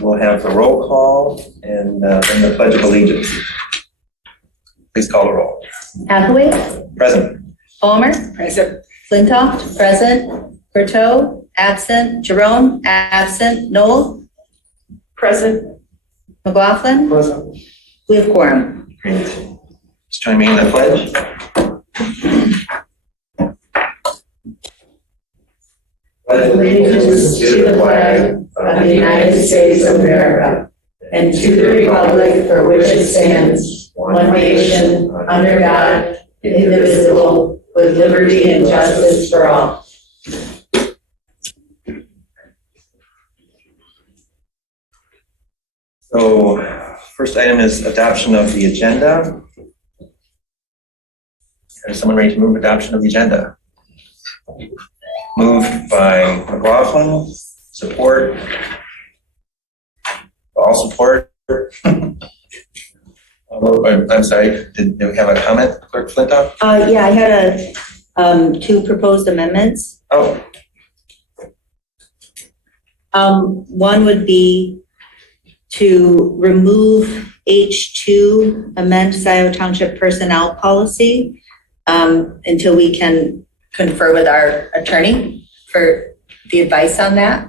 We'll have the roll call and then the Pledge of Allegiance. Please call the roll. Hathaway. Present. Palmer. Present. Flintoff. Present. Porto. Absent. Jerome. Absent. Noel. Present. McLaughlin. Present. We have quorum. Great. Just join me in the pledge. Pledge allegiance to the flag of the United States of America and to the republic for which it stands, one nation, under God, indivisible, with liberty and justice for all. So, first item is adoption of the agenda. Is someone ready to move adoption of the agenda? Moved by McLaughlin. Support. All support. I'm sorry, did you have a comment, Clerk Flintoff? Yeah, I had two proposed amendments. Oh, One would be to remove H2, amend Scio Township personnel policy until we can confer with our attorney for the advice on that.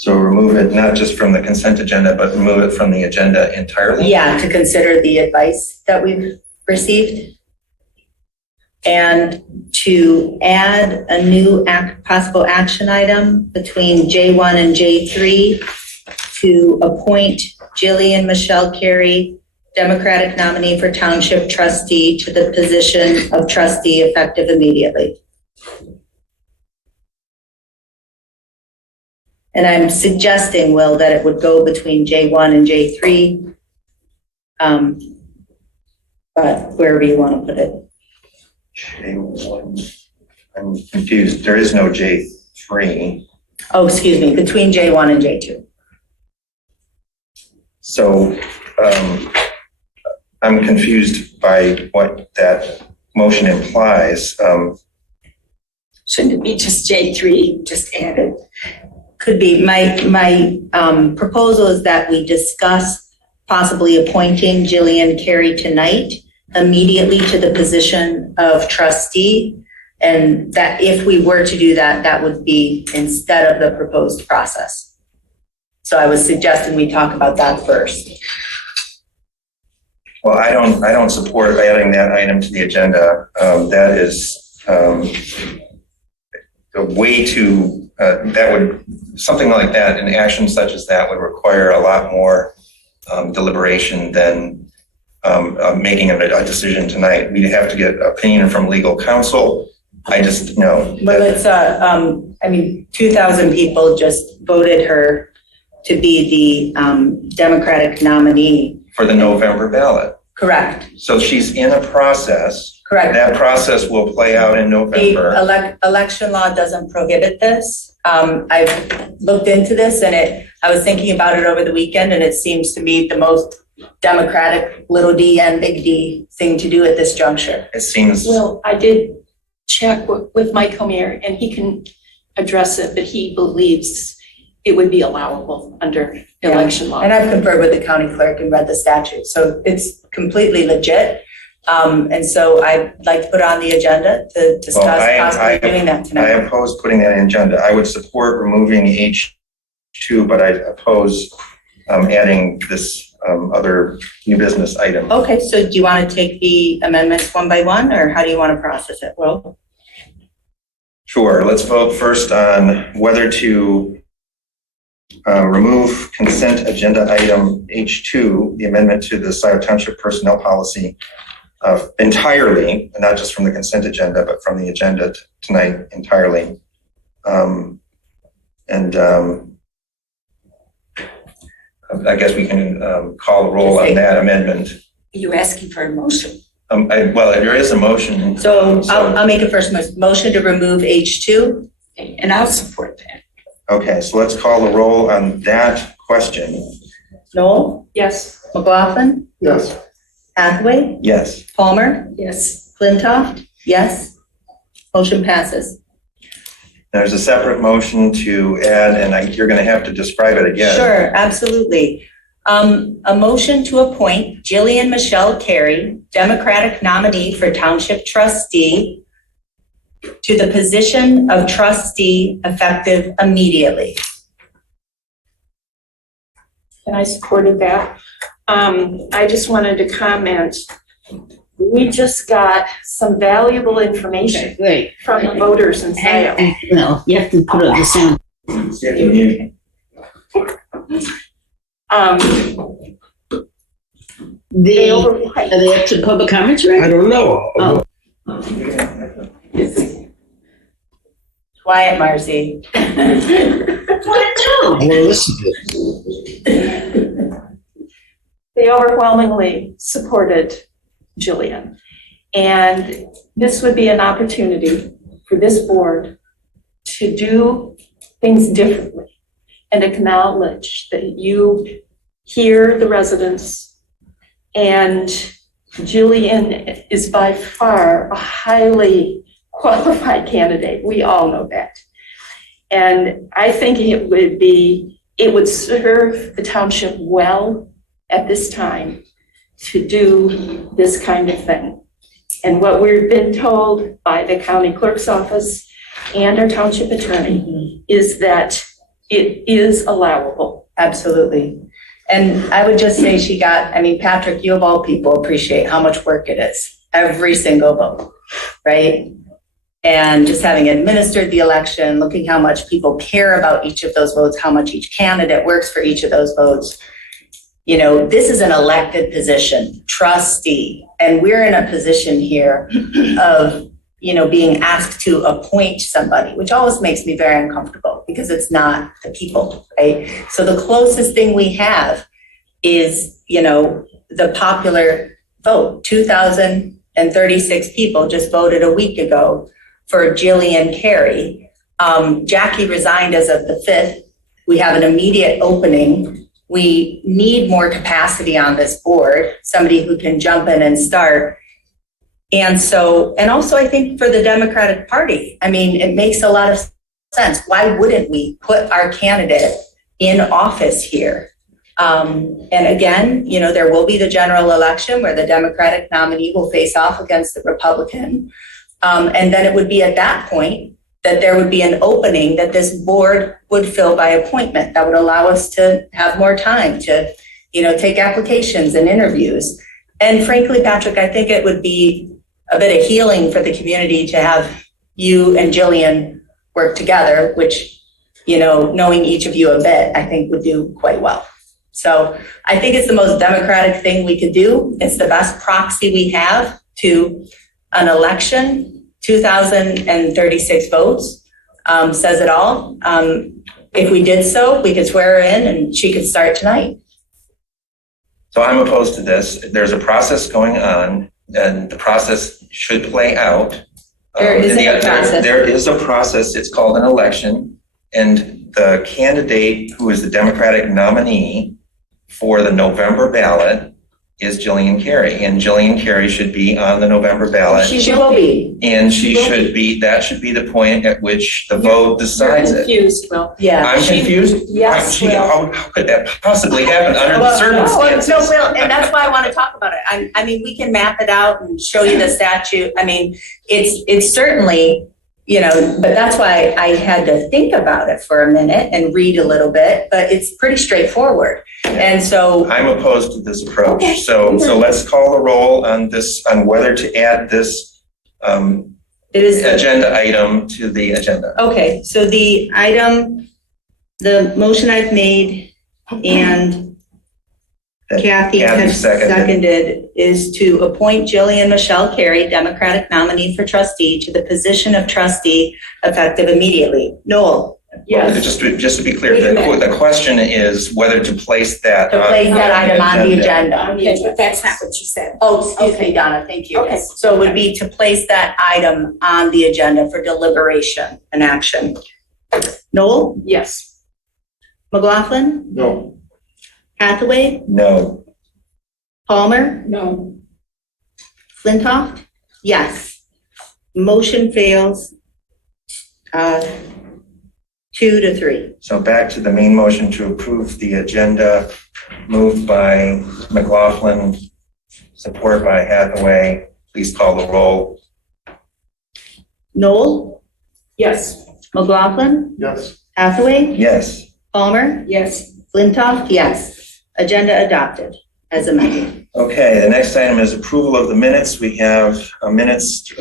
so remove it not just from the consent agenda, but remove it from the agenda entirely? Yeah, to consider the advice that we've received. And to add a new possible action item between J1 and J3 to appoint Jillian Michelle Carey, Democratic nominee for Township Trustee, to the position of trustee effective immediately. And I'm suggesting, Will, that it would go between J1 and J3, but wherever you want to put it. J1, I'm confused. There is no J3. Oh, excuse me, between J1 and J2. So I'm confused by what that motion implies. Shouldn't it be just J3, just add it? Could be. My proposal is that we discuss possibly appointing Jillian Carey tonight immediately to the position of trustee. And that if we were to do that, that would be instead of the proposed process. So I was suggesting we talk about that first. Well, I don't support adding that item to the agenda. That is a way too, that would, something like that, an action such as that would require a lot more deliberation than making of it a decision tonight. We'd have to get opinion from legal counsel. I just know. Well, it's, 2,000 people just voted her to be the Democratic nominee. For the November ballot. Correct. So she's in a process. Correct. That process will play out in November. The election law doesn't prohibit this. I've looked into this and I was thinking about it over the weekend, and it seems to me the most democratic little d and big D thing to do at this juncture. It seems. Well, I did check with Mike Homier, and he can address it, but he believes it would be allowable under election law. And I've conferred with the county clerk and read the statute, so it's completely legit. And so I'd like to put it on the agenda to discuss possibly doing that tonight. I oppose putting that on the agenda. I would support removing H2, but I oppose adding this other new business item. Okay, so do you want to take the amendments one by one, or how do you want to process it? Well, Sure. Let's vote first on whether to remove consent agenda item H2, the amendment to the Scio Township personnel policy, entirely, and not just from the consent agenda, but from the agenda tonight entirely. I guess we can call the roll on that amendment. Are you asking for a motion? Well, there is a motion. so I'll make a first motion to remove H2. And I'll support that. Okay, so let's call the roll on that question. Noel? Yes. McLaughlin? Yes. Hathaway? Yes. Palmer? Yes. Flintoff? Yes. Motion passes. There's a separate motion to add, and you're going to have to describe it again. Sure, absolutely. A motion to appoint Jillian Michelle Carey, Democratic nominee for Township Trustee, to the position of trustee effective immediately. And I supported that. I just wanted to comment, we just got some valuable information Wait. from the voters in Scio. No, you have to put up the sound. They Are override. they up to public comments, right? I don't know. Oh. Quiet, Marcy. I want to listen to it. They overwhelmingly supported Jillian. And this would be an opportunity for this board to do things differently and acknowledge that you hear the residents, and Jillian is by far a highly qualified candidate. We all know that. And I think it would serve the township well at this time to do this kind of thing. And what we've been told by the county clerk's office and our township attorney is that it is allowable. Absolutely. And I would just say Patrick, you of all people appreciate how much work it is, every single vote, right? And just having administered the election, looking how much people care about each of those votes, how much each candidate works for each of those votes. You know, this is an elected position, trustee, and we're in a position here of, being asked to appoint somebody, which always makes me very uncomfortable because it's not the people, right? So the closest thing we have is, the popular vote. 2,036 people just voted a week ago for Jillian Carey. Jackie resigned as of the 5th. We have an immediate opening. We need more capacity on this board, somebody who can jump in and start. And also I think for the Democratic Party, it makes a lot of sense. Why wouldn't we put our candidate in office here? And again, there will be the general election where the Democratic nominee will face off against the Republican. And then it would be at that point that there would be an opening that this board would fill by appointment that would allow us to have more time to, take applications and interviews. And frankly, Patrick, I think it would be a bit of healing for the community to have you and Jillian work together, which, knowing each of you a bit, I think would do quite well. So I think it's the most democratic thing we could do. It's the best proxy we have to an election. 2,036 votes says it all. If we did so, we could swear her in and she could start tonight. So I'm opposed to this. There's a process going on, and the process should play out. There isn't a process. There is a process. It's called an election, and the candidate who is the Democratic nominee for the November ballot is Jillian Carey, and Jillian Carey should be on the November ballot. She will be. And that should be the point at which the vote decides You're it. confused, Will. Yeah. I'm confused? Yes, Will. How could that possibly happen under the circumstances? No, Will, and that's why I want to talk about it. We can map it out and show you the statute. It's certainly, but that's why I had to think about it for a minute and read a little bit, but it's pretty straightforward. And so I'm opposed to this approach. Okay. So let's call the roll on this, on whether to add this it is agenda item to the agenda. okay. So the motion I've made and That Kathy has seconded. seconded is to appoint Jillian Michelle Carey, Democratic nominee for trustee, to the position of trustee effective immediately. Noel? Yes. Just to be clear, the question is whether to place that To place that item on the agenda. But that's not what you said. Oh, excuse me, Donna, thank you. Okay. So it would be to place that item on the agenda for deliberation and action. Noel? Yes. McLaughlin? No. Hathaway? No. Palmer? No. Flintoff? Yes. Motion fails 2 to 3. So back to the main motion to approve the agenda, moved by McLaughlin, support by Hathaway. Please call the roll. Noel, Yes. McLaughlin, Yes. Hathaway, Yes. Palmer, Yes. Flintoff, yes. Agenda adopted as amended. Okay, the next item is approval of the minutes. We have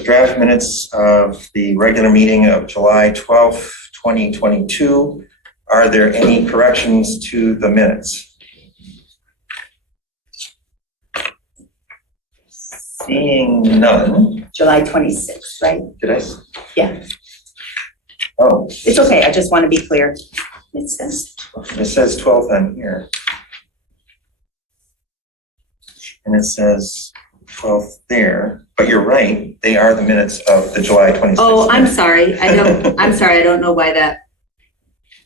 draft minutes of the regular meeting of July 12th, 2022. Are there any corrections to the minutes? Seeing none. July 26th, right? Did I? Yeah. Oh, It's okay, I just want to be clear. It says, it says 12th on here. And it says 12th there, but you're right, they are the minutes of the July 26th. oh, I'm sorry, I don't know why that,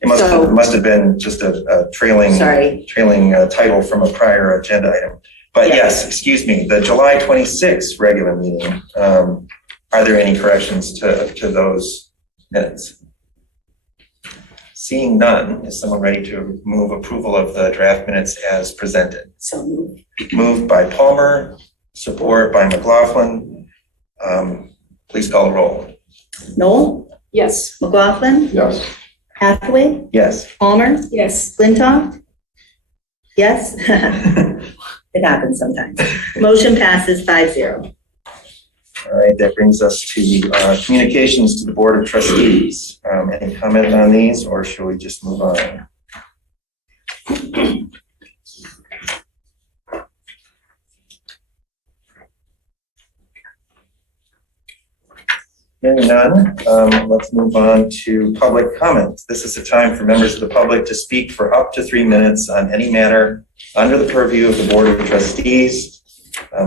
It must have been just a trailing title from a prior agenda item. But Yeah. yes, excuse me, the July 26th regular meeting, are there any corrections to those minutes? Seeing none, is someone ready to move approval of the draft minutes as presented? so moved. Moved by Palmer, support by McLaughlin. Please call the roll. Noel, Yes. McLaughlin, Yes. Hathaway, Yes. Palmer, Yes. Flintoff? Yes? It happens sometimes. Motion passes 5-0. All right, that brings us to communications to the Board of Trustees. Any comment on these, or shall we just move on? Hearing none, let's move on to public comment. This is a time for members of the public to speak for up to 3 minutes on any matter under the purview of the Board of Trustees.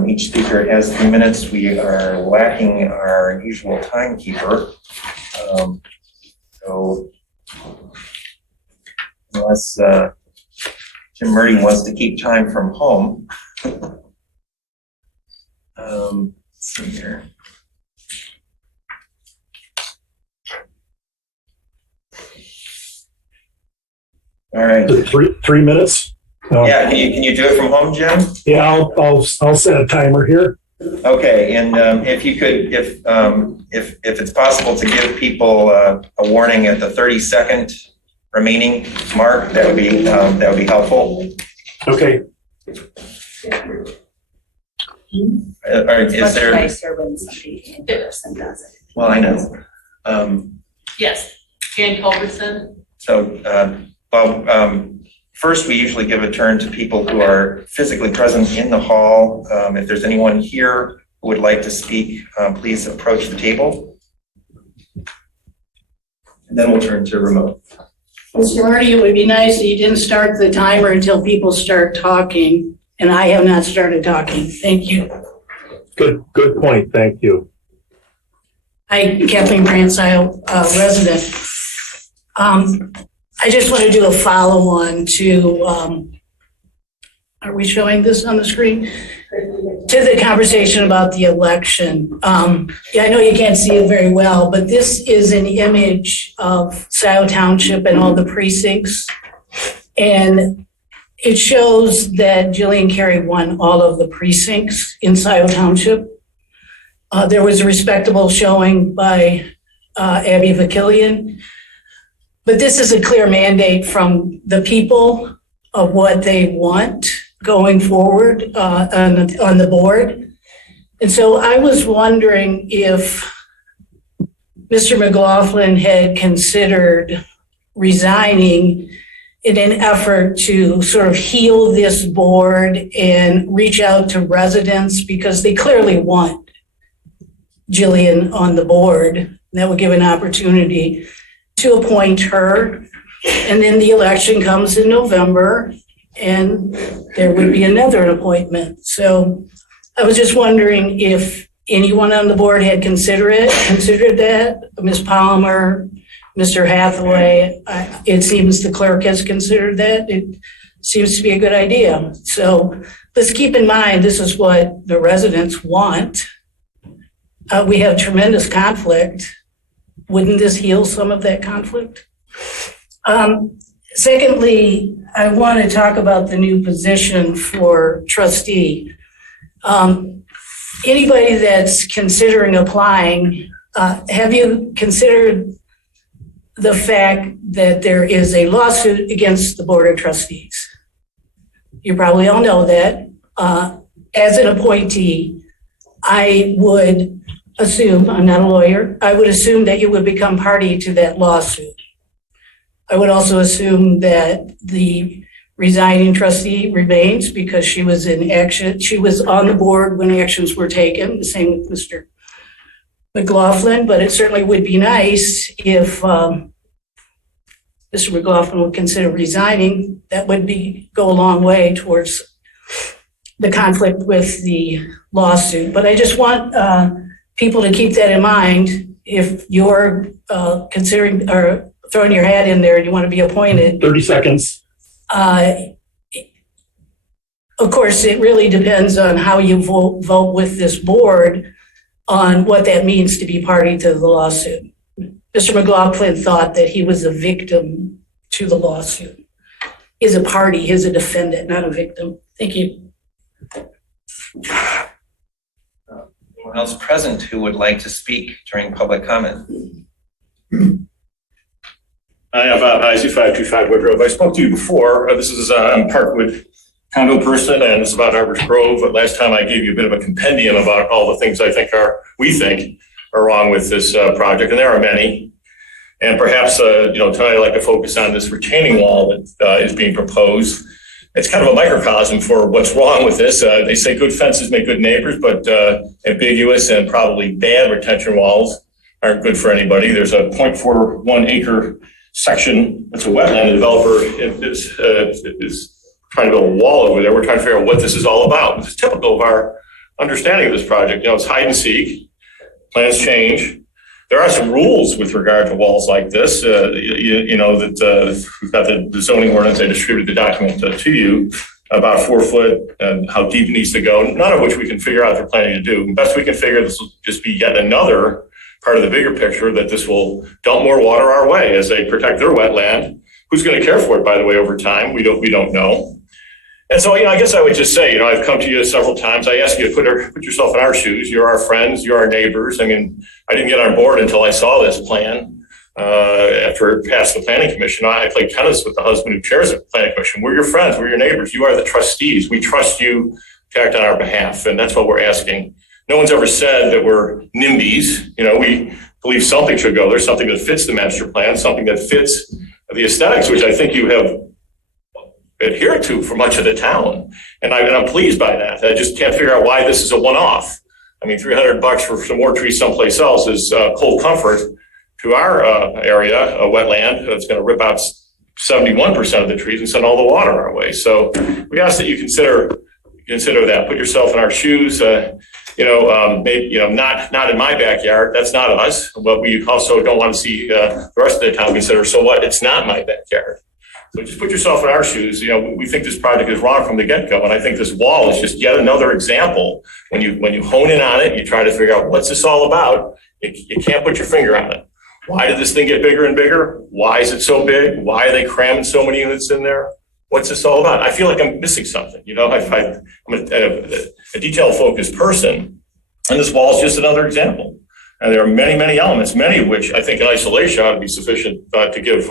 Each speaker has 3 minutes. We are lacking our usual timekeeper. So unless Jim Murray wants to keep time from home. Let's see here. All right. Three minutes? Yeah, can you do it from home, Jim? Yeah, I'll set a timer here. Okay, and if you could, if it's possible to give people a warning at the 30-second remaining mark, that would be helpful. Okay. Or is Much there? nicer when somebody in person does it. Well, I know. Yes, Jan Culbertson. So, first, we usually give a turn to people who are physically present in the hall. If there's anyone here who would like to speak, please approach the table. And then we'll turn to remote. Mr. Marty, it would be nice that you didn't start the timer until people start talking, and I have not started talking. Thank you. Good point. Thank you. Hi, Kathleen Brandt, Scio, resident. I just want to do a follow-on to, are we showing this on the screen? To the conversation about the election. Yeah, I know you can't see it very well, but this is an image of Scio Township and all the precincts. And it shows that Jillian Carey won all of the precincts in Scio Township. There was a respectable showing by Abby Vakilian. But this is a clear mandate from the people of what they want going forward on the board. And so I was wondering if Mr. McLaughlin had considered resigning in an effort to sort of heal this board and reach out to residents, because they clearly want Jillian on the board. That would give an opportunity to appoint her, and then the election comes in November, and there would be another appointment. So I was just wondering if anyone on the board had considered that, Ms. Palmer, Mr. Hathaway. It seems the clerk has considered that. It seems to be a good idea. So let's keep in mind, this is what the residents want. We have tremendous conflict. wouldn't this heal some of that conflict? Secondly, I want to talk about the new position for trustee. Anybody that's considering applying, have you considered the fact that there is a lawsuit against the Board of Trustees? You probably all know that. As an appointee, I would assume, I'm not a lawyer, I would assume that you would become party to that lawsuit. I would also assume that the resigning trustee remains because she was in action. She was on the board when actions were taken, the same with Mr. McLaughlin, but it certainly would be nice if Mr. McLaughlin would consider resigning. That would go a long way towards the conflict with the lawsuit. But I just want people to keep that in mind if you're considering or throwing your hat in there and you want to be appointed. 30 seconds. Of course, it really depends on how you vote with this board on what that means to be party to the lawsuit. Mr. McLaughlin thought that he was a victim to the lawsuit. He's a party, he's a defendant, not a victim. Thank you. Anyone else present who would like to speak during public comment? I have IC525 Woodgrove. I spoke to you before. This is I'm a Parkwood condo person, and it's about Arbors Grove. But last time I gave you a bit of a compendium about all the things we think are wrong with this project, and there are many. And perhaps tonight I'd like to focus on this retaining wall that is being proposed. It's kind of a microcosm for what's wrong with this. They say good fences make good neighbors, but ambiguous and probably bad retention walls aren't good for anybody. There's a 0.41 acre section. It's a wetland. The developer is trying to build a wall over there. We're trying to figure out what this is all about. It's typical of our understanding of this project. It's hide and seek. Plans change. There are some rules with regard to walls like this. That we've got the zoning ordinance. I distributed the document to you about 4 foot and how deep it needs to go. None of which we can figure out they're planning to do. Best we can figure, this will just be yet another part of the bigger picture that this will dump more water our way as they protect their wetland. Who's going to care for it, by the way, over time? We don't know. And so, I guess I would just say, I've come to you several times. I ask you to put yourself in our shoes. You're our friends. You're our neighbors. I mean, I didn't get on board until I saw this plan after it passed the planning commission. I played tennis with the husband who chairs the planning commission. We're your friends. We're your neighbors. You are the trustees. We trust you to act on our behalf. And that's what we're asking. No one's ever said that we're NIMBYs. We believe something should go there, something that fits the master plan, something that fits the aesthetics, which I think you have adhered to for much of the town. And I'm pleased by that. I just can't figure out why this is a one-off. I mean, $300 for some more trees someplace else is cold comfort to our area, a wetland that's going to rip out 71% of the trees and send all the water our way. So we ask that you consider that. Put yourself in our shoes. Maybe, not in my backyard. That's not us. But we also don't want to see the rest of the town consider. So what? It's not my backyard. So just put yourself in our shoes. We think this project is wrong from the get-go, and I think this wall is just yet another example. When you hone in on it, you try to figure out what's this all about. You can't put your finger on it. Why did this thing get bigger and bigger? Why is it so big? Why are they cramming so many units in there? What's this all about? I feel like I'm missing something. I'm a detail-focused person, and this wall is just another example. And there are many, many elements, many of which I think in isolation ought to be sufficient to give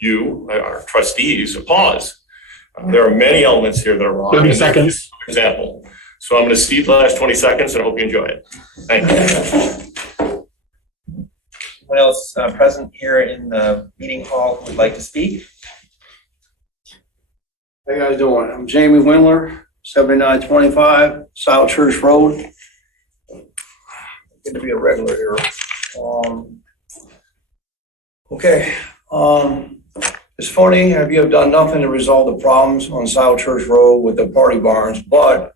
you, our trustees, a pause. There are many elements here that are wrong. 30 seconds. For example. So I'm going to cede the last 20 seconds, and I hope you enjoy it. Thank you. Anyone else present here in the meeting hall who would like to speak? How you guys doing? I'm Jamie Windler, 7925 South Church Road. Good to be a regular here. It's funny, you have done nothing to resolve the problems on South Church Road with the party barns, but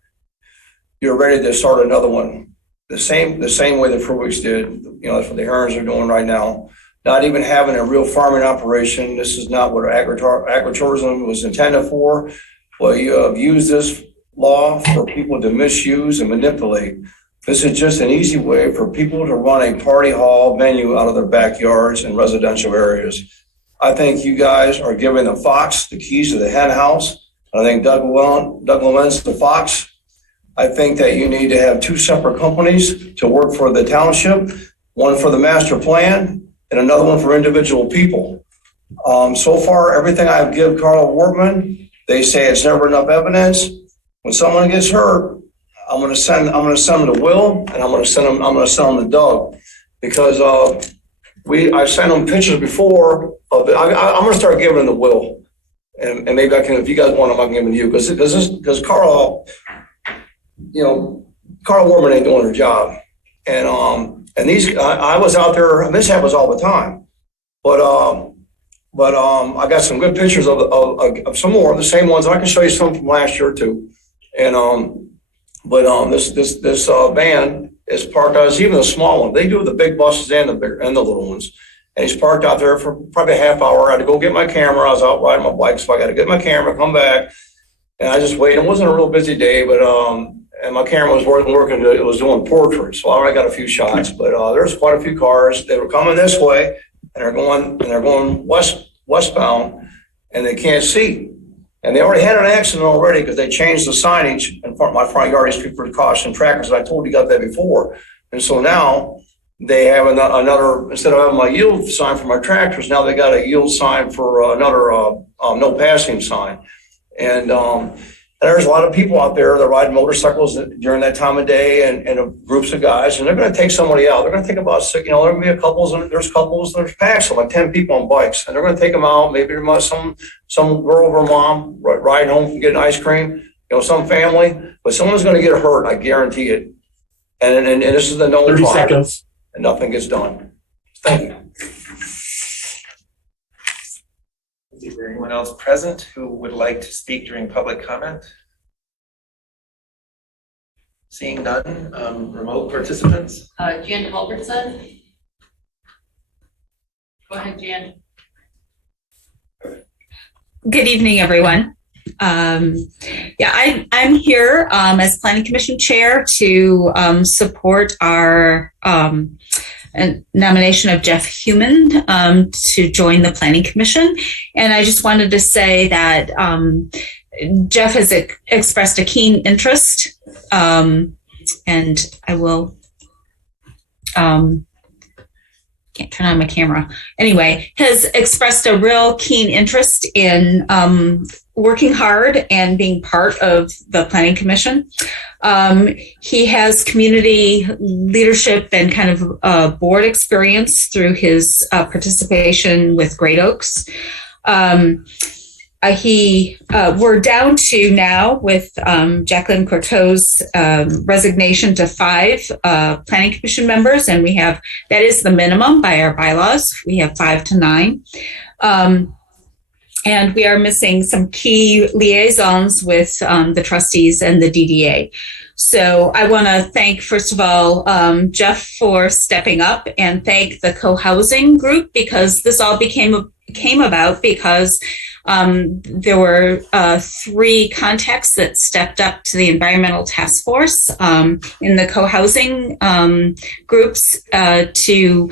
you're ready to start another one. The same way the Fruwicks did. That's what the Herons are doing right now. Not even having a real farming operation. This is not what agritourism was intended for. Well, you have used this law for people to misuse and manipulate. This is just an easy way for people to run a party hall venue out of their backyards in residential areas. I think you guys are giving the Fox the keys to the hen house. I think Doug Lewen's the Fox. I think that you need to have two separate companies to work for the township, one for the master plan and another one for individual people. So far, everything I've given Carl Wortman, they say it's never enough evidence. When someone gets hurt, I'm going to send them to Will, and I'm going to send them to Doug, because I sent them pictures before of it. I'm going to start giving them to Will, and maybe I can, if you guys want them, I can give them to you, because Carl, Carl Wortman ain't doing her job, and these I was out there, and this happens all the time, but I got some good pictures of some more, the same ones. I can show you some from last year too, and this van is parked out. It's even a small one. They do the big buses and the little ones. And he's parked out there for probably a half hour. I had to go get my camera. I was out riding my bike, so I got to get my camera, come back, and I just waited. It wasn't a real busy day, but and my camera was working. It was doing portraits, so I already got a few shots. But there's quite a few cars. They were coming this way, and they're going westbound, and they can't see. And they already had an accident already because they changed the signage in front of my front yard. These people caution trackers. I told you got that before. And so now they have another, instead of having my yield sign for my tractors, now they got a yield sign for another no passing sign. And there's a lot of people out there that ride motorcycles during that time of day, and groups of guys, and they're going to take somebody out. They're going to take about six, there are going to be couples, and there's packs of like 10 people on bikes, and they're going to take them out. Maybe some girl or mom riding home from getting ice cream, some family, but someone's going to get hurt. I guarantee it. And this is the known 30 part, seconds. and nothing gets done. Thank you. Is there anyone else present who would like to speak during public comment? Seeing none, remote participants? Jan Culbertson. Go ahead, Jan. Good evening, everyone. I'm here as Planning Commission Chair to support our nomination of Jeff Heumann to join the Planning Commission. And I just wanted to say that Jeff has expressed a keen interest, and I will can't turn on my camera. Anyway, has expressed a real keen interest in working hard and being part of the Planning Commission. He has community leadership and kind of board experience through his participation with Great Oaks. We're down to now with Jacqueline Porto's resignation to 5 Planning Commission members, and that is the minimum by our bylaws. We have 5 to 9. And we are missing some key liaisons with the trustees and the DDA. So I want to thank, first of all, Jeff for stepping up, and thank the co-housing group, because this all came about because there were 3 contacts that stepped up to the environmental task force in the co-housing groups to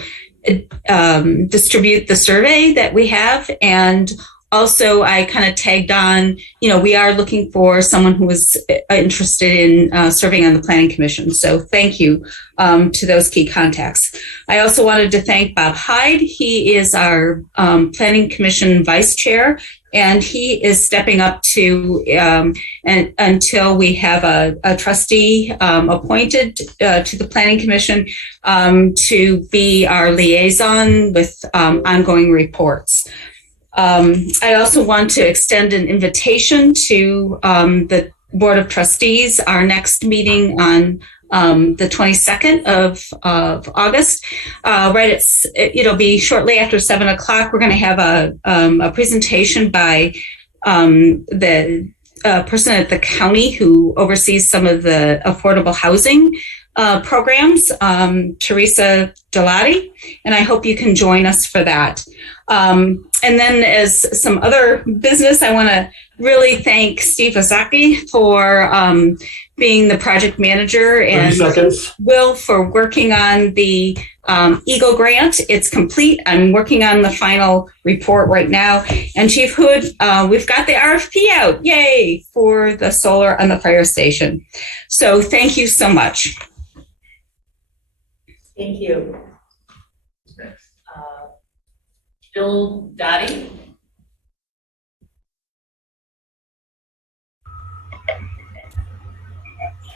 distribute the survey that we have. And also, I kind of tagged on, we are looking for someone who is interested in serving on the Planning Commission. So thank you to those key contacts. I also wanted to thank Bob Hyde. He is our Planning Commission Vice Chair, and he is stepping up to until we have a trustee appointed to the Planning Commission to be our liaison with ongoing reports. I also want to extend an invitation to the Board of Trustees. Our next meeting on the 22nd of August, it'll be shortly after 7 o'clock. We're going to have a presentation by the person at the county who oversees some of the affordable housing programs, Teresa Delati, and I hope you can join us for that. And then as some other business, I want to really thank Steve Ozaki for being the project manager 30 and seconds. Will for working on the Eagle grant. It's complete. I'm working on the final report right now. And Chief Hood, we've got the RFP out. Yay! For the solar on the fire station. So thank you so much. Thank you. Bill Dottie.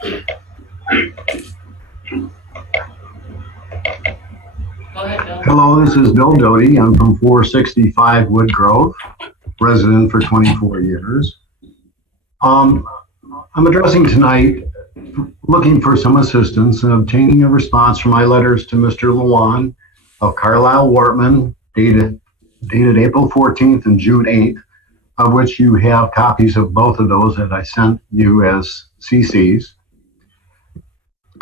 Go ahead, Bill. Hello, this is Bill Doty. I'm from 465 Wood Grove, resident for 24 years. I'm addressing tonight looking for some assistance in obtaining a response from my letters to Mr. Lewan of Carlisle Wortman, dated April 14th and June 8th, of which you have copies of both of those that I sent you as CCs.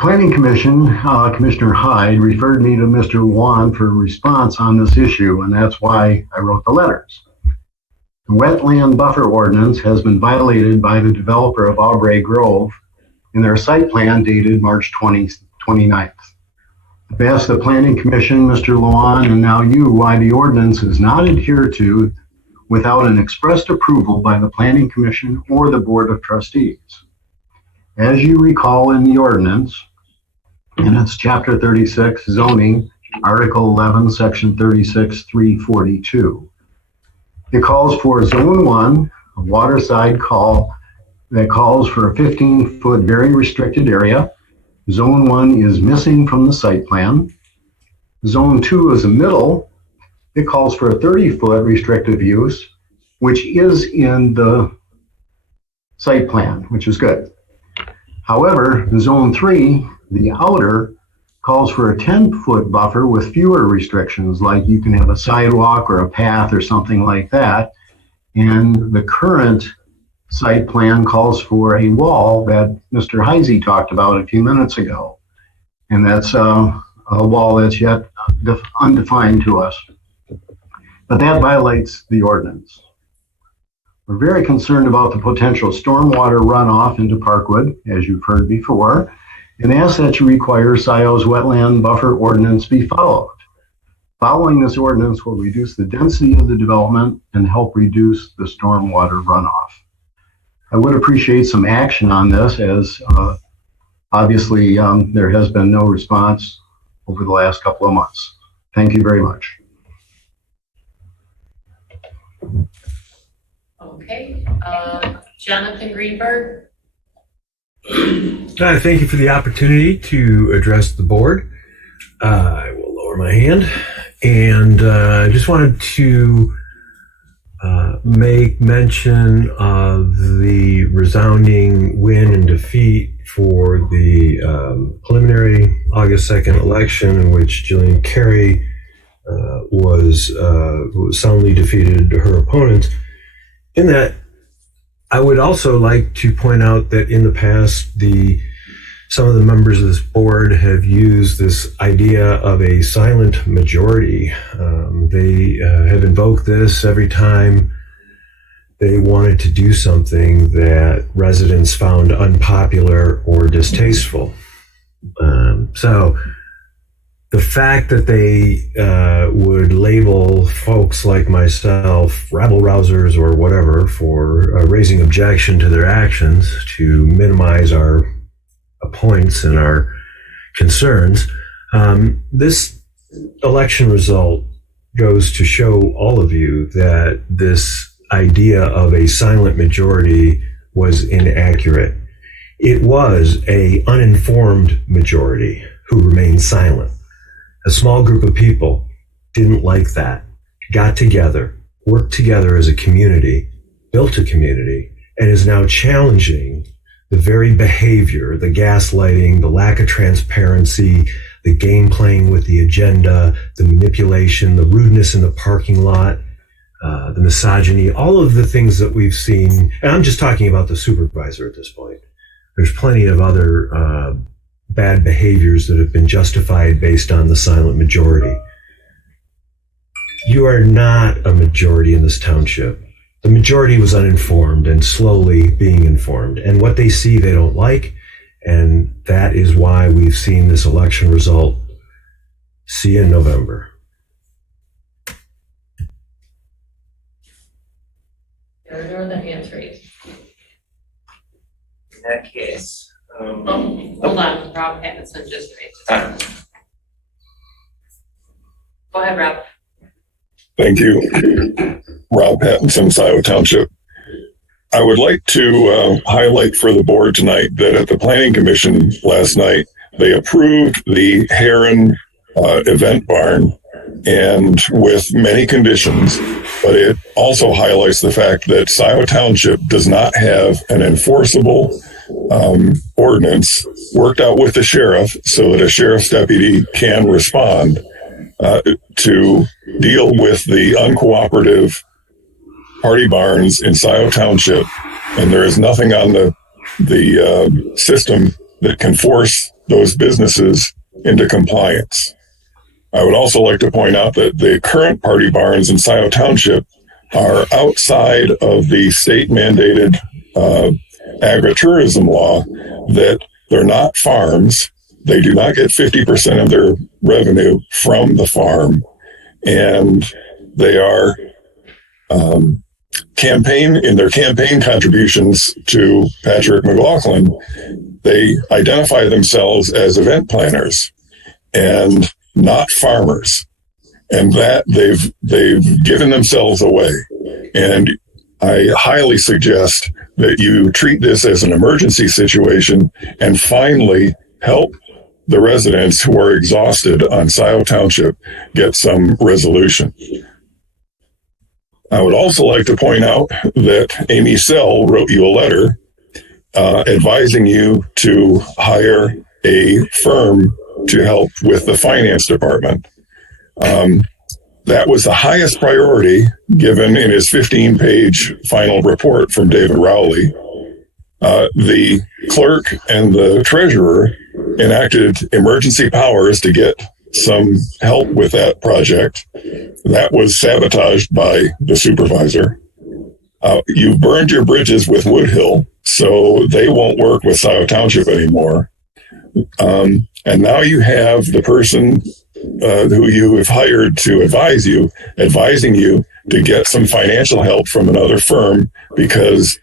Planning Commission, Commissioner Hyde referred me to Mr. Lewan for a response on this issue, and that's why I wrote the letters. The wetland buffer ordinance has been violated by the developer of Aubrey Grove in their site plan dated March 29th. I've asked the Planning Commission, Mr. Lewan, and now you, why the ordinance is not adhered to without an expressed approval by the Planning Commission or the Board of Trustees. As you recall in the ordinance, and it's Chapter 36, Zoning, Article 11, Section 36, 342. It calls for Zone 1, a waterside call that calls for a 15-foot very restricted area. Zone 1 is missing from the site plan. Zone 2 is a middle. It calls for a 30-foot restrictive use, which is in the site plan, which is good. However, Zone 3, the outer, calls for a 10-foot buffer with fewer restrictions, like you can have a sidewalk or a path or something like that. And the current site plan calls for a wall that Mr. Heisey talked about a few minutes ago. And that's a wall that's yet undefined to us. But that violates the ordinance. We're very concerned about the potential stormwater runoff into Parkwood, as you've heard before, and ask that you require Scio's wetland buffer ordinance be followed. Following this ordinance will reduce the density of the development and help reduce the stormwater runoff. I would appreciate some action on this, as obviously there has been no response over the last couple of months. Thank you very much. Okay, Jonathan Greenberg. Thank you for the opportunity to address the board. I will lower my hand, and I just wanted to make mention of the resounding win and defeat for the preliminary August 2nd election, in which Jillian Carey was soundly defeated her opponent. In that, I would also like to point out that in the past, some of the members of this board have used this idea of a silent majority. They have invoked this every time they wanted to do something that residents found unpopular or distasteful. So the fact that they would label folks like myself rabble-rousers or whatever for raising objection to their actions to minimize our points and our concerns, this election result goes to show all of you that this idea of a silent majority was inaccurate. It was an uninformed majority who remained silent. A small group of people didn't like that, got together, worked together as a community, built a community, and is now challenging the very behavior, the gaslighting, the lack of transparency, the game playing with the agenda, the manipulation, the rudeness in the parking lot, the misogyny, all of the things that we've seen. And I'm just talking about the supervisor at this point. There's plenty of other bad behaviors that have been justified based on the silent majority. you are not a majority in this township. The majority was uninformed and slowly being informed. And what they see, they don't like. And that is why we've seen this election result. See you in November. There are no other hands raised. In that case, Hold on, Rob Pattinson just raised. Go ahead, Rob. Thank you. Rob Pattinson, Scio Township. I would like to highlight for the board tonight that at the Planning Commission last night, they approved the Heron event barn, and with many conditions, but it also highlights the fact that Scio Township does not have an enforceable ordinance worked out with the sheriff so that a sheriff's deputy can respond to deal with the uncooperative party barns in Scio Township, and there is nothing on the system that can force those businesses into compliance. I would also like to point out that the current party barns in Scio Township are outside of the state mandated agritourism law, that they're not farms. They do not get 50% of their revenue from the farm, and they are in their campaign contributions to Patrick McLaughlin, they identify themselves as event planners and not farmers, and that they've given themselves away. And I highly suggest that you treat this as an emergency situation and finally help the residents who are exhausted on Scio Township get some resolution. I would also like to point out that Amy Sell wrote you a letter advising you to hire a firm to help with the finance department. That was the highest priority given in his 15-page final report from David Rowley. The clerk and the treasurer enacted emergency powers to get some help with that project. That was sabotaged by the supervisor. You've burned your bridges with Woodhill, so they won't work with Scio Township anymore. And now you have the person who you have hired to advising you to get some financial help from another firm because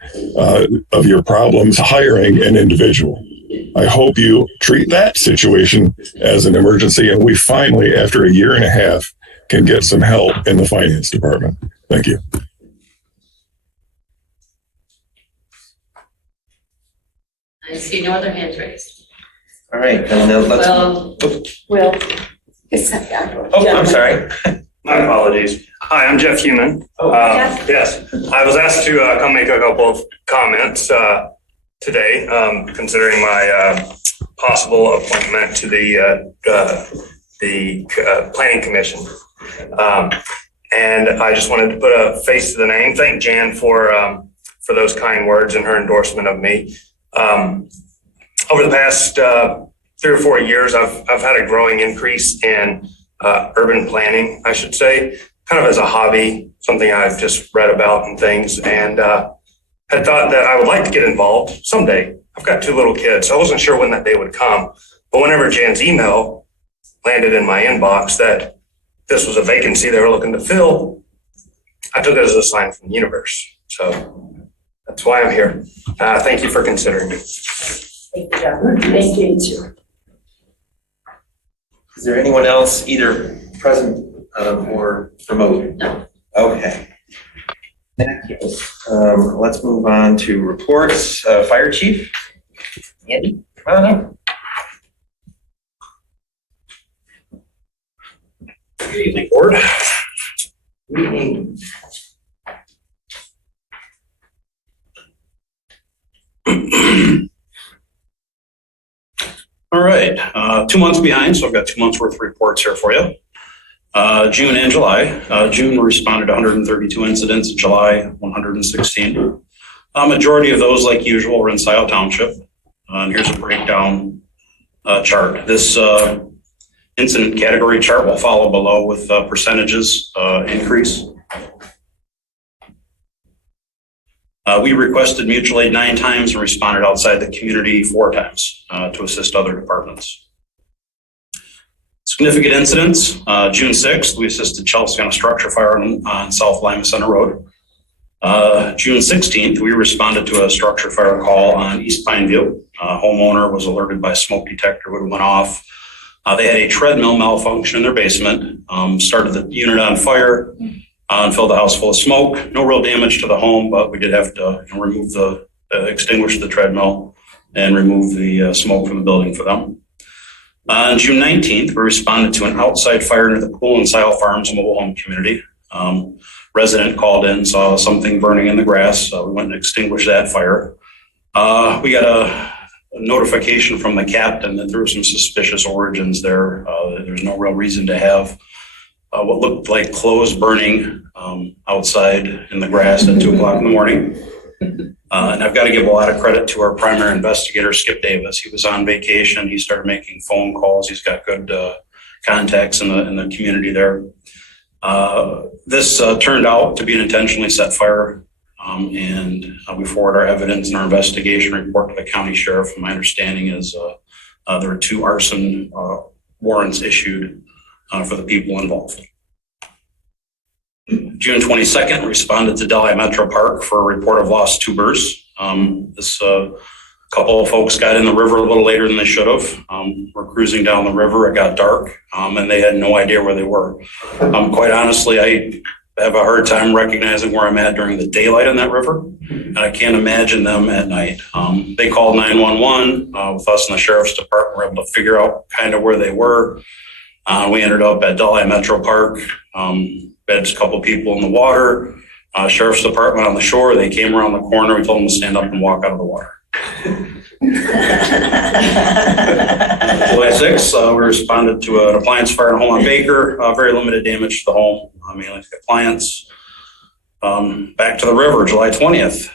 of your problems hiring an individual. I hope you treat that situation as an emergency, and we finally, after a year and a half, can get some help in the finance department. Thank you. I see no other hands raised. all right, then let's. Will. I'm sorry. My apologies. Hi, I'm Jeff Heumann. Yes, I was asked to come make a couple of comments today, considering my possible appointment to the Planning Commission. And I just wanted to put a face to the name. Thank Jan for those kind words and her endorsement of me. Over the past 3 or 4 years, I've had a growing increase in urban planning, I should say, kind of as a hobby, something I've just read about and things, and had thought that I would like to get involved someday. I've got 2 little kids, so I wasn't sure when that day would come. But whenever Jan's email landed in my inbox that this was a vacancy they were looking to fill, I took it as a sign from the universe. So that's why I'm here. Thank you for considering me. Thank you, Jeff. Thank you. Is there anyone else either present or remote? No. Okay. In that case, let's move on to reports. Fire Chief, Andy, come on up. Good evening, board. Good evening. All right, 2 months behind, so I've got 2 months worth of reports here for you. June and July. June responded to 132 incidents, July 116. Majority of those, like usual, were in Scio Township. And here's a breakdown chart. This Incident category chart will follow below with percentages increase. We requested mutual aid 9 times and responded outside the community 4 times to assist other departments. Significant incidents, June 6th, we assisted Chelsea on a structure fire on South Lima Center Road. June 16th, we responded to a structure fire call on East Pineview. Homeowner was alerted by a smoke detector when it went off. They had a treadmill malfunction in their basement, started the unit on fire and filled the house full of smoke. No real damage to the home, but we did have to extinguish the treadmill and remove the smoke from the building for them. On June 19th, we responded to an outside fire near the pool in Scio Farms mobile home community. Resident called in, saw something burning in the grass. We went and extinguished that fire. We got a notification from the captain that there were some suspicious origins there. There's no real reason to have what looked like clothes burning outside in the grass at 2 o'clock in the morning. And I've got to give a lot of credit to our primary investigator, Skip Davis. He was on vacation. He started making phone calls. He's got good contacts in the community there. This turned out to be an intentionally set fire. And we forward our evidence and our investigation report to the county sheriff. And my understanding is there were 2 arson warrants issued for the people involved. June 22nd, responded to Delhi Metro Park for a report of lost tubers. This couple of folks got in the river a little later than they should have. We're cruising down the river. It got dark, and they had no idea where they were. Quite honestly, I have a hard time recognizing where I'm at during the daylight in that river, and I can't imagine them at night. They called 911 with us in the sheriff's department. We were able to figure out kind of where they were. We ended up at Delhi Metro Park. We had just a couple people in the water. Sheriff's department on the shore. They came around the corner. We told them to stand up and walk out of the water. July 6th, we responded to an appliance fire in a home on Baker. Very limited damage to the home, mainly to the appliance. Back to the river, July 20th,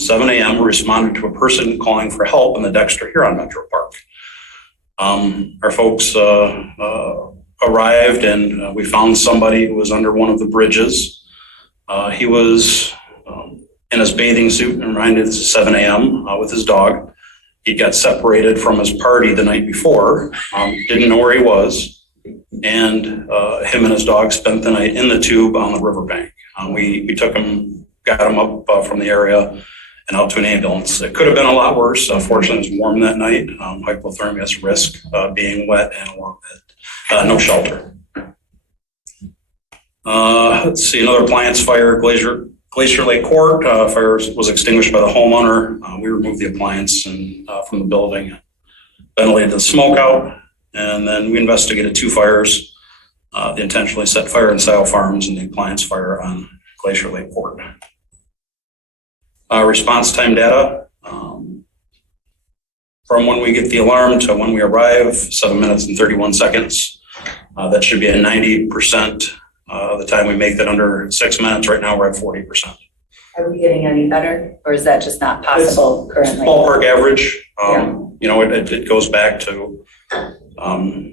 7 a.m. We responded to a person calling for help in the Dexter Heron Metro Park. Our folks arrived and we found somebody who was under one of the bridges. He was in his bathing suit, and reminded it's 7 a.m. With his dog. He got separated from his party the night before, didn't know where he was, and him and his dog spent the night in the tube on the riverbank. We took him, got him up from the area and out to an ambulance. It could have been a lot worse. Fortunately, it was warm that night. Hypothermia is a risk, being wet, and along with no shelter. Let's see, another appliance fire, Glacier Lake Court. Fire was extinguished by the homeowner. We removed the appliance from the building, ventilated the smoke out, and then we investigated 2 fires, the intentionally set fire in Scio Farms and the appliance fire on Glacier Lake Court. Response time data. From when we get the alarm to when we arrive, 7 minutes and 31 seconds. That should be at 90%. The time we make that under 6 minutes. Right now we're at 40%. Are we getting any better, or is that just not possible currently? Ballpark average. It goes back to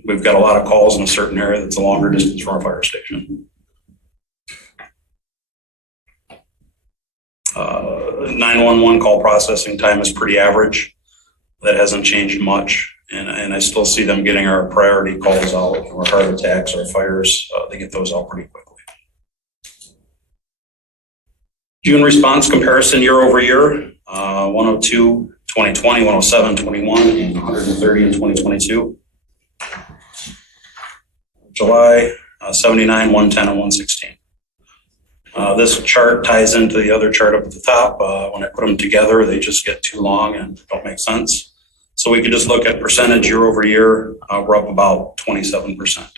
we've got a lot of calls in a certain area that's a longer distance from our fire station. 911 call processing time is pretty average. That hasn't changed much. And I still see them getting our priority calls out, our heart attacks, our fires. They get those out pretty quickly. June response comparison year over year, 102, 2020, 107, 21, and 130 in 2022. July, 79, 110, and 116. This chart ties into the other chart up at the top. When I put them together, they just get too long and don't make sense. So we could just look at percentage year over year. We're up about 27%.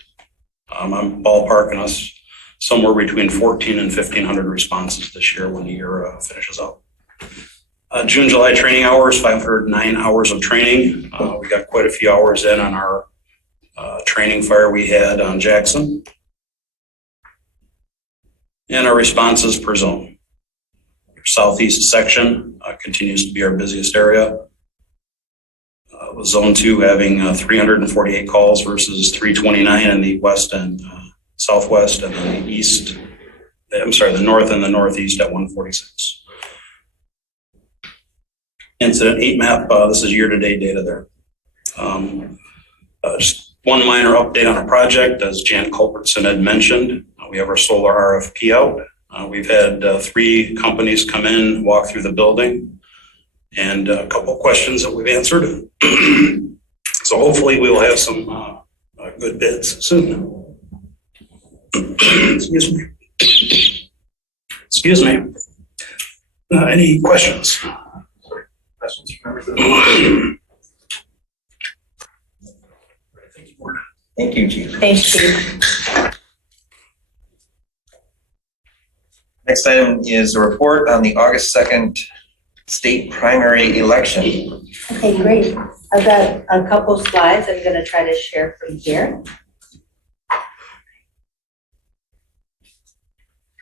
I'm ballparking us somewhere between 14 and 1,500 responses this year when the year finishes up. June, July training hours, 509 hours of training. We got quite a few hours in on our training fire we had on Jackson. And our responses per zone. Our southeast section continues to be our busiest area. with Zone 2 having 348 calls versus 329 in the west and southwest, and then the north and the northeast at 146. Incident 8 map, this is year-to-date data there. Just one minor update on a project, as Jan Culbertson had mentioned, we have our solar RFP out. We've had 3 companies come in, walk through the building, and a couple of questions that we've answered. So hopefully we will have some good bids soon. Excuse me. Excuse me. Any questions? Questions from members? Thank you, Chief. Thanks, Chief. Next item is a report on the August 2nd state primary election. Okay, great. I've got a couple slides I'm going to try to share from here.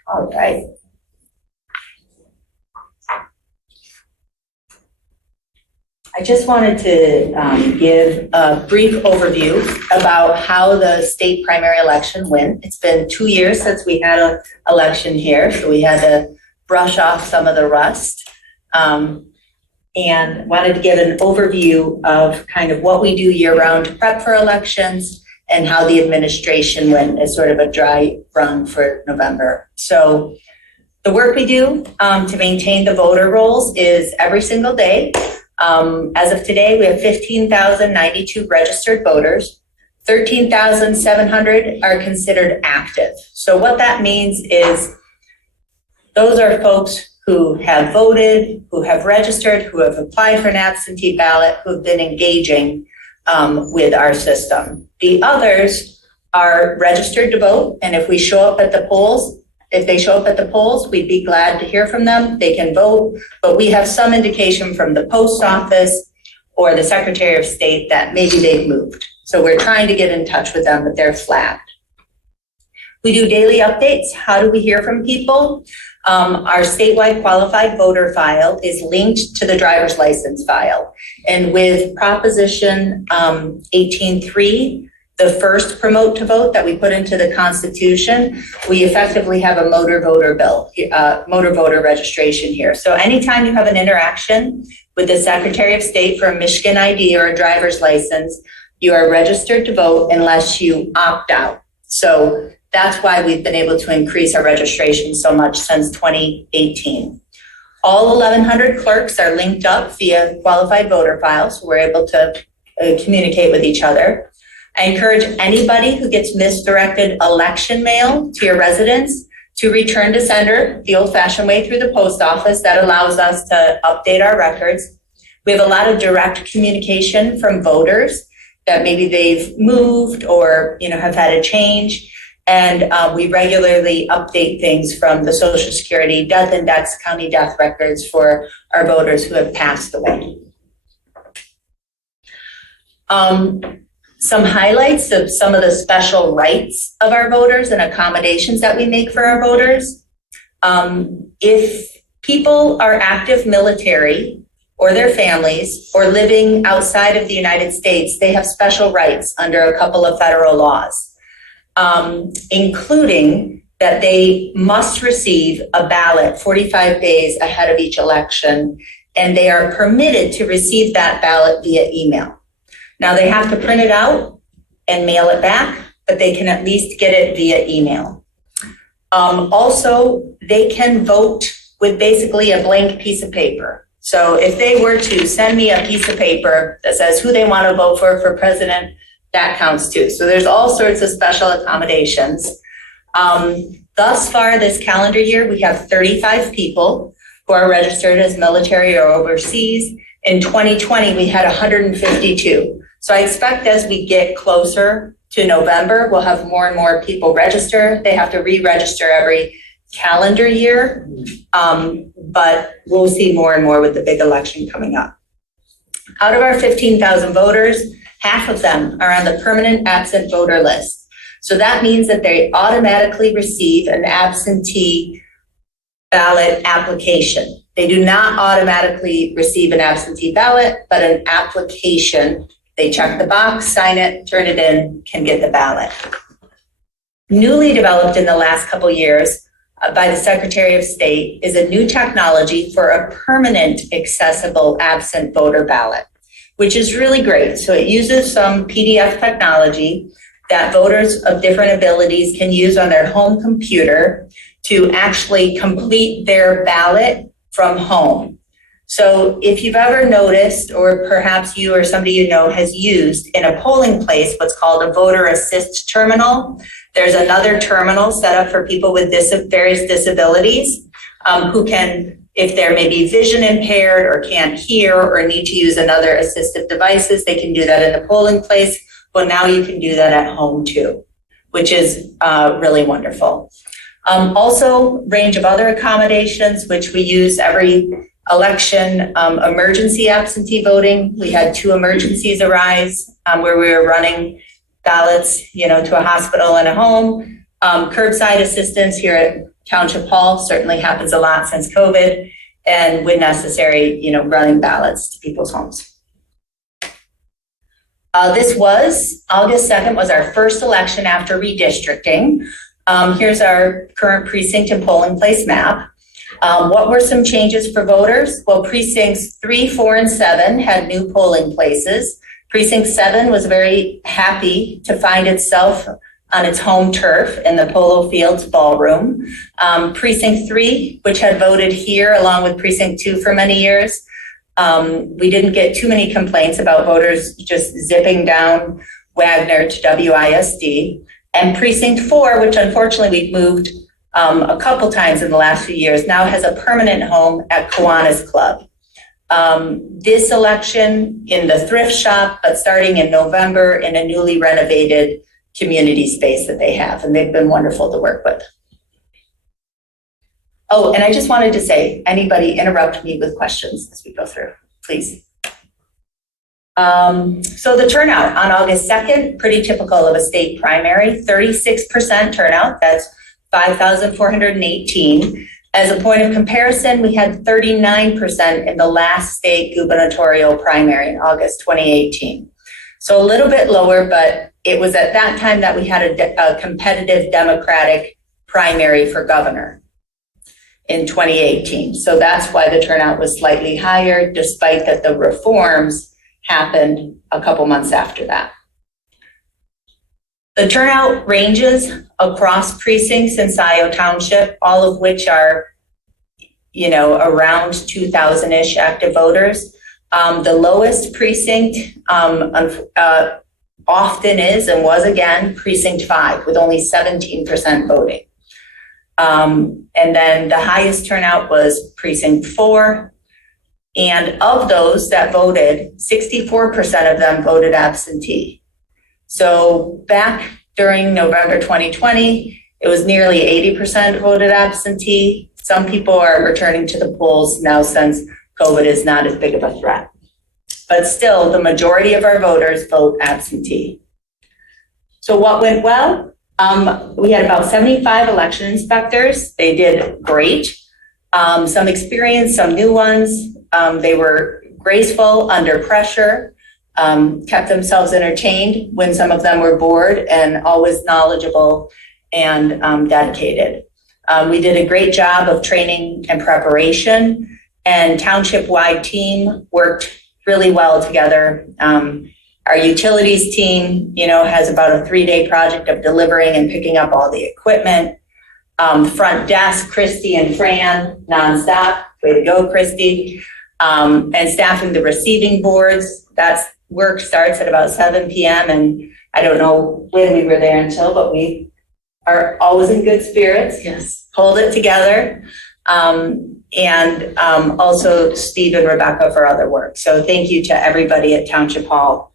All right. I just wanted to give a brief overview about how the state primary election went. It's been 2 years since we had an election here, so we had to brush off some of the rust. And wanted to give an overview of kind of what we do year-round to prep for elections and how the administration went as sort of a dry run for November. So the work we do to maintain the voter rolls is every single day. As of today, we have 15,092 registered voters. 13,700 are considered active. So what that means is those are folks who have voted, who have registered, who have applied for an absentee ballot, who have been engaging with our system. The others are registered to vote, and if we show up at the polls, if they show up at the polls, we'd be glad to hear from them. They can vote, but we have some indication from the post office or the Secretary of State that maybe they've moved. So we're trying to get in touch with them, but they're flagged. We do daily updates. How do we hear from people? Our statewide qualified voter file is linked to the driver's license file. And with Proposition 18.3, the first promote to vote that we put into the Constitution, we effectively have a motor voter bill, motor voter registration here. So anytime you have an interaction with the Secretary of State for a Michigan ID or a driver's license, you are registered to vote unless you opt out. So that's why we've been able to increase our registration so much since 2018. All 1,100 clerks are linked up via qualified voter files, so we're able to communicate with each other. I encourage anybody who gets misdirected election mail to your residence to return to sender the old-fashioned way through the post office. That allows us to update our records. We have a lot of direct communication from voters that maybe they've moved or have had a change. And we regularly update things from the Social Security death index, county death records for our voters who have passed away. Some highlights of some of the special rights of our voters and accommodations that we make for our voters. If people are active military or their families or living outside of the United States, they have special rights under a couple of federal laws. Including that they must receive a ballot 45 days ahead of each election, and they are permitted to receive that ballot via email. Now they have to print it out and mail it back, but they can at least get it via email. Also, they can vote with basically a blank piece of paper. So if they were to send me a piece of paper that says who they want to vote for president, that counts too. So there's all sorts of special accommodations. Thus far this calendar year, we have 35 people who are registered as military or overseas. In 2020, we had 152. So I expect as we get closer to November, we'll have more and more people register. They have to re-register every calendar year, but we'll see more and more with the big election coming up. Out of our 15,000 voters, half of them are on the permanent absent voter list. So that means that they automatically receive an absentee ballot application. They do not automatically receive an absentee ballot, but an application. They check the box, sign it, turn it in, can get the ballot. Newly developed in the last couple years by the Secretary of State is a new technology for a permanent accessible absent voter ballot, which is really great. So it uses some PDF technology that voters of different abilities can use on their home computer to actually complete their ballot from home. So if you've ever noticed, or perhaps you or somebody you know has used in a polling place what's called a voter assist terminal, there's another terminal set up for people with various disabilities who can, if they're maybe vision impaired or can't hear or need to use another assistive devices, they can do that in the polling place. Well, now you can do that at home too, which is really wonderful. Also, range of other accommodations, which we use every election, emergency absentee voting. We had 2 emergencies arise where we were running ballots, to a hospital and a home. Curbside assistance here at Township Hall certainly happens a lot since COVID, and when necessary, running ballots to people's homes. This was August 2nd was our first election after redistricting. Here's our current precinct and polling place map. What were some changes for voters? Well, precincts 3, 4, and 7 had new polling places. Precinct 7 was very happy to find itself on its home turf in the Polo Fields Ballroom. Precinct 3, which had voted here along with Precinct 2 for many years, we didn't get too many complaints about voters just zipping down Wagner to WISD. And Precinct 4, which unfortunately we've moved a couple times in the last few years, now has a permanent home at Kiwanis Club. This election in the thrift shop, but starting in November in a newly renovated community space that they have, and they've been wonderful to work with. Oh, and I just wanted to say, anybody interrupt me with questions as we go through, please. So the turnout on August 2nd, pretty typical of a state primary, 36% turnout, that's 5,418. As a point of comparison, we had 39% in the last state gubernatorial primary in August 2018. So a little bit lower, but it was at that time that we had a competitive Democratic primary for governor in 2018. So that's why the turnout was slightly higher, despite that the reforms happened a couple months after that. The turnout ranges across precincts in Scio Township, all of which are, around 2,000-ish active voters. The lowest precinct often is and was again Precinct 5 with only 17% voting. And then the highest turnout was Precinct 4. And of those that voted, 64% of them voted absentee. So back during November 2020, it was nearly 80% voted absentee. Some people are returning to the polls now since COVID is not as big of a threat. But still, the majority of our voters vote absentee. So what went well? We had about 75 election inspectors. They did great. Some experienced, some new ones. They were graceful under pressure, kept themselves entertained when some of them were bored, and always knowledgeable and dedicated. We did a great job of training and preparation, and township-wide team worked really well together. Our utilities team, has about a 3-day project of delivering and picking up all the equipment. Front desk, Christy and Fran, nonstop. Way to go, Christy. And staffing the receiving boards. That's work starts at about 7 p.m. And I don't know when we were there until, but we are always in good spirits. Yes. Hold it together. And also Steve and Rebecca for other work. So thank you to everybody at Township Hall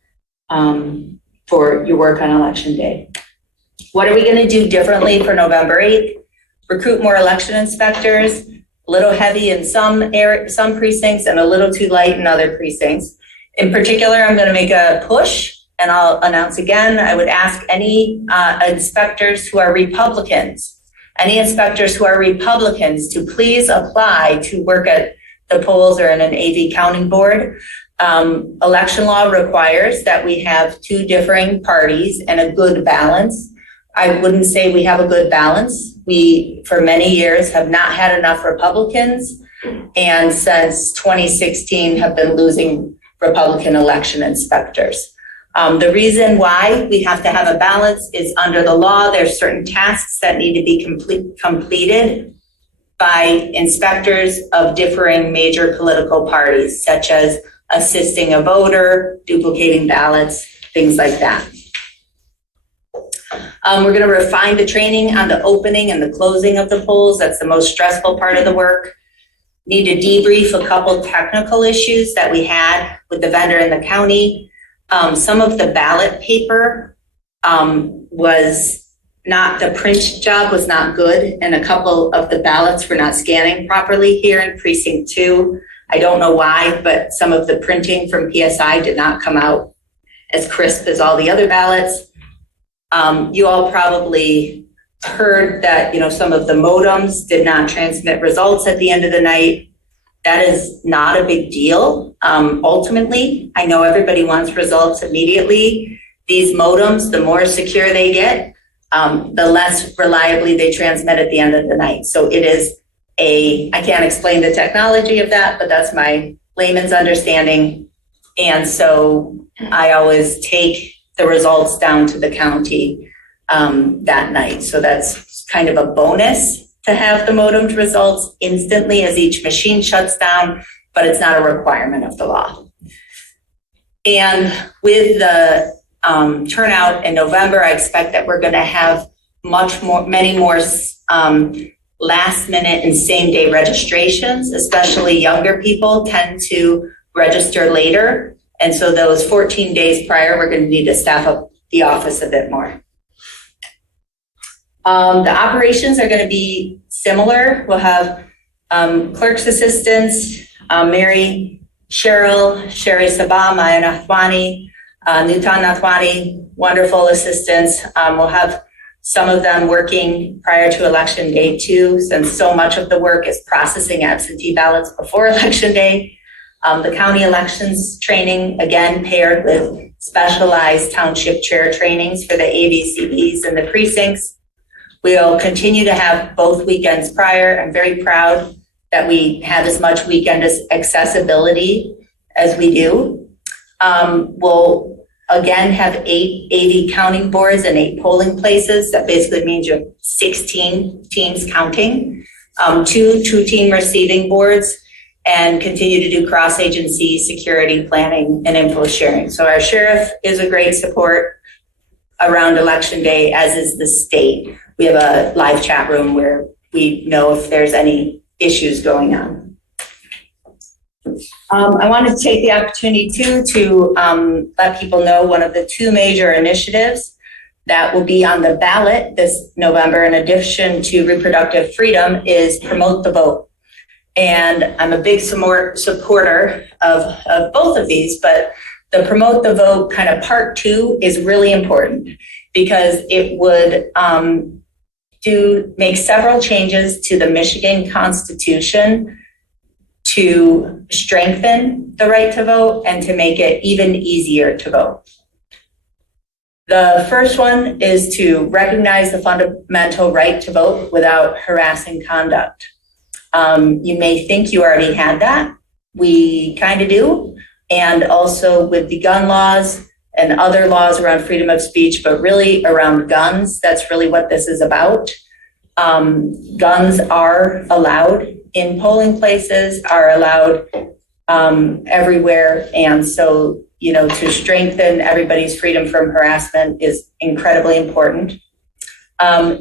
for your work on Election Day. What are we going to do differently for November 8th? Recruit more election inspectors, a little heavy in some precincts and a little too light in other precincts. In particular, I'm going to make a push, and I'll announce again, I would ask any inspectors who are Republicans to please apply to work at the polls are in an AV counting board. Election law requires that we have two differing parties and a good balance. I wouldn't say we have a good balance. We, for many years, have not had enough Republicans, and since 2016 have been losing Republican election inspectors. The reason why we have to have a balance is under the law, there's certain tasks that need to be completed by inspectors of differing major political parties, such as assisting a voter, duplicating ballots, things like that. We're going to refine the training on the opening and the closing of the polls. That's the most stressful part of the work. Need to debrief a couple technical issues that we had with the vendor in the county. Some of the ballot paper was not, the print job was not good, and a couple of the ballots were not scanning properly here in precinct 2. I don't know why, but some of the printing from PSI did not come out as crisp as all the other ballots. You all probably heard that, some of the modems did not transmit results at the end of the night. That is not a big deal. Ultimately, I know everybody wants results immediately. These modems, the more secure they get, the less reliably they transmit at the end of the night. So it is I can't explain the technology of that, but that's my layman's understanding. And so I always take the results down to the county that night. So that's kind of a bonus to have the modemed results instantly as each machine shuts down, but it's not a requirement of the law. And with the turnout in November, I expect that we're going to have many more last minute and same day registrations, especially younger people tend to register later. And so those 14 days prior, we're going to need to staff up the office a bit more. The operations are going to be similar. We'll have clerk's assistants, Mary, Cheryl, Sherry Sabah, Maya Nathwani, Nutan Nathwani, wonderful assistants. We'll have some of them working prior to election day too, since so much of the work is processing absentee ballots before election day. The county elections training, again, paired with specialized township chair trainings for the ABCBs and the precincts. We'll continue to have both weekends prior. I'm very proud that we have as much weekend accessibility as we do. We'll again have 8 AV counting boards and 8 polling places. That basically means you have 16 teams counting, 2 team receiving boards, and continue to do cross-agency security planning and info sharing. So our sheriff is a great support around election day, as is the state. We have a live chat room where we know if there's any issues going on. I wanted to take the opportunity to let people know one of the 2 major initiatives that will be on the ballot this November, in addition to reproductive freedom, is Promote the Vote. And I'm a big supporter of both of these, but the Promote the Vote kind of part 2 is really important because it would make several changes to the Michigan Constitution to strengthen the right to vote and to make it even easier to vote. The first one is to recognize the fundamental right to vote without harassing conduct. You may think you already had that. We kind of do. And also with the gun laws and other laws around freedom of speech, but really around guns, that's really what this is about. Guns are allowed in polling places, are allowed everywhere. And so, to strengthen everybody's freedom from harassment is incredibly important.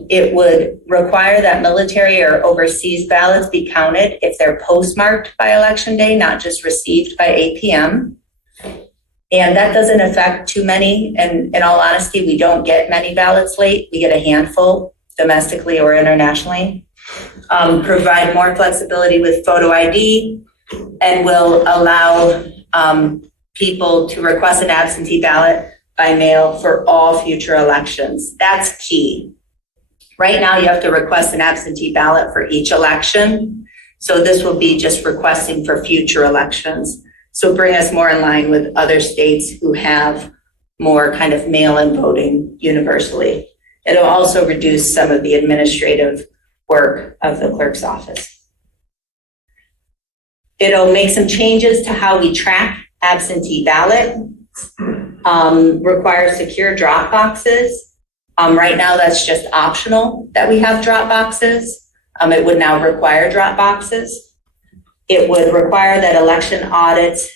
It would require that military or overseas ballots be counted if they're postmarked by election day, not just received by 8 p.m. And that doesn't affect too many. And in all honesty, we don't get many ballots late. We get a handful domestically or internationally. Provide more flexibility with photo ID, and will allow people to request an absentee ballot by mail for all future elections. That's key. Right now, you have to request an absentee ballot for each election. So this will be just requesting for future elections. So bring us more in line with other states who have more kind of mail-in voting universally. It'll also reduce some of the administrative work of the clerk's office. It'll make some changes to how we track absentee ballot, require secure drop boxes. Right now, that's just optional that we have drop boxes. It would now require drop boxes. It would require that election audits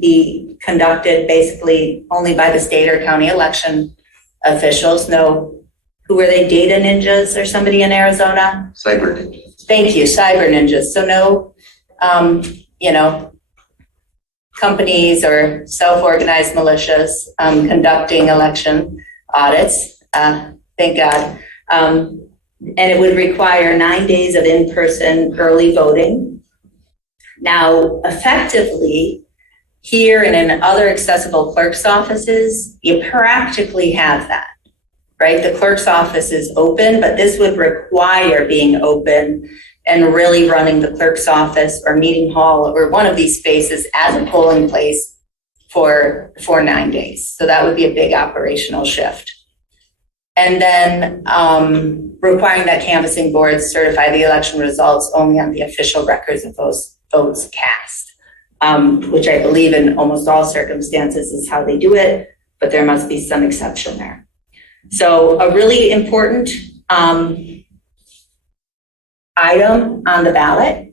be conducted basically only by the state or county election officials. No, who are they, data ninjas or somebody in Arizona? Cyber ninjas. Thank you, cyber ninjas. So no, companies or self-organized militias conducting election audits, thank God. And it would require 9 days of in-person early voting. Now, effectively, here and in other accessible clerk's offices, you practically have that, right? The clerk's office is open, but this would require being open and really running the clerk's office or meeting hall or one of these spaces as a polling place for 9 days. So that would be a big operational shift. And then requiring that canvassing boards certify the election results only on the official records of those votes cast, which I believe in almost all circumstances is how they do it, but there must be some exception there. So a really important item on the ballot,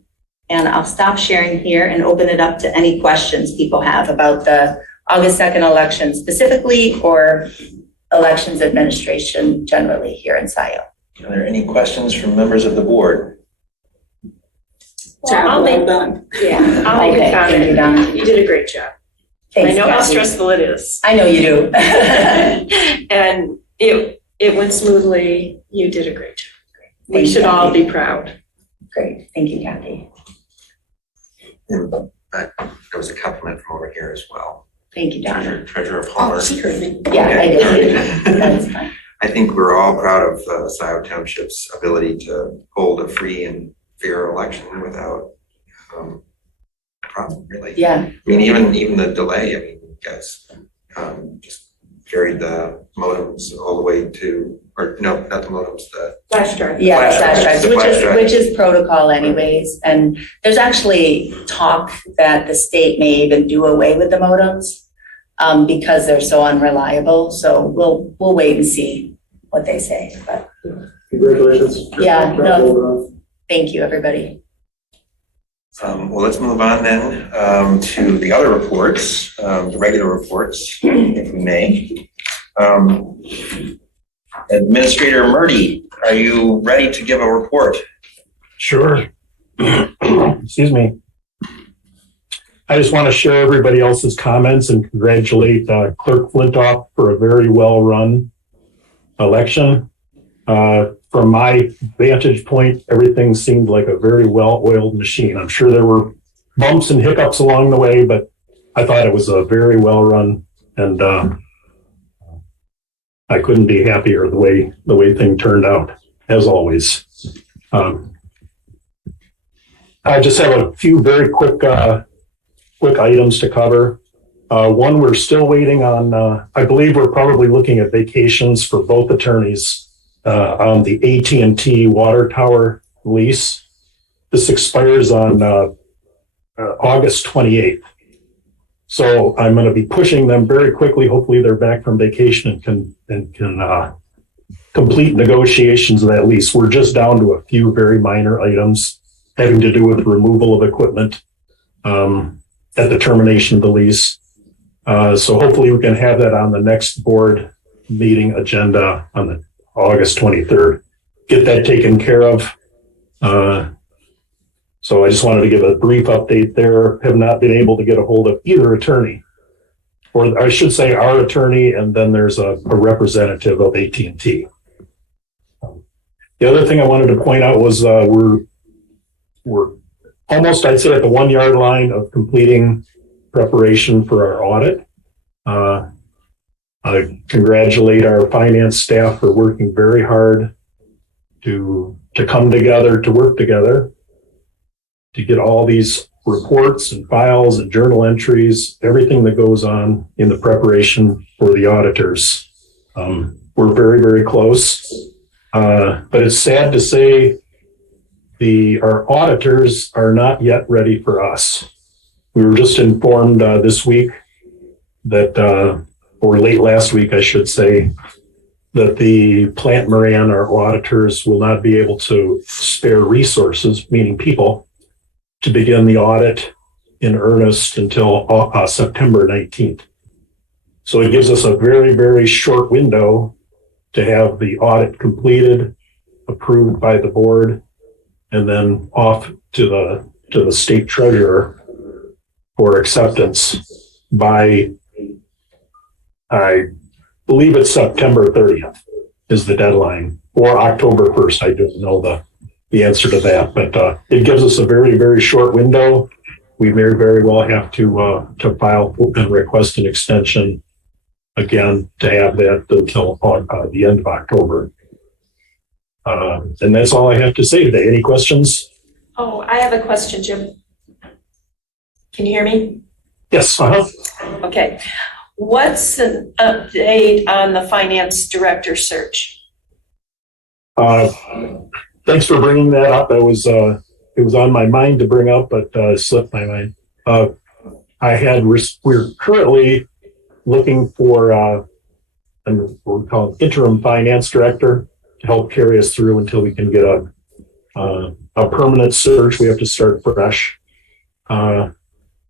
and I'll stop sharing here and open it up to any questions people have about the August 2nd election specifically or elections administration generally here in Scio. Are there any questions from members of the board? Well, I'll make a comment. Thank you, Donna. You did a great job. Thanks, I know how Kathy. stressful it is. I know you do. And it went smoothly. You did a great job. We Thanks, should all Kathy. be proud. Great. Thank you, Kathy. And there was a compliment from over here as well. Thank you, Donna. Treasurer Palmer. She heard me. Yeah, I did. That's fine. I think we're all proud of Scio Township's ability to hold a free and fair election without problem, really. Yeah. I mean, even the delay, I mean, you guys just carried the modems all the way to, or no, not the modems, the Flash drive. Yeah, Flash flash drives, drives, the flash drive. which is protocol anyways. And there's actually talk that the state may even do away with the modems because they're so unreliable. So we'll wait and see what they say. But Congratulations. yeah, no, thank you, everybody. well, let's move on then to the other reports, the regular reports, if we may. Administrator Murdy, are you ready to give a report? Sure. Excuse me. I just want to share everybody else's comments and congratulate Clerk Flintoff for a very well-run election. From my vantage point, everything seemed like a very well-oiled machine. I'm sure there were bumps and hiccups along the way, but I thought it was a very well-run, and I couldn't be happier the way things turned out, as always. I just have a few very quick items to cover. One, we're still waiting on, I believe we're probably looking at vacations for both attorneys on the AT&T water tower lease. This expires on August 28th. So I'm going to be pushing them very quickly. Hopefully they're back from vacation and can complete negotiations of that lease. We're just down to a few very minor items having to do with removal of equipment at the termination of the lease. So hopefully we can have that on the next board meeting agenda on the August 23rd. Get that taken care of. So I just wanted to give a brief update there. Have not been able to get a hold of either attorney, or I should say our attorney, and then there's a representative of AT&T. The other thing I wanted to point out was we're almost, I'd say, at the 1 yard line of completing preparation for our audit. I congratulate our finance staff for working very hard to come together, to work together. to get all these reports and files and journal entries, everything that goes on in the preparation for the auditors. We're very, very close. But it's sad to say our auditors are not yet ready for us. We were just informed this week that, or late last week, I should say, that the Plant Moran, our auditors, will not be able to spare resources, meaning people, to begin the audit in earnest until September 19th. So it gives us a very, very short window to have the audit completed, approved by the board, and then off to the state treasurer for acceptance by, I believe it's September 30th is the deadline, or October 1st. I don't know the answer to that, but it gives us a very, very short window. We may very well have to file and request an extension again to have that until the end of October. And that's all I have to say today. Any questions? Oh, I have a question, Jim. Can you hear me? Yes. Okay. What's an update on the finance director search? Thanks for bringing that up. It was on my mind to bring up, but slipped my mind. We're currently looking for what we call an interim finance director to help carry us through until we can get a permanent search. We have to start fresh.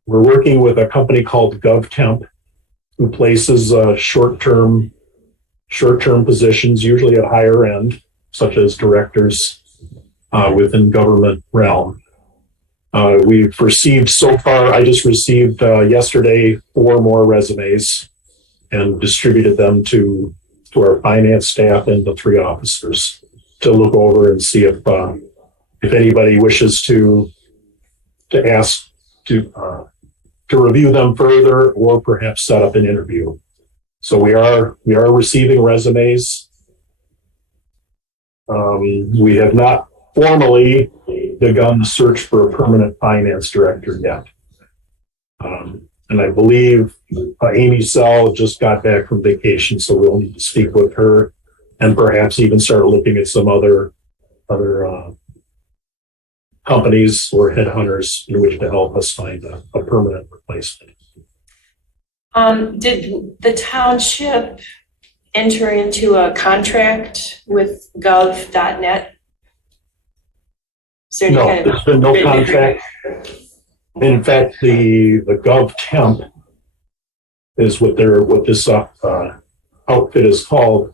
We're working with a company called GovTemp, who places short-term positions, usually at higher end, such as directors within government realm. We've received so far, I just received yesterday 4 more resumes and distributed them to our finance staff and the 3 officers to look over and see if anybody wishes to ask to review them further or perhaps set up an interview. So we are receiving resumes. We have not formally begun the search for a permanent finance director yet. And I believe Amy Sell just got back from vacation, so we'll need to speak with her and perhaps even start looking at some other companies or headhunters in which to help us find a permanent replacement. Did the township enter into a contract with gov.net? Is there any No, kind of there's been no written contract. In fact, the GovTemp is what this outfit is called.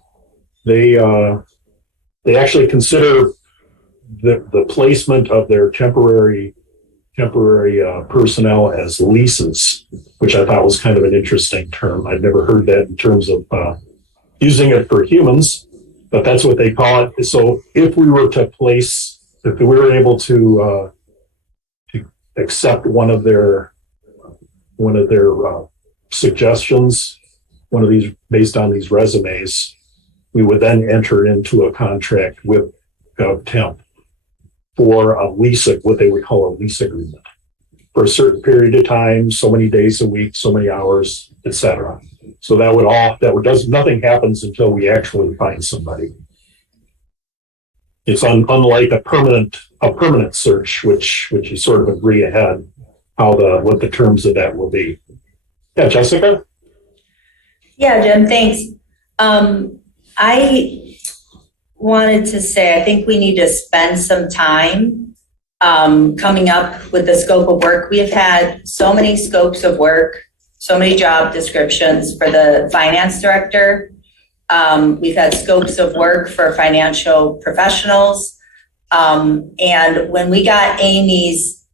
They actually consider the placement of their temporary personnel as leases, which I thought was kind of an interesting term. I'd never heard that in terms of using it for humans, but that's what they call it. So if we were able to accept one of their suggestions, one of these based on these resumes, we would then enter into a contract with GovTemp for a lease, what they would call a lease agreement for a certain period of time, so many days a week, so many hours, etc. So nothing happens until we actually find somebody. It's unlike a permanent search, which you sort of agree ahead what the terms of that will be. Yeah, Jessica? Yeah, Jim, thanks. I wanted to say, I think we need to spend some time coming up with the scope of work. We have had so many scopes of work, so many job descriptions for the finance director. We've had scopes of work for financial professionals. And when we got Amy's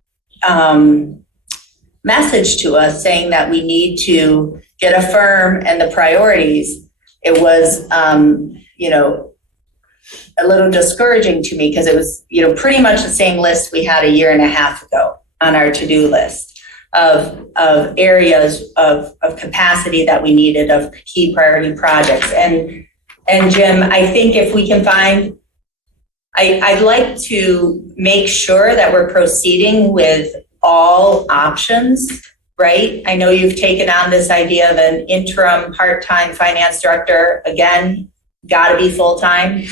message to us saying that we need to get a firm and the priorities, it was, a little discouraging to me because it was, pretty much the same list we had a year and a half ago on our to-do list of areas of capacity that we needed, of key priority projects. And Jim, I think if we can find I'd like to make sure that we're proceeding with all options, right? I know you've taken on this idea of an interim part-time finance director. Again, got to be full-time,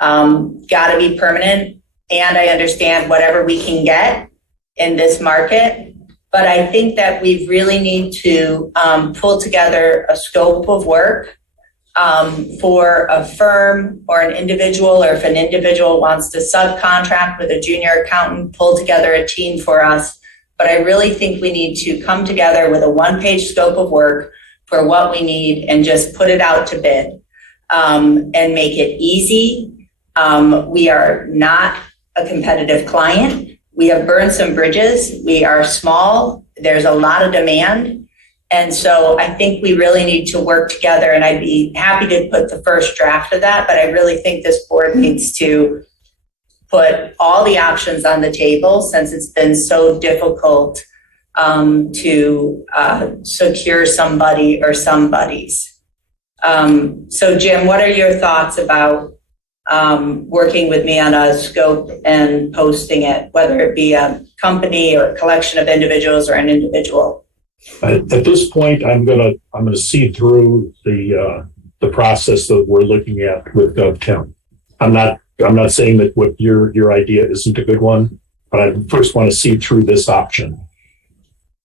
got to be permanent. And I understand whatever we can get in this market. But I think that we really need to pull together a scope of work for a firm or an individual, or if an individual wants to subcontract with a junior accountant, pull together a team for us. But I really think we need to come together with a one-page scope of work for what we need and just put it out to bid and make it easy. We are not a competitive client. We have burned some bridges. We are small. There's a lot of demand. And so I think we really need to work together, and I'd be happy to put the first draft of that, but I really think this board needs to put all the options on the table since it's been so difficult to secure somebody or somebodies. So Jim, what are your thoughts about working with me on a scope and posting it, whether it be a company or a collection of individuals or an individual? At this point, I'm gonna see through the process that we're looking at with GovTem. I'm not saying that what your idea isn't a good one, but I first want to see through this option,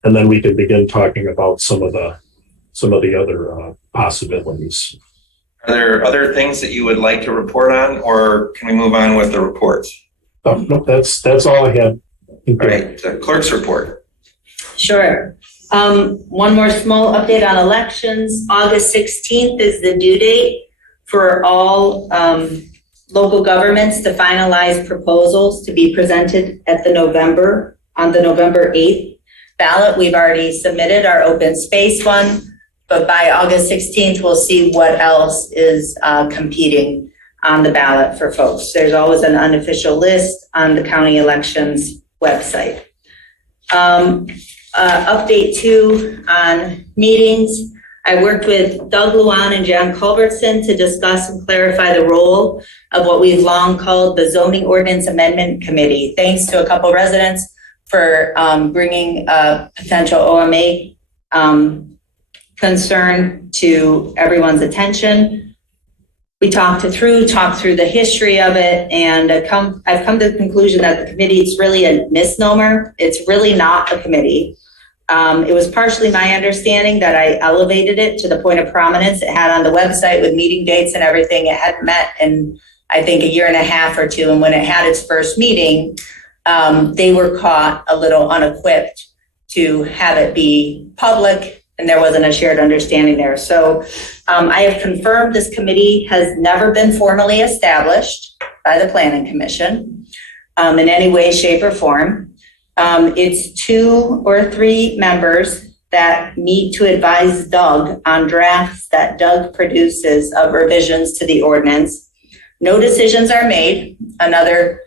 and then we can begin talking about some of the other possibilities. Are there other things that you would like to report on, or can we move on with the reports? No, that's all I had. All right, the clerk's report. Sure. One more small update on elections. August 16th is the due date for all local governments to finalize proposals to be presented at on the November 8th ballot. We've already submitted our open space one, but by August 16th, we'll see what else is competing on the ballot for folks. There's always an unofficial list on the county elections website. Update 2 on meetings. I worked with Doug Luan and John Culbertson to discuss and clarify the role of what we've long called the Zoning Ordinance Amendment Committee. Thanks to a couple residents for bringing a potential OMA concern to everyone's attention. We talked through the history of it, and I've come to the conclusion that the committee is really a misnomer. It's really not a committee. It was partially my understanding that I elevated it to the point of prominence it had on the website with meeting dates and everything. It hadn't met in, I think, 1.5 years or 2. And when it had its first meeting, they were caught a little unequipped to have it be public, and there wasn't a shared understanding there. So I have confirmed this committee has never been formally established by the Planning Commission in any way, shape, or form. It's 2 or 3 members that meet to advise Doug on drafts that Doug produces of revisions to the ordinance. No decisions are made, another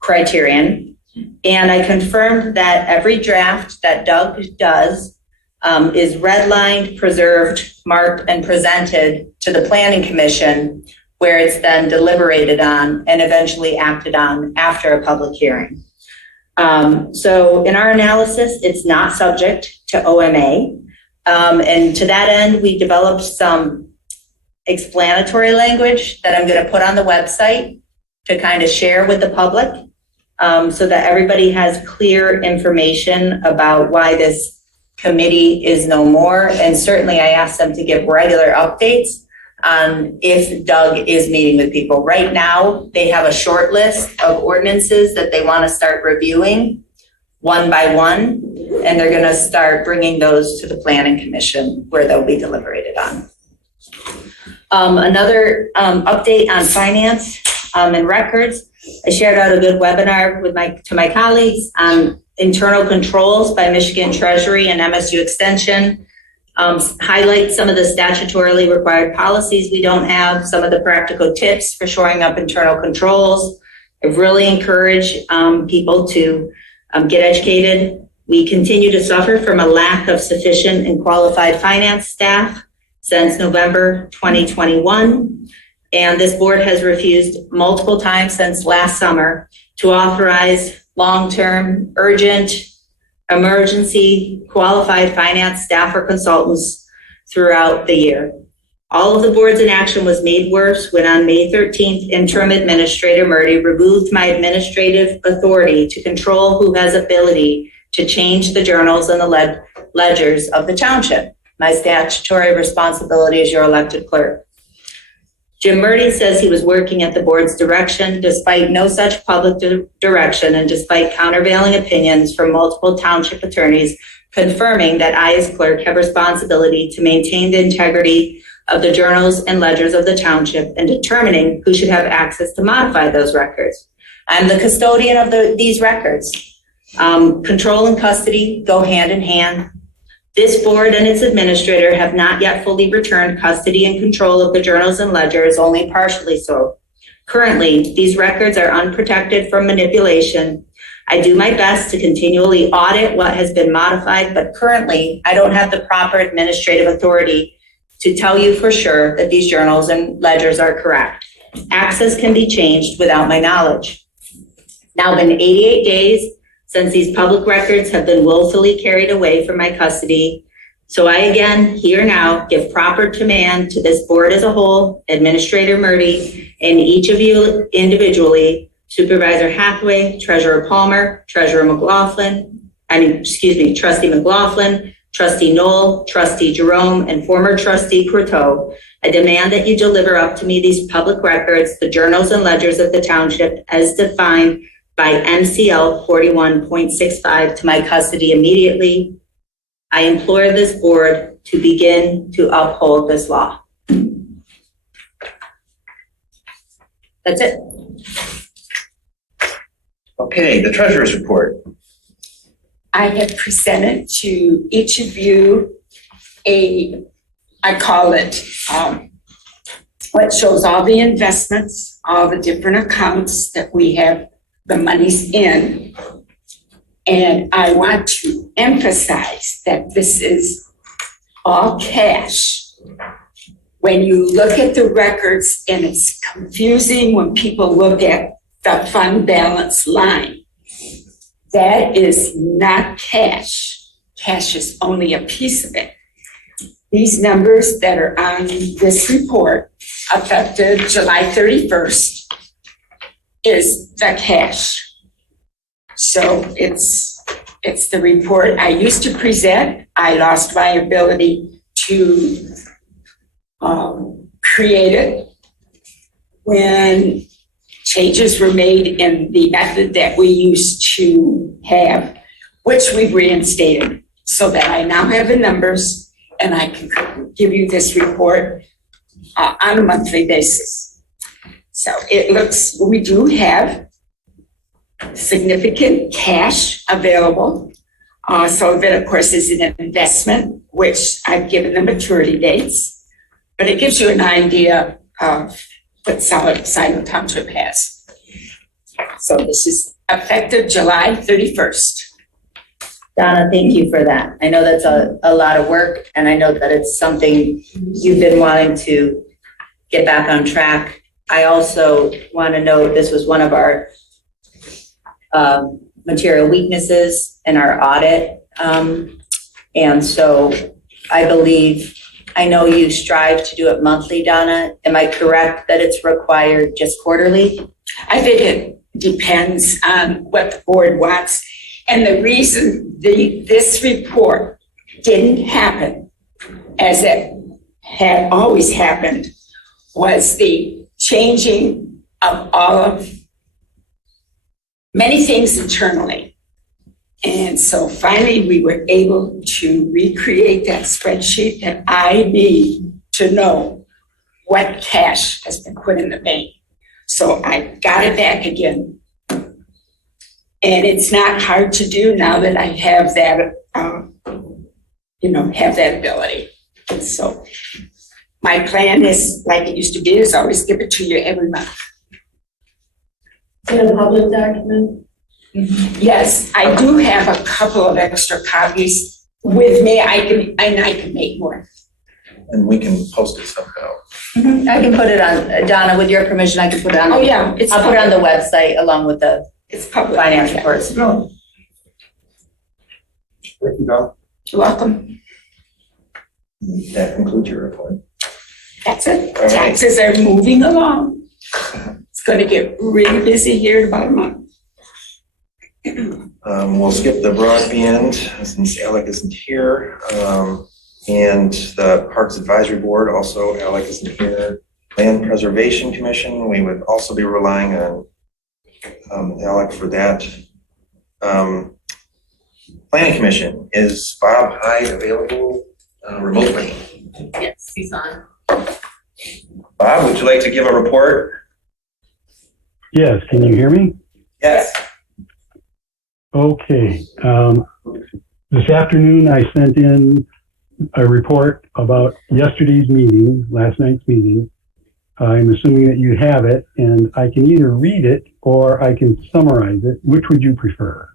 criterion. And I confirmed that every draft that Doug does is redlined, preserved, marked, and presented to the Planning Commission, where it's then deliberated on and eventually acted on after a public hearing. So in our analysis, it's not subject to OMA. And to that end, we developed some explanatory language that I'm going to put on the website to kind of share with the public so that everybody has clear information about why this committee is no more. And certainly I asked them to give regular updates on if Doug is meeting with people. Right now, they have a short list of ordinances that they want to start reviewing one by one, and they're going to start bringing those to the Planning Commission where they'll be deliberated on. Another update on finance and records. I shared out a good webinar with to my colleagues on internal controls by Michigan Treasury and MSU Extension. Highlight some of the statutorily required policies we don't have, some of the practical tips for shoring up internal controls. I really encourage people to get educated. We continue to suffer from a lack of sufficient and qualified finance staff since November 2021. And this board has refused multiple times since last summer to authorize long-term, urgent, emergency, qualified finance staff or consultants throughout the year. All of the board's inaction was made worse when on May 13th, Interim Administrator Murdy removed my administrative authority to control who has ability to change the journals and the ledgers of the township. My statutory responsibility as your elected clerk. Jim Murdy says he was working at the board's direction despite no such public direction and despite countervailing opinions from multiple township attorneys confirming that I as clerk have responsibility to maintain the integrity of the journals and ledgers of the township and determining who should have access to modify those records. I'm the custodian of these records. Control and custody go hand in hand. This board and its administrator have not yet fully returned custody and control of the journals and ledgers, only partially so. Currently, these records are unprotected from manipulation. I do my best to continually audit what has been modified, but currently I don't have the proper administrative authority to tell you for sure that these journals and ledgers are correct. Access can be changed without my knowledge. Now been 88 days since these public records have been willfully carried away from my custody. So I again, here now, give proper command to this board as a whole, Administrator Murdy, and each of you individually, Supervisor Hathaway, Treasurer Palmer, Trustee McLaughlin, Trustee Knoll, Trustee Jerome, and former Trustee Porto. I demand that you deliver up to me these public records, the journals and ledgers of the township as defined by MCL 41.65 to my custody immediately. I implore this board to begin to uphold this law. That's it. Okay, the treasurer's report. I have presented to each of you I call it, what shows all the investments, all the different accounts that we have the monies in. And I want to emphasize that this is all cash. When you look at the records, and it's confusing when people look at the fund balance line, that is not cash. Cash is only a piece of it. These numbers that are on this report, effective July 31st, is the cash. So it's the report I used to present. I lost my ability to create it when changes were made in the method that we used to have, which we've reinstated, so that I now have the numbers and I can give you this report on a monthly basis. So it looks, we do have significant cash available. So that, of course, is an investment, which I've given the maturity dates, but it gives you an idea of what Scio Township has. So this is effective July 31st. Donna, thank you for that. I know that's a lot of work, and I know that it's something you've been wanting to get back on track. I also want to note this was one of our material weaknesses in our audit. And so I know you strive to do it monthly, Donna. Am I correct that it's required just quarterly? I think it depends on what the board wants. And the reason this report didn't happen, as it had always happened, was the changing of all of many things internally. And so finally we were able to recreate that spreadsheet that I need to know what cash has been put in the bank. So I got it back again. And it's not hard to do now that I have that, have that ability. So my plan is, like it used to be, is always give it to you every month. Is it a public document? Yes, I do have a couple of extra copies with me. I can make more. and we can post it somehow. I can put it on, Donna, with your permission, I can put it on. Oh, yeah, it's I'll put it on the public. website along with the It's public. finance reports. No. Thank you, Don. You're welcome. That concludes your report. That's it. All right. Taxes are moving along. It's going to get really busy here in about a month. We'll skip the broadband since Alec isn't here. And the Parks Advisory Board, also Alec isn't here. Land Preservation Commission, we would also be relying on Alec for that. Planning Commission, is Bob Hyde available remotely? Yes, he's on. Bob, would you like to give a report? Yes, can you hear me? Yes. Okay. This afternoon, I sent in a report about yesterday's meeting, last night's meeting. I'm assuming that you have it, and I can either read it or I can summarize it. Which would you prefer?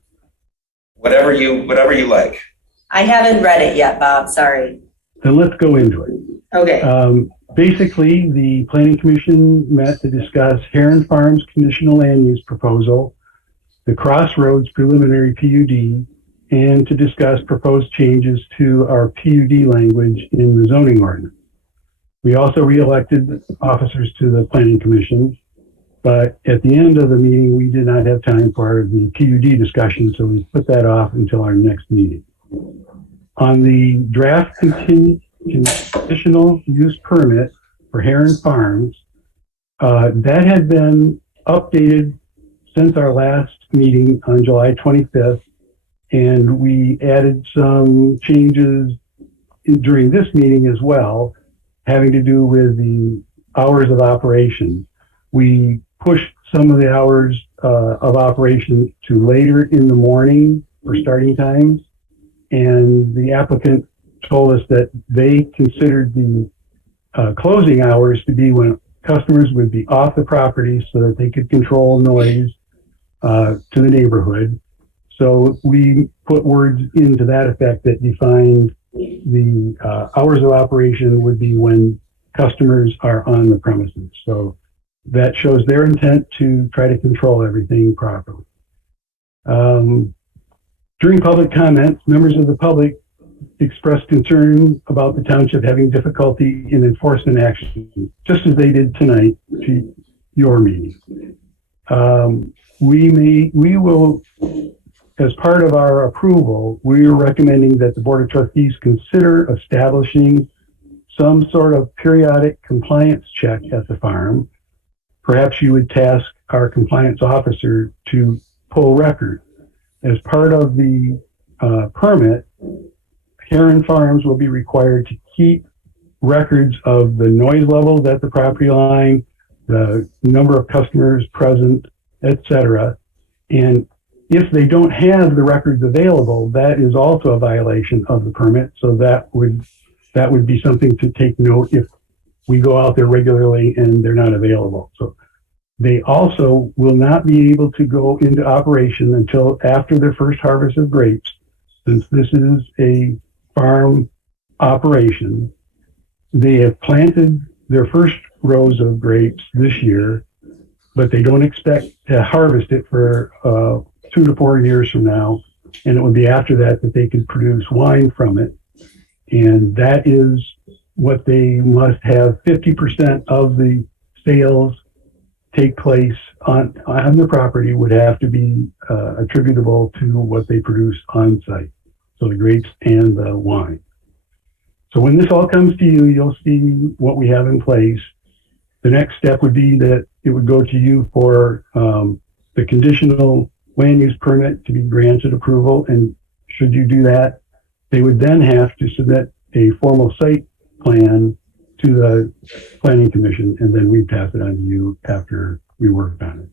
Whatever you like. I haven't read it yet, Bob, sorry. Then let's go into it. Okay. Basically, the Planning Commission met to discuss Heron Farms conditional land use proposal, the Crossroads Preliminary PUD, and to discuss proposed changes to our PUD language in the zoning ordinance. We also re-elected officers to the Planning Commission, but at the end of the meeting, we did not have time for the PUD discussion, so we put that off until our next meeting. On the draft conditional use permit for Heron Farms, that had been updated since our last meeting on July 25th, and we added some changes during this meeting as well, having to do with the hours of operation. We pushed some of the hours of operation to later in the morning for starting times, and the applicant told us that they considered the closing hours to be when customers would be off the property so that they could control noise to the neighborhood. So we put words into that effect that defined the hours of operation would be when customers are on the premises. So that shows their intent to try to control everything properly. During public comments, members of the public expressed concern about the township having difficulty in enforcement action, just as they did tonight to your meeting. We will, as part of our approval, we are recommending that the Board of Trustees consider establishing some sort of periodic compliance check at the farm. Perhaps you would task our compliance officer to pull records. As part of the permit, Heron Farms will be required to keep records of the noise levels at the property line, the number of customers present, etc. And if they don't have the records available, that is also a violation of the permit. So that would be something to take note if we go out there regularly and they're not available. So they also will not be able to go into operation until after their first harvest of grapes, since this is a farm operation. They have planted their first rows of grapes this year, but they don't expect to harvest it for 2 to 4 years from now. And it would be after that that they could produce wine from it. And that is what they must have 50% of the sales take place on the property would have to be attributable to what they produce on site. So the grapes and the wine. So when this all comes to you, you'll see what we have in place. The next step would be that it would go to you for the conditional land use permit to be granted approval. And should you do that, they would then have to submit a formal site plan to the Planning Commission, and then we pass it on to you after we work on it.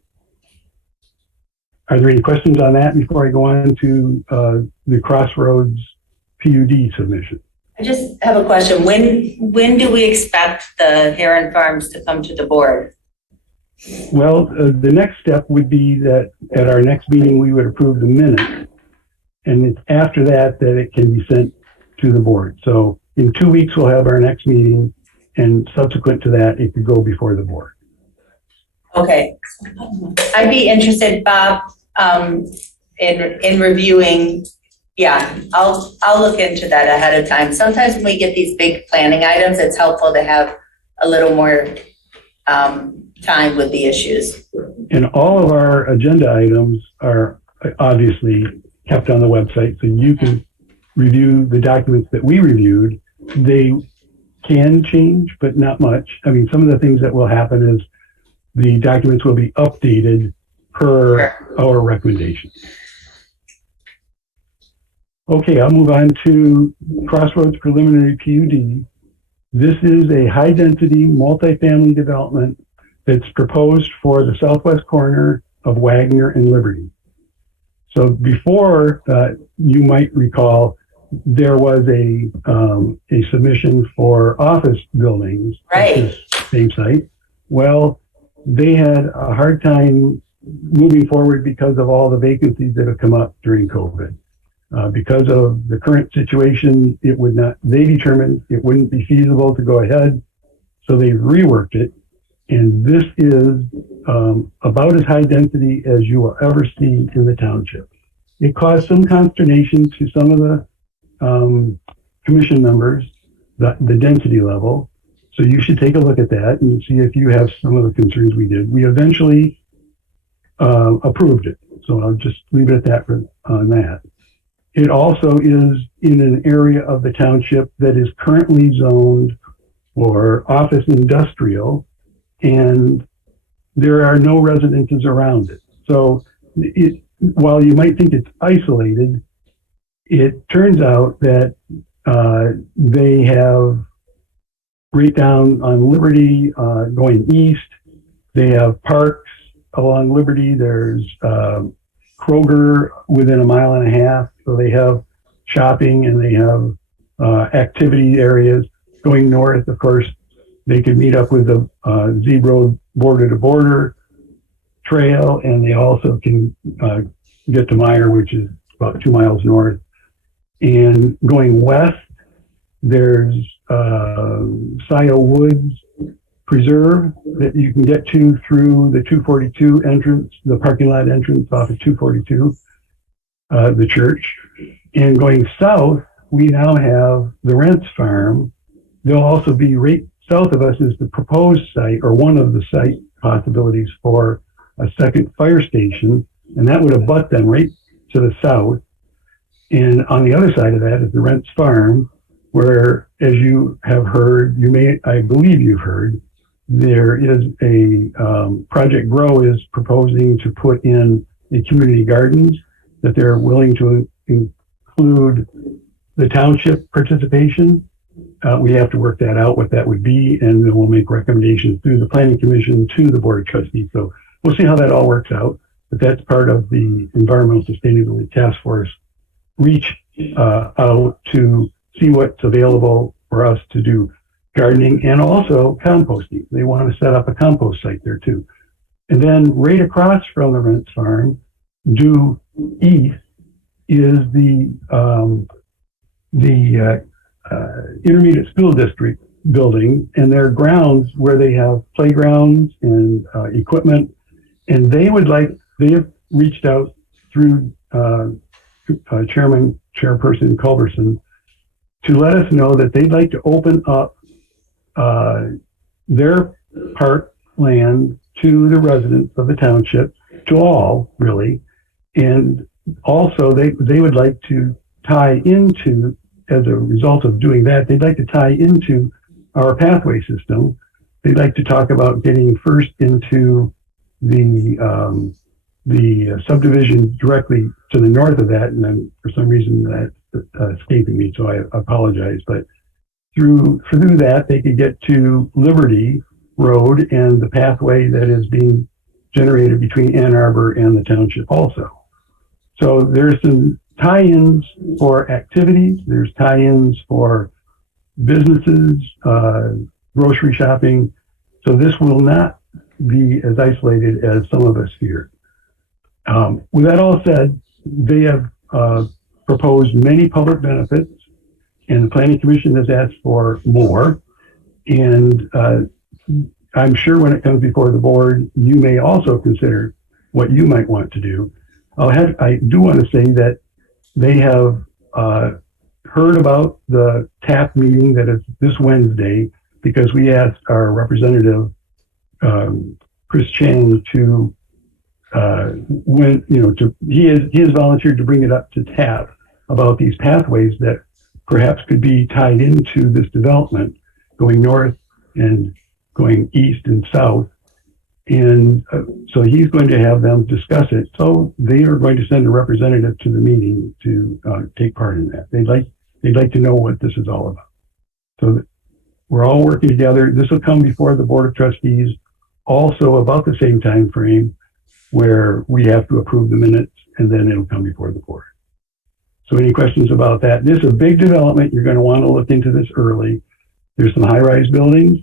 Are there any questions on that before I go on to the Crossroads PUD submission? I just have a question. When do we expect the Heron Farms to come to the board? Well, the next step would be that at our next meeting, we would approve the minutes. And it's after that that it can be sent to the board. So in 2 weeks, we'll have our next meeting, and subsequent to that, it could go before the board. Okay. I'd be interested, Bob, in reviewing. Yeah, I'll look into that ahead of time. Sometimes when we get these big planning items, it's helpful to have a little more time with the issues. And all of our agenda items are obviously kept on the website, so you can review the documents that we reviewed. They can change, but not much. I mean, some of the things that will happen is the documents will be updated per our recommendation. Okay, I'll move on to Crossroads Preliminary PUD. This is a high-density multifamily development that's proposed for the southwest corner of Wagner and Liberty. So before, you might recall, there was a submission for office buildings at this same site. Well, they had a hard time moving forward because of all the vacancies that have come up during COVID. Because of the current situation, they determined it wouldn't be feasible to go ahead. So they reworked it. And this is about as high density as you will ever see in the township. It caused some consternation to some of the commission members, the density level. So you should take a look at that and see if you have some of the concerns we did. We eventually approved it. So I'll just leave it at that on that. It also is in an area of the township that is currently zoned for office industrial, and there are no residences around it. So while you might think it's isolated, it turns out that they have right down on Liberty going east. They have parks along Liberty. There's Kroger within 1.5 miles. So they have shopping and they have activity areas. Going north, of course, they could meet up with the zebra border-to-border trail, and they also can get to Meyer, which is about 2 miles north. And going west, there's Scio Woods Preserve that you can get to through the 242 entrance, the parking lot entrance off of 242, the church. And going south, we now have the Rents Farm. There'll also be right south of us is the proposed site, or one of the site possibilities for a second fire station, and that would abut them right to the south. And on the other side of that is the Rents Farm, where, as you have heard, I believe you've heard, there is a Project Grow is proposing to put in a community gardens that they're willing to include the township participation. We have to work that out, what that would be, and then we'll make recommendations through the Planning Commission to the Board of Trustees. So we'll see how that all works out, but that's part of the Environmental Sustainability Task Force reach out to see what's available for us to do gardening and also composting. They want to set up a compost site there too. And then right across from the Rents Farm, due east, is the Intermediate School District building, and their grounds where they have playgrounds and equipment. And they have reached out through Chairperson Culberson to let us know that they'd like to open up their park land to the residents of the township, to all really. And also they would like to tie into, as a result of doing that, they'd like to tie into our pathway system. They'd like to talk about getting first into the subdivision directly to the north of that, and then for some reason that's escaping me, so I apologize. But through that, they could get to Liberty Road and the pathway that is being generated between Ann Arbor and the township also. So there's some tie-ins for activities, there's tie-ins for businesses, grocery shopping. So this will not be as isolated as some of us feared. With that all said, they have proposed many public benefits, and the planning commission has asked for more. And I'm sure when it comes before the board, you may also consider what you might want to do. I do want to say that they have heard about the TAP meeting that is this Wednesday, because we asked our representative, Chris Chang, to he has volunteered to bring it up to TAP about these pathways that perhaps could be tied into this development, going north and going east and south. And so he's going to have them discuss it. So they are going to send a representative to the meeting to take part in that. They'd like to know what this is all about. So that we're all working together. This will come before the Board of Trustees also about the same time frame, where we have to approve the minutes, and then it'll come before the board. So any questions about that? This is a big development. You're going to want to look into this early. There's some high-rise buildings.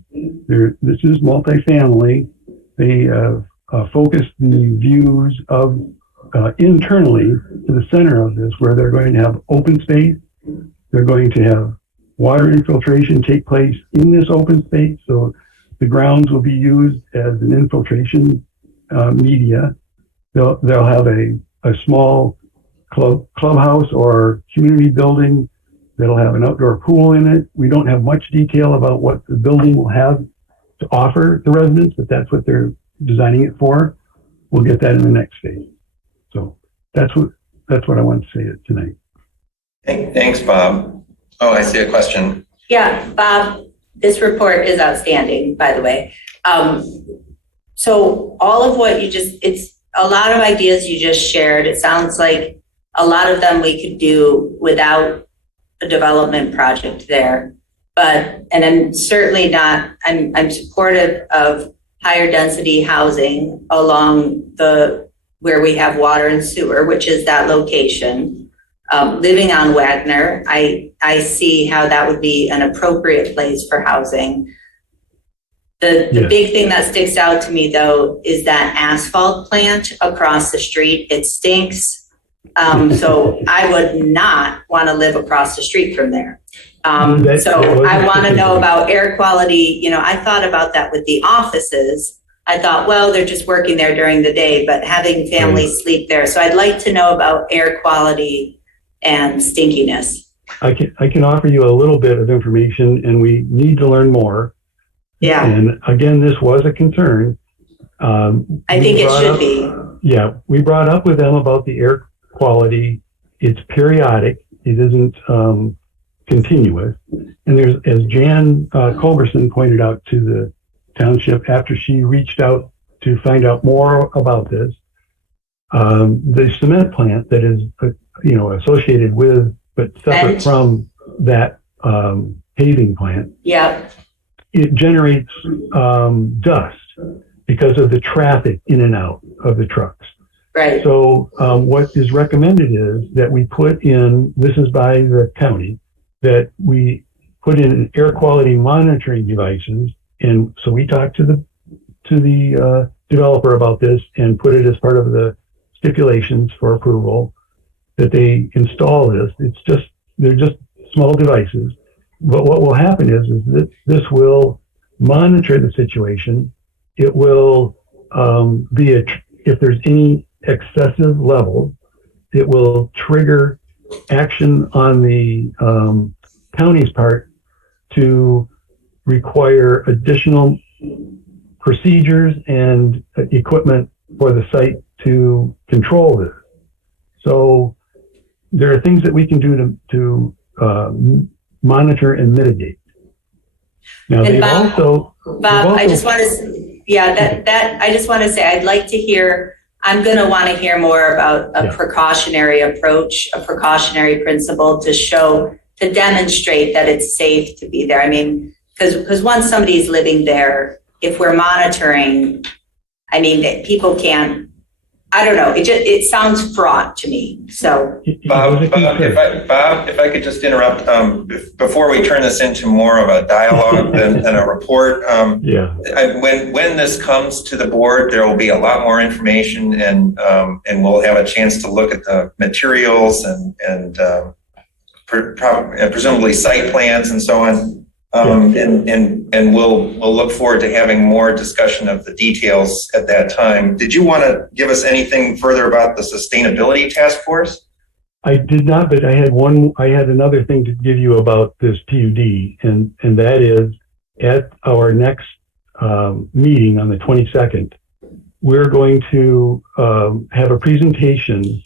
This is multifamily. They focus the views of internally to the center of this, where they're going to have open space. They're going to have water infiltration take place in this open space. So the grounds will be used as an infiltration media. They'll have a small clubhouse or community building that'll have an outdoor pool in it. We don't have much detail about what the building will have to offer the residents, but that's what they're designing it for. We'll get that in the next phase. So that's what I want to say tonight. Thanks, Bob. Oh, I see a question. Yeah, Bob, this report is outstanding, by the way. So all of what it's a lot of ideas you just shared. It sounds like a lot of them we could do without a development project there. And I'm certainly not, I'm supportive of higher density housing along where we have water and sewer, which is that location. Living on Wagner, I see how that would be an appropriate place for housing. The big thing that sticks out to me, though, is that asphalt plant across the street. It stinks. So I would not want to live across the street from there. So I want to know about air quality. I thought about that with the offices. I thought, well, they're just working there during the day, but having families sleep there. So I'd like to know about air quality and stinkiness. I can offer you a little bit of information, and we need to learn more. Yeah. And again, this was a concern. I think it should be. Yeah, we brought up with them about the air quality. It's periodic. It isn't continuous. And there's, as Jan Culberson pointed out to the township after she reached out to find out more about this, the cement plant that is, associated with, but separate from that paving plant. Yeah. It generates dust because of the traffic in and out of the trucks. Right. So what is recommended is that we put in, this is by the county, that we put in air quality monitoring devices. And so we talked to the developer about this and put it as part of the stipulations for approval that they install this. They're just small devices. But what will happen is that this will monitor the situation. It will if there's any excessive level, it will trigger action on the county's part to require additional procedures and equipment for the site to control this. So there are things that we can do to monitor and mitigate. Now, and Bob, I just want to, I just want to say, I'd like to hear, I'm going to want to hear more about a precautionary approach, a precautionary principle to demonstrate that it's safe to be there. I mean, because once somebody's living there, if we're monitoring, I mean, people can't, I don't know. It sounds fraught to me. So, Bob, if I could just interrupt before we turn this into more of a dialogue than a report. When this comes to the board, there will be a lot more information, and we'll have a chance to look at the materials and presumably site plans and so on. And we'll look forward to having more discussion of the details at that time. Did you want to give us anything further about the sustainability task force? I did not, but I had another thing to give you about this PUD, and that is at our next meeting on the 22nd, we're going to have a presentation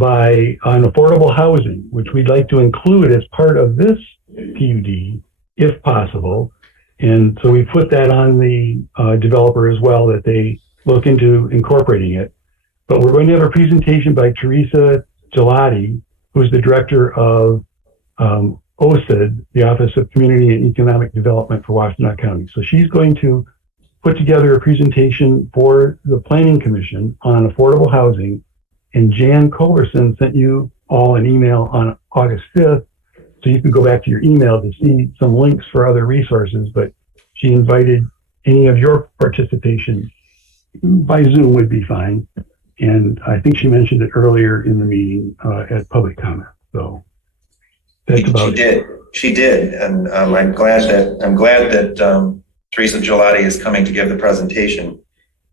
on affordable housing, which we'd like to include as part of this PUD, if possible. And so we put that on the developer as well, that they look into incorporating it. But we're going to have a presentation by Teresa Gelati, who's the director of OSID, the Office of Community and Economic Development for Washtenaw County. So she's going to put together a presentation for the Planning Commission on affordable housing. And Jan Culverson sent you all an email on August 5th, so you can go back to your email to see some links for other resources, but she invited any of your participation by Zoom would be fine. And I think she mentioned it earlier in the meeting at public comment. So that's about it. She did, and I'm glad that Teresa Gelati is coming to give the presentation.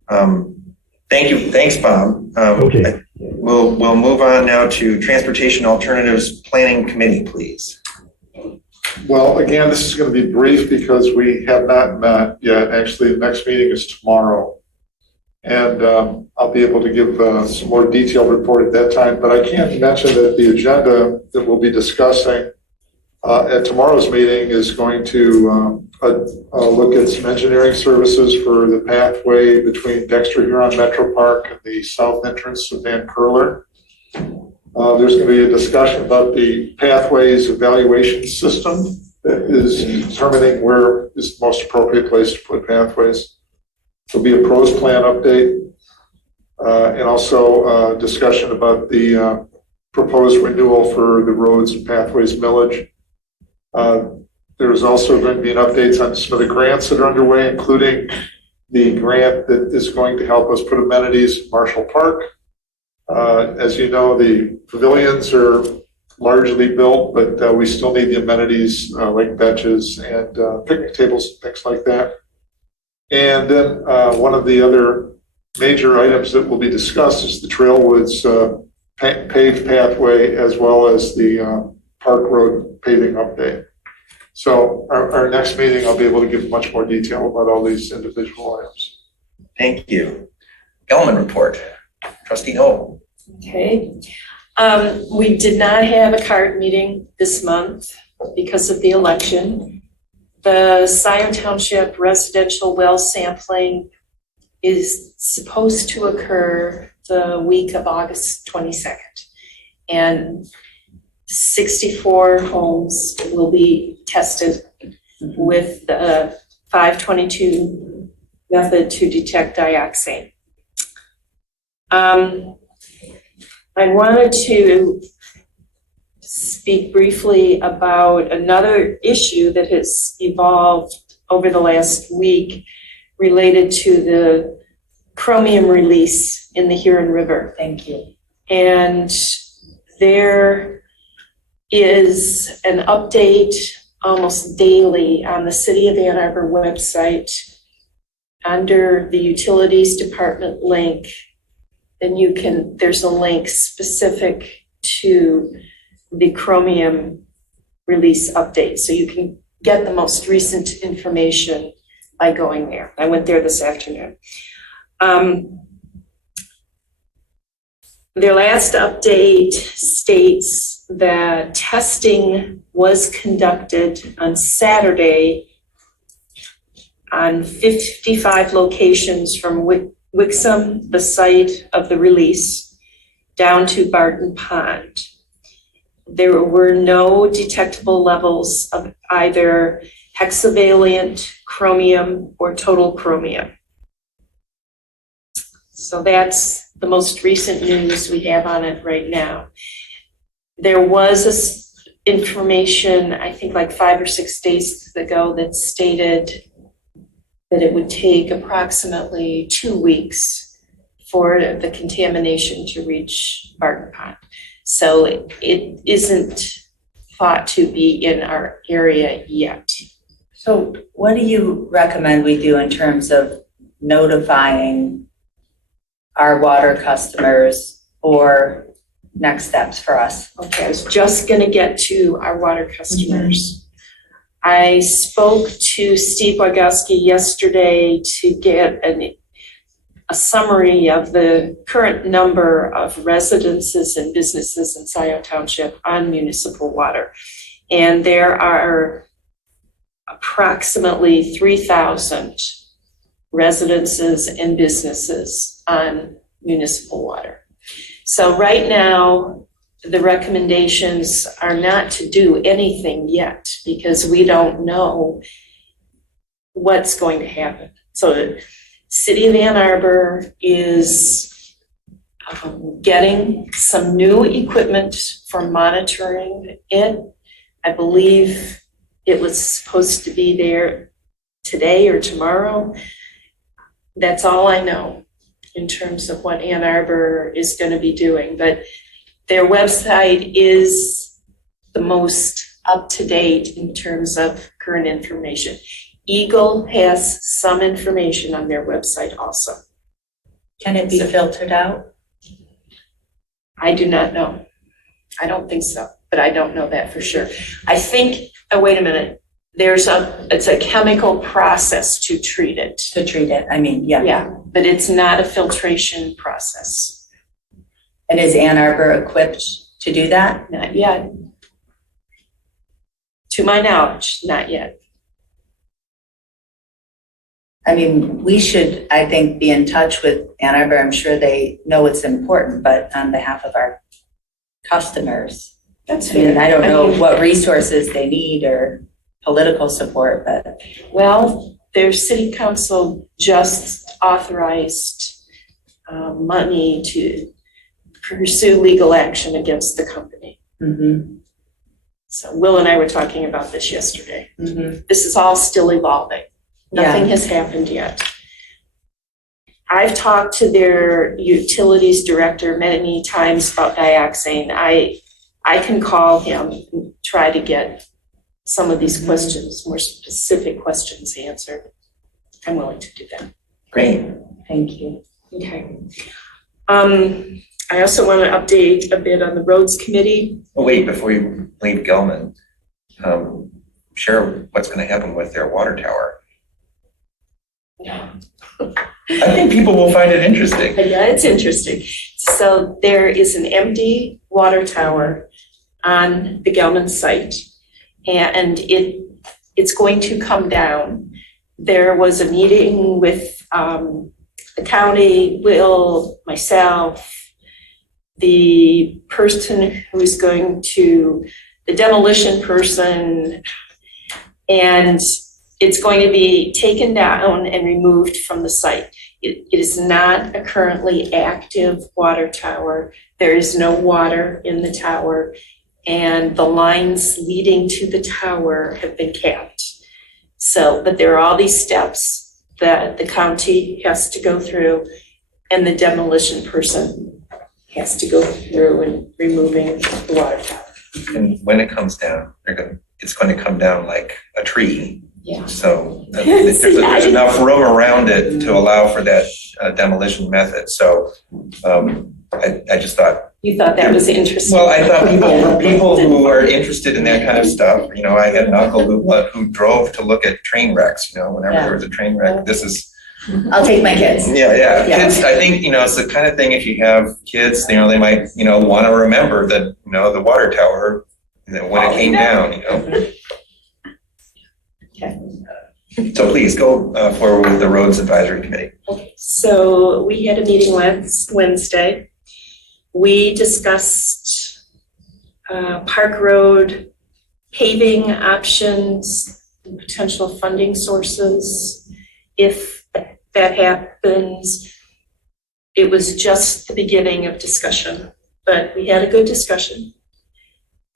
Thank you. Thanks, Bob. Okay. We'll move on now to Transportation Alternatives Planning Committee, please. Well, again, this is going to be brief because we have not met yet. Actually, the next meeting is tomorrow. And I'll be able to give some more detailed report at that time. But I can mention that the agenda that we'll be discussing at tomorrow's meeting is going to look at some engineering services for the pathway between Dexter Huron Metro Park and the south entrance of Van Curler. There's going to be a discussion about the pathways evaluation system that is determining where is the most appropriate place to put pathways. There'll be a pros plan update and also a discussion about the proposed renewal for the roads and pathways millage. There's also going to be an update on some of the grants that are underway, including the grant that is going to help us put amenities in Marshall Park. As you know, the pavilions are largely built, but we still need the amenities like benches and picnic tables and things like that. And then one of the other major items that will be discussed is the Trailwoods paved pathway, as well as the Park Road paving update. So our next meeting, I'll be able to give much more detail about all these individual items. Thank you. Element report. Trustee Noel. Okay. We did not have a card meeting this month because of the election. The Scio Township residential well sampling is supposed to occur the week of August 22nd. And 64 homes will be tested with the 522 method to detect dioxane. I wanted to speak briefly about another issue that has evolved over the last week related to the chromium release in the Heron River. Thank you. And there is an update almost daily on the City of Ann Arbor website under the Utilities Department link. And there's a link specific to the chromium release update. So you can get the most recent information by going there. I went there this afternoon. Their last update states that testing was conducted on Saturday on 55 locations from Wixom, the site of the release, down to Barton Pond. There were no detectable levels of either hexavalent chromium or total chromium. So that's the most recent news we have on it right now. There was information, I think like 5 or 6 days ago, that stated that it would take approximately 2 weeks for the contamination to reach Barton Pond. So it isn't thought to be in our area yet. So what do you recommend we do in terms of notifying our water customers or next steps for us? Okay, I was just gonna get to our water customers. I spoke to Steve Wagowski yesterday to get a summary of the current number of residences and businesses in Scio Township on municipal water. And there are approximately 3,000 residences and businesses on municipal water. So right now, the recommendations are not to do anything yet because we don't know what's going to happen. So the City of Ann Arbor is getting some new equipment for monitoring it. I believe it was supposed to be there today or tomorrow. That's all I know in terms of what Ann Arbor is going to be doing. But their website is the most up-to-date in terms of current information. Eagle has some information on their website also. Can it be filtered out? I do not know. I don't think so, but I don't know that for sure. I think, oh, wait a minute. It's a chemical process to treat it. Yeah, but it's not a filtration process. And is Ann Arbor equipped to do that? Not yet. To my knowledge, not yet. I mean, we should, I think, be in touch with Ann Arbor. I'm sure they know it's important, but on behalf of our customers. That's I mean, fair. I don't know what resources they need or political support, but. Well, their city council just authorized money to pursue legal action against the company. Mm-hmm. So Will and I were talking about this yesterday. Mm-hmm. This is all still evolving. Nothing has happened yet. I've talked to their utilities director many times about dioxane. I can call him and try to get some of these questions, more specific questions answered. I'm willing to do that. Great, thank you. Okay. I also want to update a bit on the roads committee. Oh, wait, before you leave Gelman, share what's going to happen with their water tower. I think people will find it interesting. Yeah, it's interesting. So there is an empty water tower on the Gelman site, and it's going to come down. There was a meeting with the county, Will, myself, the person who's going to, the demolition person, and it's going to be taken down and removed from the site. It is not a currently active water tower. There is no water in the tower, and the lines leading to the tower have been capped. So, but there are all these steps that the county has to go through, and the demolition person has to go through in removing the water tower. And when it comes down, it's going to come down like a tree. Yeah. So there's enough room around it to allow for that demolition method. So I just thought. You thought that was interesting. Well, I thought people who are interested in that kind of stuff, you know, I had an uncle who drove to look at train wrecks, you know, whenever there was a train wreck. This is. I'll take my kids. Yeah. Kids, I think, you know, it's the kind of thing, if you have kids, you know, they might, you know, want to remember that, you know, the water tower, you know, when it came down, you know. Okay. So please go forward with the Roads Advisory Committee. Okay. So we had a meeting last Wednesday. We discussed Park Road paving options, potential funding sources. If that happens, it was just the beginning of discussion, but we had a good discussion.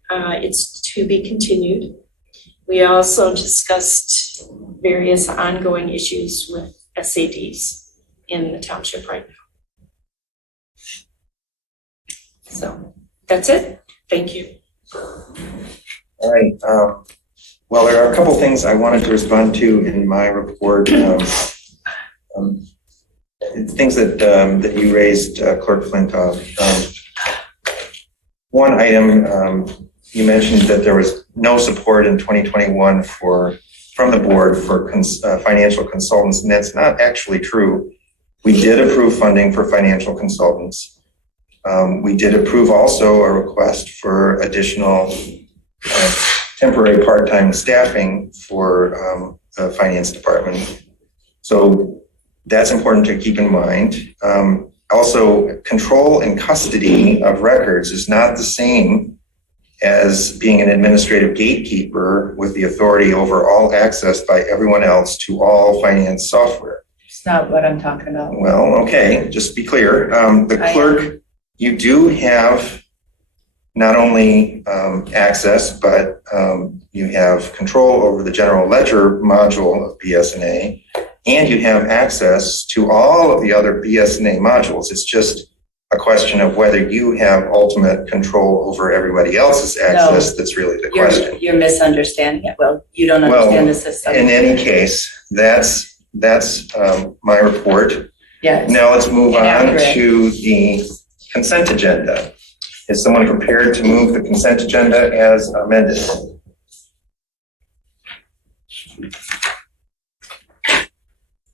It's to be continued. We also discussed various ongoing issues with SADs in the township right now. So that's it. Thank you. All right. Well, there are a couple things I wanted to respond to in my report. Things that you raised, Clerk Flintoff. One item, you mentioned that there was no support in 2021 from the board for financial consultants, and that's not actually true. We did approve funding for financial consultants. We did approve also a request for additional temporary part-time staffing for the finance department. So that's important to keep in mind. Also, control and custody of records is not the same as being an administrative gatekeeper with the authority over all access by everyone else to all finance software. It's not what I'm talking about. Well, okay, just to be clear, the clerk, you do have not only access, but you have control over the general ledger module of BS&A, and you have access to all of the other BS&A modules. It's just a question of whether you have ultimate control over everybody else's access. That's really the question. You're misunderstanding it. Well, you don't understand the system. In any case, that's my report. Yes. Now let's move on Inaccurate. to the consent agenda. Is someone prepared to move the consent agenda as amended?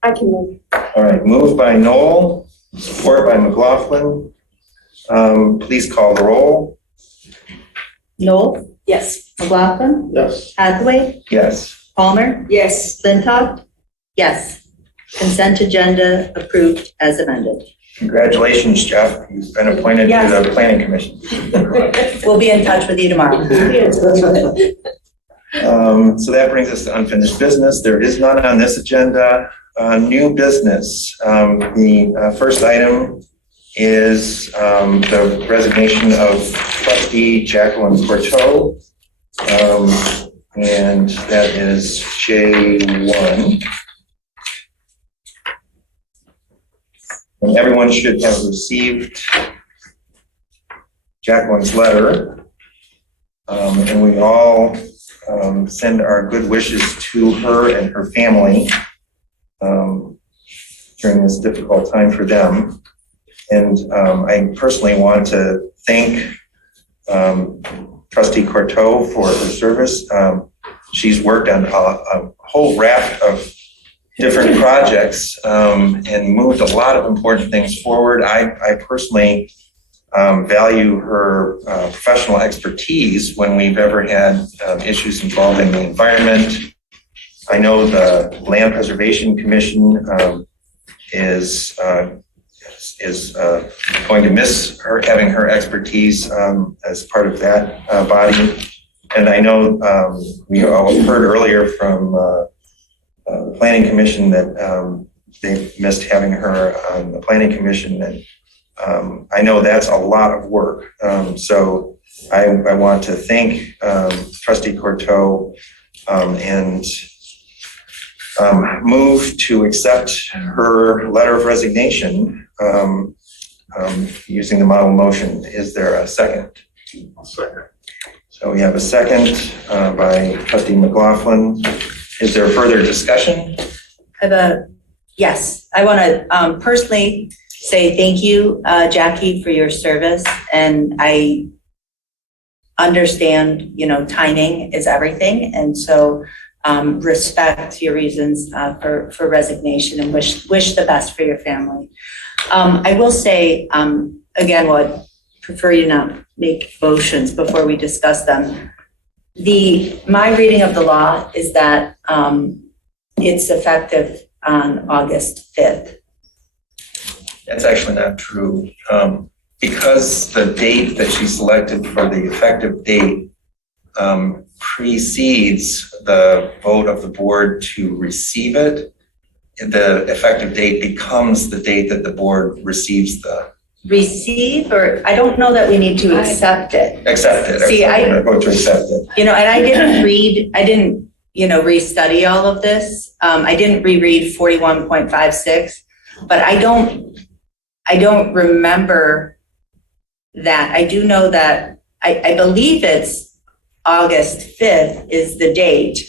I can move. All right, moved by Noel, support by McLaughlin. Please call the roll. Noel? Yes. McLaughlin? Yes. Hathaway? Yes. Palmer? Yes. Flintoff? Yes. Consent agenda approved as amended. Congratulations, Jeff. You've been appointed to the Planning Commission. We'll be in touch with you tomorrow. So that brings us to unfinished business. There is none on this agenda. New business. The first item is the resignation of Trustee Jacqueline Porto. And that is J1. And everyone should have received Jacqueline's letter. And we all send our good wishes to her and her family during this difficult time for them. And I personally want to thank Trustee Corto for her service. She's worked on a whole raft of different projects and moved a lot of important things forward. I personally value her professional expertise when we've ever had issues involving the environment. I know the Land Preservation Commission is going to miss her having her expertise as part of that body. And I know we all heard earlier from the Planning Commission that they missed having her on the Planning Commission, and I know that's a lot of work. So I want to thank Trustee Corto and move to accept her letter of resignation using the model motion. Is there a second? Second. So we have a second by Trustee McLaughlin. Is there further discussion? Yes, I want to personally say thank you, Jackie, for your service. And I understand, timing is everything. And so respect your reasons for resignation and wish the best for your family. I will say, again, I'd prefer you not make motions before we discuss them. My reading of the law is that it's effective on August 5th. That's actually not true. Because the date that she selected for the effective date precedes the vote of the board to receive it, the effective date becomes the date that the board receives the Receive, or I don't know that we need to accept it. accept it. See, I vote to accept it. And I didn't restudy all of this. I didn't reread 41.56, but I don't remember that. I do know that I believe it's August 5th is the date.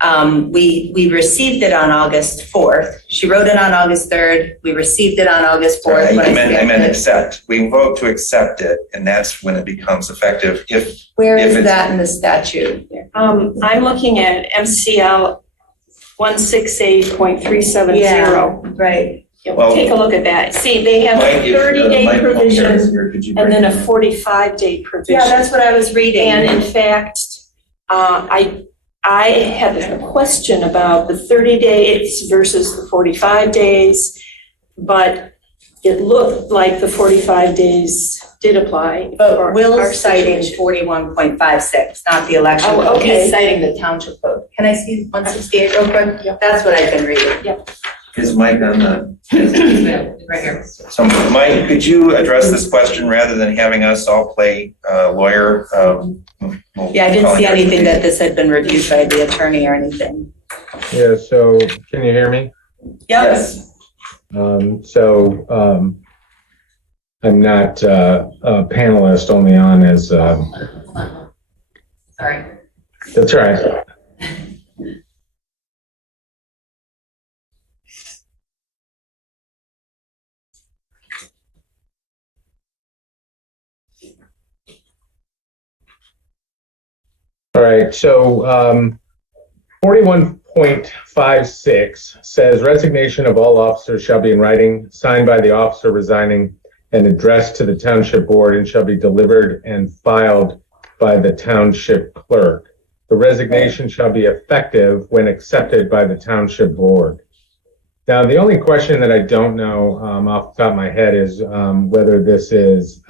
We received it on August 4th. She wrote it on August 3rd. We received it on August 4th. I meant accept. We vote to accept it, and that's when it becomes effective. Where if is it's- that in the statute? I'm looking at MCL 168.370. Yeah, right. Well, Take a look at that. See, they have Mike, a if, 30-day Mike, provision here, could you and bring then a it? 45-day provision. Yeah, that's what I was reading. And in fact, I had a question about the 30 days versus the 45 days, but it looked like the 45 days did apply. But Will's citing situation. 41.56, not the election. Oh, code. okay. He's citing the township code. Can I see 168 real quick? Yep. That's what I've been reading. Yep. Is Mike on the? Right here. So Mike, could you address this question rather than having us all play lawyer? Yeah, I didn't see anything that this had been reviewed by the attorney or anything. Yeah, so can you hear me? Yes. I'm not a panelist, only on as, Sorry. that's right. All right, so 41.56 says resignation of all officers shall be in writing, signed by the officer resigning and addressed to the township board and shall be delivered and filed by the township clerk. The resignation shall be effective when accepted by the township board. Now, the only question that I don't know off the top of my head is whether this is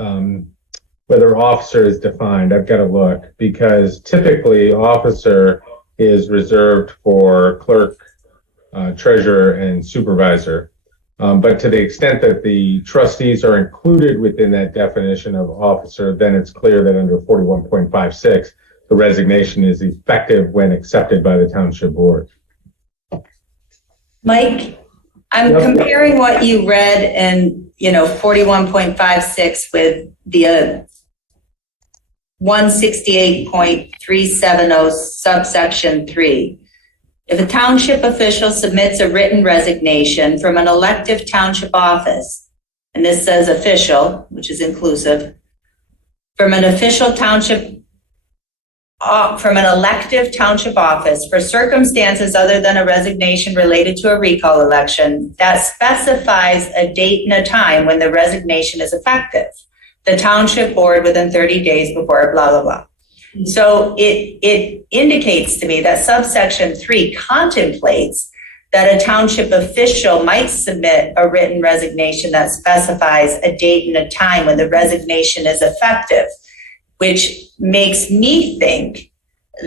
whether officer is defined. I've got to look, because typically officer is reserved for clerk, treasurer, and supervisor. But to the extent that the trustees are included within that definition of officer, then it's clear that under 41.56, the resignation is effective when accepted by the township board. Mike, I'm comparing what you read in, 41.56 with the 168.370 subsection 3. If a township official submits a written resignation from an elective township office, and this says official, which is inclusive, from an elective township office for circumstances other than a resignation related to a recall election, that specifies a date and a time when the resignation is effective. The township board within 30 days before blah, blah, blah. So it indicates to me that subsection 3 contemplates that a township official might submit a written resignation that specifies a date and a time when the resignation is effective, which makes me think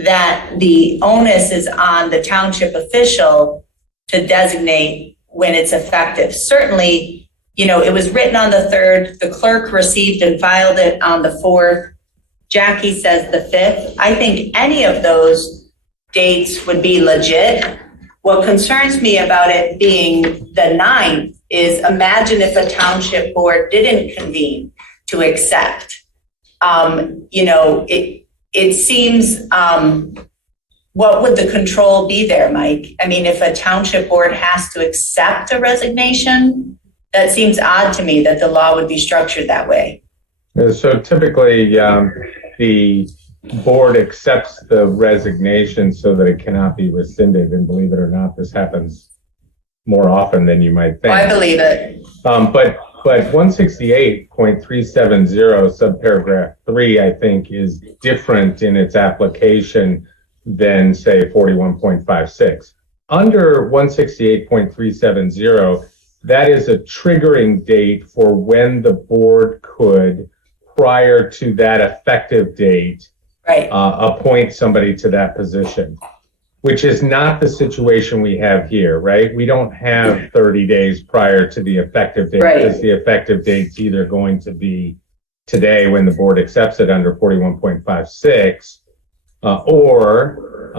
that the onus is on the township official to designate when it's effective. Certainly, it was written on the 3rd, the clerk received and filed it on the 4th. Jackie says the 5th. I think any of those dates would be legit. What concerns me about it being the 9th is, imagine if a township board didn't convene to accept. It seems, what would the control be there, Mike? I mean, if a township board has to accept a resignation, that seems odd to me that the law would be structured that way. So typically, the board accepts the resignation so that it cannot be rescinded. And believe it or not, this happens more often than you might think. I believe it. But 168.370 subparagraph 3, I think, is different in its application than, say, 41.56. Under 168.370, that is a triggering date for when the board could, prior to that effective date, appoint somebody to that position, which is not the situation we have here, right? We don't have 30 days prior to the effective date, because the effective date's either going to be today when the board accepts it under 41.56, or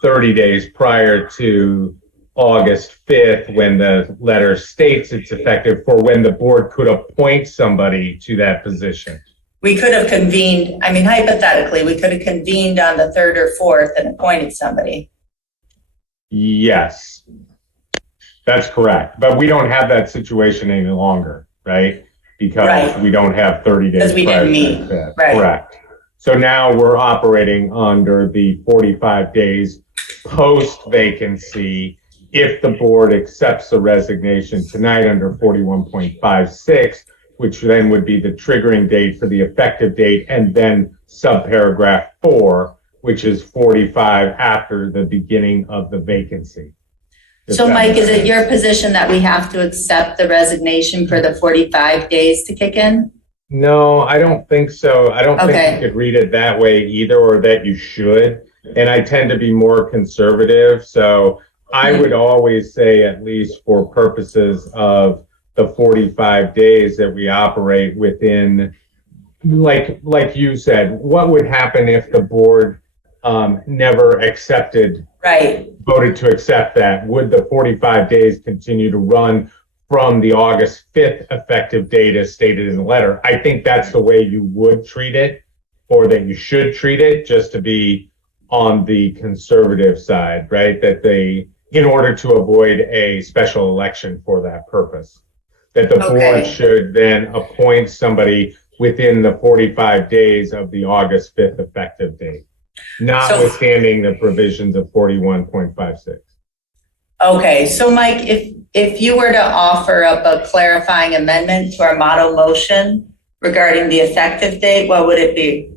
30 days prior to August 5th, when the letter states it's effective for when the board could appoint somebody to that position. We could have convened, I mean, hypothetically, we could have convened on the 3rd or 4th and appointed somebody. Yes, that's correct. But we don't have that situation any longer, right? Because Right. we don't have 30 days. Because we prior didn't to meet. that. Right. Correct. So now we're operating under the 45 days post vacancy if the board accepts the resignation tonight under 41.56, which then would be the triggering date for the effective date, and then subparagraph 4, which is 45 after the beginning of the vacancy. So Mike, is it your position that we have to accept the resignation for the 45 days to kick in? No, I don't think so. I don't think you could read it that way either, or that you should. And I tend to be more conservative. So I would always say, at least for purposes of the 45 days, that we operate within, like you said, what would happen if the board never voted to accept that? Would the 45 days continue to run from the August 5th effective date as stated in the letter? I think that's the way you would treat it, or that you should treat it, just to be on the conservative side, right? That in order to avoid a special election for that purpose, that the board should then appoint somebody within the 45 days of the August 5th effective date, notwithstanding the provisions of 41.56. Okay, so Mike, if you were to offer up a clarifying amendment to our model motion regarding the effective date, what would it be?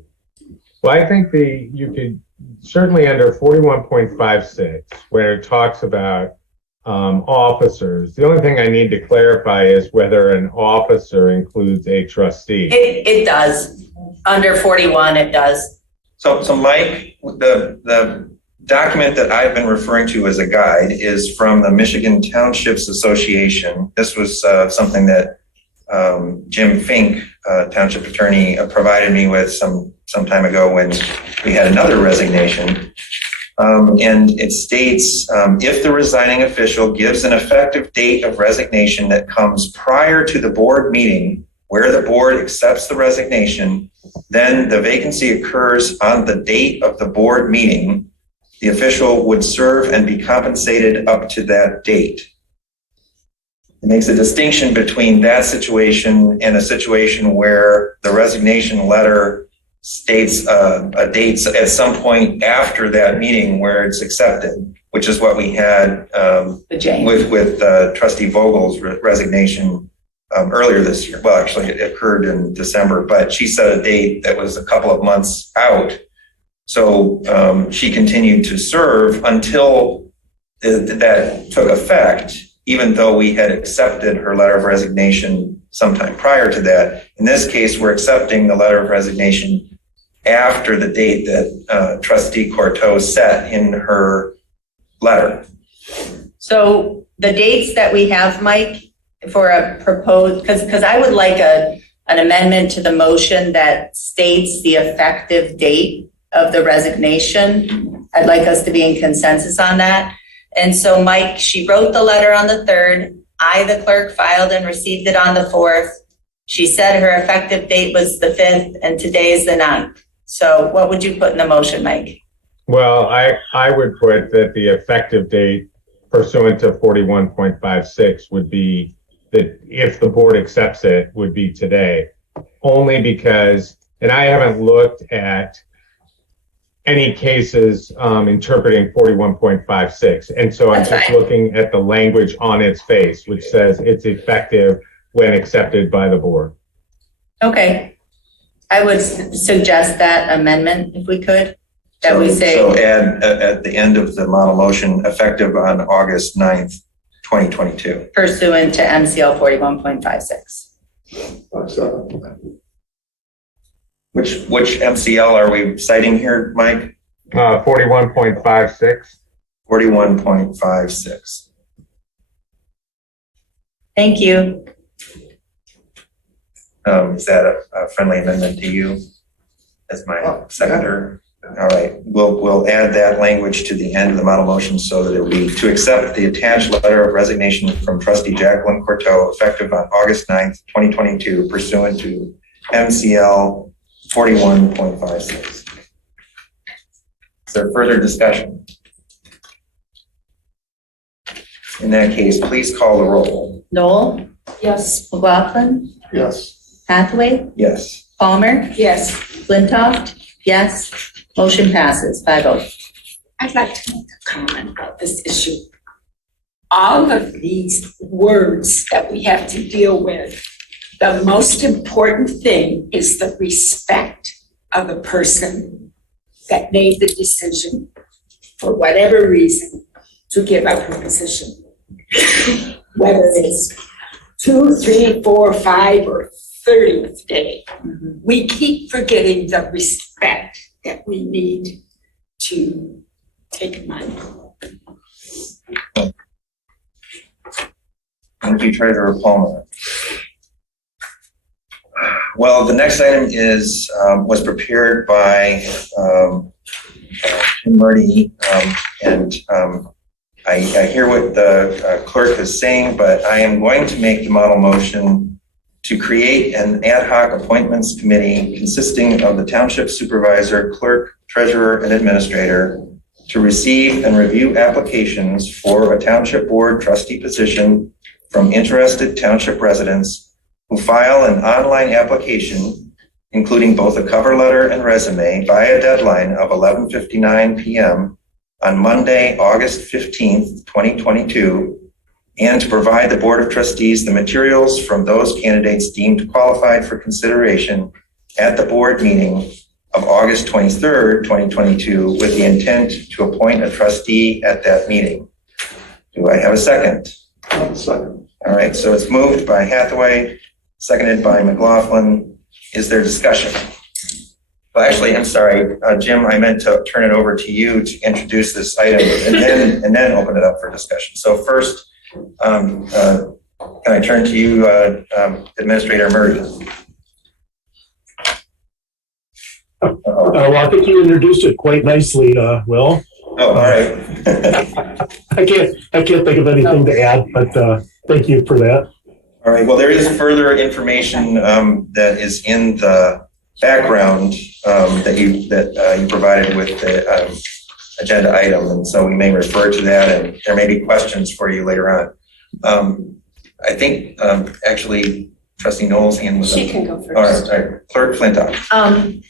Well, I think you could certainly under 41.56, where it talks about officers. The only thing I need to clarify is whether an officer includes a trustee. It does. Under 41, it does. So Mike, the document that I've been referring to as a guide is from the Michigan Townships Association. This was something that Jim Fink, township attorney, provided me with some time ago when we had another resignation. And it states, if the resigning official gives an effective date of resignation that comes prior to the board meeting where the board accepts the resignation, then the vacancy occurs on the date of the board meeting. The official would serve and be compensated up to that date. It makes a distinction between that situation and a situation where the resignation letter states a date at some point after that meeting where it's accepted, which is what we had with Trustee Vogel's resignation earlier this year. Well, actually, it occurred in December, but she set a date that was a couple of months out. So she continued to serve until that took effect, even though we had accepted her letter of resignation sometime prior to that. In this case, we're accepting the letter of resignation after the date that Trustee Porto set in her letter. So the dates that we have, Mike, for a proposed, because I would like an amendment to the motion that states the effective date of the resignation. I'd like us to be in consensus on that. And so, Mike, she wrote the letter on the 3rd. I, the clerk, filed and received it on the 4th. She said her effective date was the 5th, and today is the 9th. So what would you put in the motion, Mike? Well, I would put that the effective date pursuant to 41.56 would be that if the board accepts it, would be today. Only because, and I haven't looked at any cases interpreting 41.56. And so I'm just looking at the language on its face, which says it's effective when accepted by the board. Okay. I would suggest that amendment if we could, that we say. So add at the end of the model motion, effective on August 9th, 2022. Pursuant to MCL 41.56. Which MCL are we citing here, Mike? 41.56. 41.56. Thank you. Is that a friendly amendment to you as my seconder? All right, we'll add that language to the end of the model motion so that it will be to accept the attached letter of resignation from Trustee Jacqueline Porto effective on August 9th, 2022, pursuant to MCL 41.56. Is there further discussion? In that case, please call the roll. Noel, Yes. McLaughlin, Yes. Hathaway, Yes. Palmer, Yes. Flintoff, yes. Motion passes 5-0. I'd like to make a comment about this issue. All of these words that we have to deal with, the most important thing is the respect of the person that made the decision, for whatever reason, to give up her position. Whether it's 2, 3, 4, 5, or 30th day, we keep forgetting the respect that we need to take them on. Thank you, Treasurer Palmer. Well, the next item is, was prepared by Jim Murdy, and I hear what the clerk is saying, but I am going to make the model motion to create an ad hoc appointments committee consisting of the township supervisor, clerk, treasurer, and administrator to receive and review applications for a township board trustee position from interested township residents who file an online application, including both a cover letter and resume, by a deadline of 11:59 p.m. on Monday, August 15th, 2022, and to provide the Board of Trustees the materials from those candidates deemed qualified for consideration at the board meeting of August 23rd, 2022, with the intent to appoint a trustee at that meeting. Do I have a second? Second. All right, so it's moved by Hathaway, seconded by McLaughlin. Is there discussion? Well, actually, I'm sorry, Jim, I meant to turn it over to you to introduce this item and then open it up for discussion. So first, can I turn to you, Administrator Murray? Well, I think you introduced it quite nicely, Will. Oh, all right. I can't think of anything to add, but thank you for that. All right. Well, there is further information that is in the background that you provided with the agenda item, and so we may refer to that, and there may be questions for you later on. I think actually Trustee Noel's hand was up. She can go first. All right. Clerk Flintoff.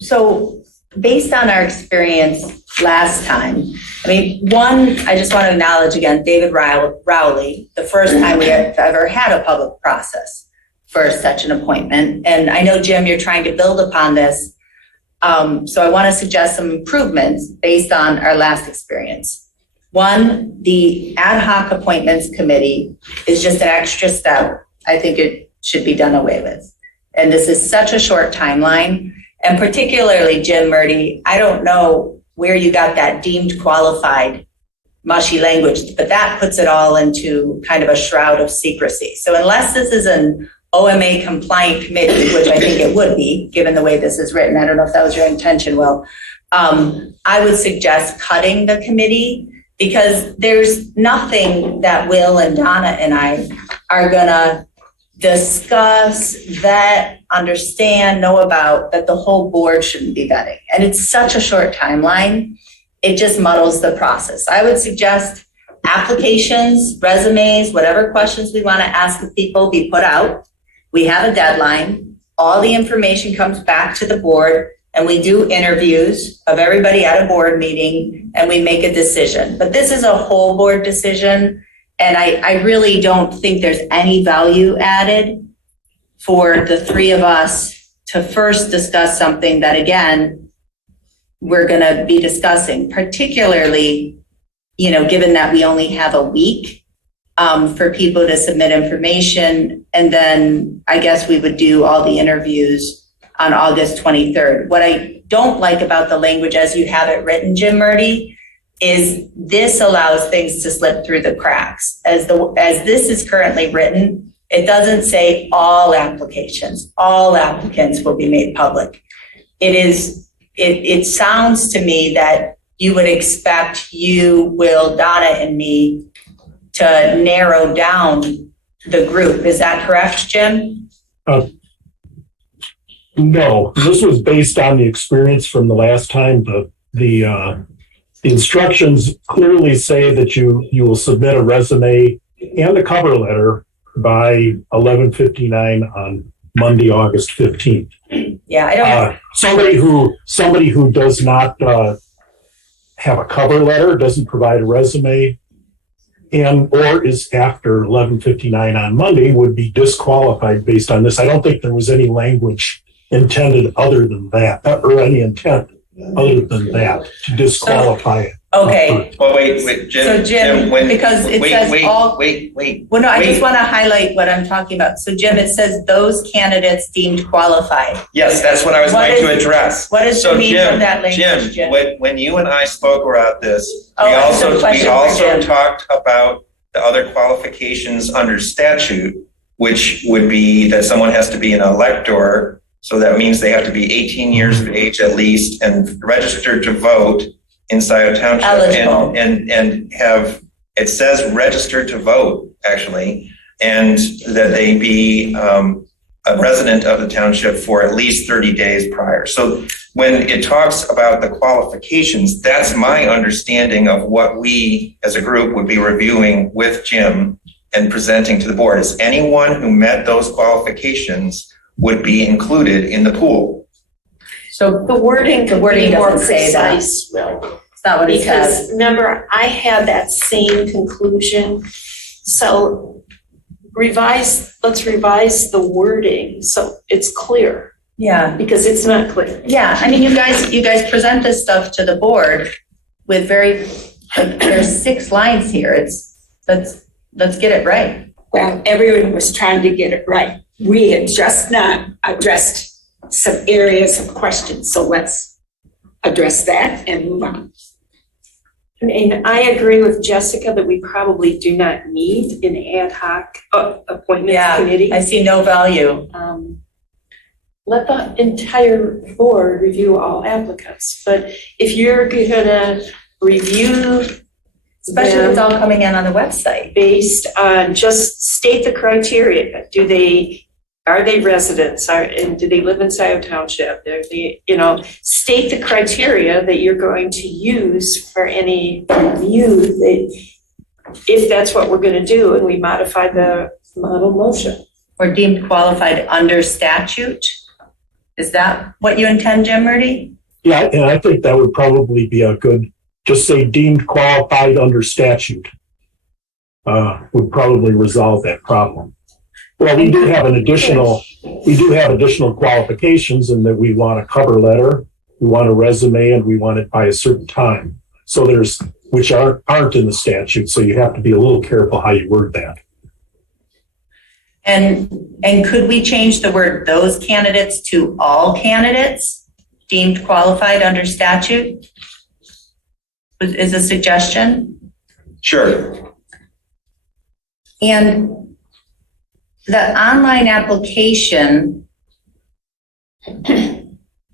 So based on our experience last time, I mean, one, I just want to acknowledge again, David Rowley, the first time we have ever had a public process for such an appointment. And I know, Jim, you're trying to build upon this. So I want to suggest some improvements based on our last experience. One, the ad hoc appointments committee is just an extra step. I think it should be done away with. And this is such a short timeline. And particularly, Jim Murdy, I don't know where you got that deemed qualified mushy language, but that puts it all into kind of a shroud of secrecy. So unless this is an OMA compliant committee, which I think it would be, given the way this is written, I don't know if that was your intention, Will, I would suggest cutting the committee, because there's nothing that Will and Donna and I are gonna discuss, vet, understand, know about, that the whole board shouldn't be vetting. And it's such a short timeline, it just muddles the process. I would suggest applications, resumes, whatever questions we want to ask of people be put out. We have a deadline, all the information comes back to the board, and we do interviews of everybody at a board meeting, and we make a decision. But this is a whole board decision, and I really don't think there's any value added for the three of us to first discuss something that, again, we're going to be discussing, particularly, you know, given that we only have a week for people to submit information. And then I guess we would do all the interviews on August 23rd. What I don't like about the language as you have it written, Jim Murdy, is this allows things to slip through the cracks. As this is currently written, it doesn't say all applications, all applicants will be made public. It sounds to me that you would expect you, Will, Donna, and me to narrow down the group. Is that correct, Jim? No, this was based on the experience from the last time. The instructions clearly say that you will submit a resume and a cover letter by 11:59 on Monday, August 15th. Yeah, I don't. Somebody who does not have a cover letter, doesn't provide a resume, and or is after 11:59 on Monday would be disqualified based on this. I don't think there was any language intended other than that, or any intent other than that to disqualify it. Okay. Well, wait, Jim. So Jim, because it says all. Wait. Well, no, I just want to highlight what I'm talking about. So Jim, it says those candidates deemed qualified. Yes, that's what I was going to address. What does so it mean Jim, from that language, Jim? When you and I spoke about this, Oh, we also Jim. talked about the other qualifications under statute, which would be that someone has to be an elector. So that means they have to be 18 years of age at least and registered to vote in Scio Township. Eligible. And have, it says registered to vote actually, and that they be a resident of the township for at least 30 days prior. So when it talks about the qualifications, that's my understanding of what we as a group would be reviewing with Jim and presenting to the board, is anyone who met those qualifications would be included in the pool. So The wording could be more doesn't say that. precise, Will. It's not what it says. Because remember, I had that same conclusion. So let's revise the wording so it's clear, Yeah. because it's not clear. Yeah, I mean, you guys present this stuff to the board with there's 6 lines here. Let's get it right. Well, everyone was trying to get it right. We had just not addressed some areas of questions, so let's address that and move on. And I agree with Jessica that we probably do not need an ad hoc appointments committee. I see no value. Let the entire board review all applicants. But if you're gonna review Especially if it's all coming in on the website. based on, just state the criteria. Are they residents? And do they live in Scio Township? State the criteria that you're going to use for any review, if that's what we're gonna do, and we modify the model motion. Or deemed qualified under statute. Is that what you intend, Jim Murdy? Yeah, and I think that would probably be a good, just say deemed qualified under statute. Would probably resolve that problem. Well, we do have additional qualifications in that we want a cover letter, we want a resume, and we want it by a certain time. So which aren't in the statute, so you have to be a little careful how you word that. And could we change the word those candidates to all candidates deemed qualified under statute? Is a suggestion? Sure. And the online application,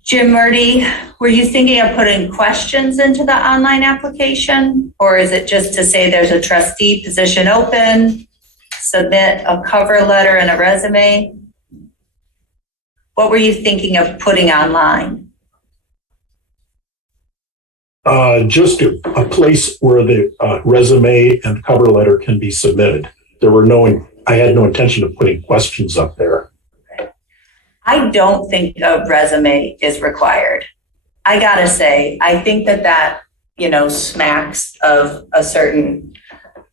Jim Murdy, were you thinking of putting questions into the online application? Or is it just to say there's a trustee position open, submit a cover letter and a resume? What were you thinking of putting online? Just a place where the resume and cover letter can be submitted. I had no intention of putting questions up there. I don't think a resume is required. I gotta say, I think that smacks of a certain,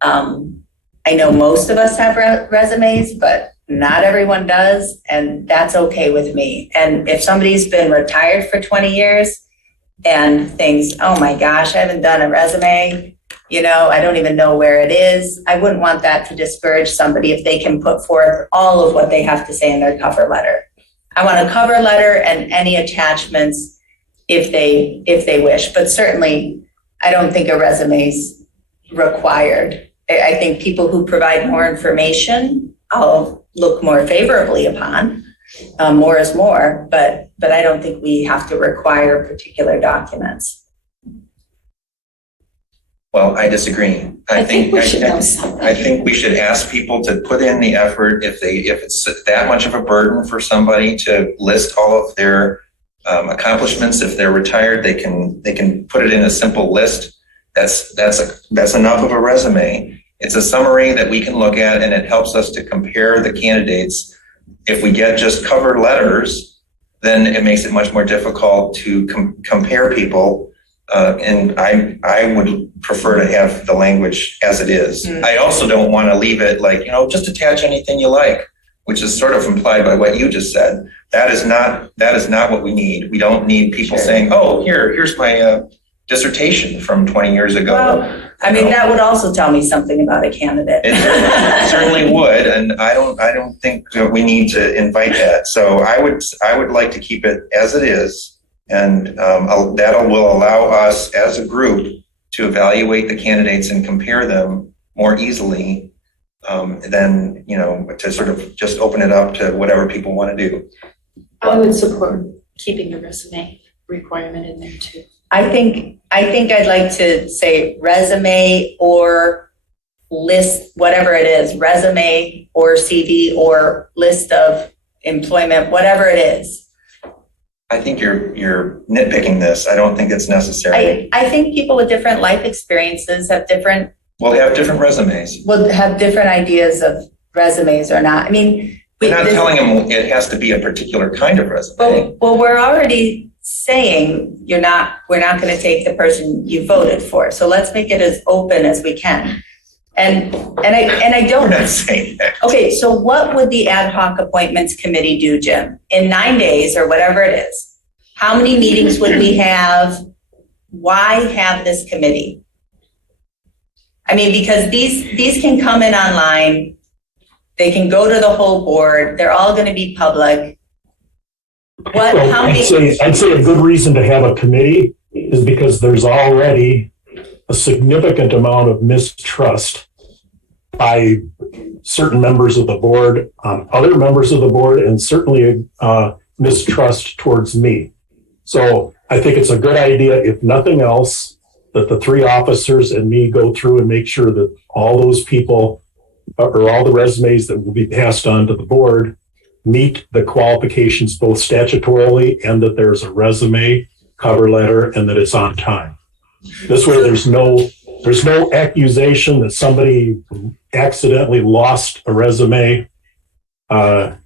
I know most of us have resumes, but not everyone does, and that's okay with me. And if somebody's been retired for 20 years and thinks, oh my gosh, I haven't done a resume, I don't even know where it is. I wouldn't want that to discourage somebody if they can put forth all of what they have to say in their cover letter. I want a cover letter and any attachments if they wish, but certainly I don't think a resume is required. I think people who provide more information, I'll look more favorably upon. More is more, but I don't think we have to require particular documents. Well, I disagree. I think we should know something. I think we should ask people to put in the effort if it's that much of a burden for somebody to list all of their accomplishments. If they're retired, they can put it in a simple list. That's enough of a resume. It's a summary that we can look at, and it helps us to compare the candidates. If we get just cover letters, then it makes it much more difficult to compare people. And I would prefer to have the language as it is. I also don't want to leave it like, just attach anything you like, which is sort of implied by what you just said. That is not what we need. We don't need people saying, oh, here's my dissertation from 20 years ago. Well, I mean, that would also tell me something about a candidate. It certainly would, and I don't think that we need to invite that. So I would like to keep it as it is, and that will allow us as a group to evaluate the candidates and compare them more easily than to sort of just open it up to whatever people want to do. I would support keeping the resume requirement in there too. I think I'd like to say resume or list, whatever it is, resume or CV or list of employment, whatever it is. I think you're nitpicking this. I don't think it's necessary. I think people with different life experiences have different resumes. Will have different ideas of resumes or not. I mean, we're not telling them it has to be a particular kind of resume. Well, we're already saying we're not going to take the person you voted for. So let's make it as open as we can. And I don't. We're not saying that. Okay, so what would the ad hoc appointments committee do, Jim? In 9 days or whatever it is, how many meetings would we have? Why have this committee? I mean, because these can come in online. They can go to the whole board. They're all going to be public. I'd say a good reason to have a committee is because there's already a significant amount of mistrust by certain members of the board, other members of the board, and certainly mistrust towards me. So I think it's a good idea, if nothing else, that the 3 officers and me go through and make sure that all those people or all the resumes that will be passed on to the board meet the qualifications both statutorily and that there's a resume, cover letter, and that it's on time. This way there's no accusation that somebody accidentally lost a resume. But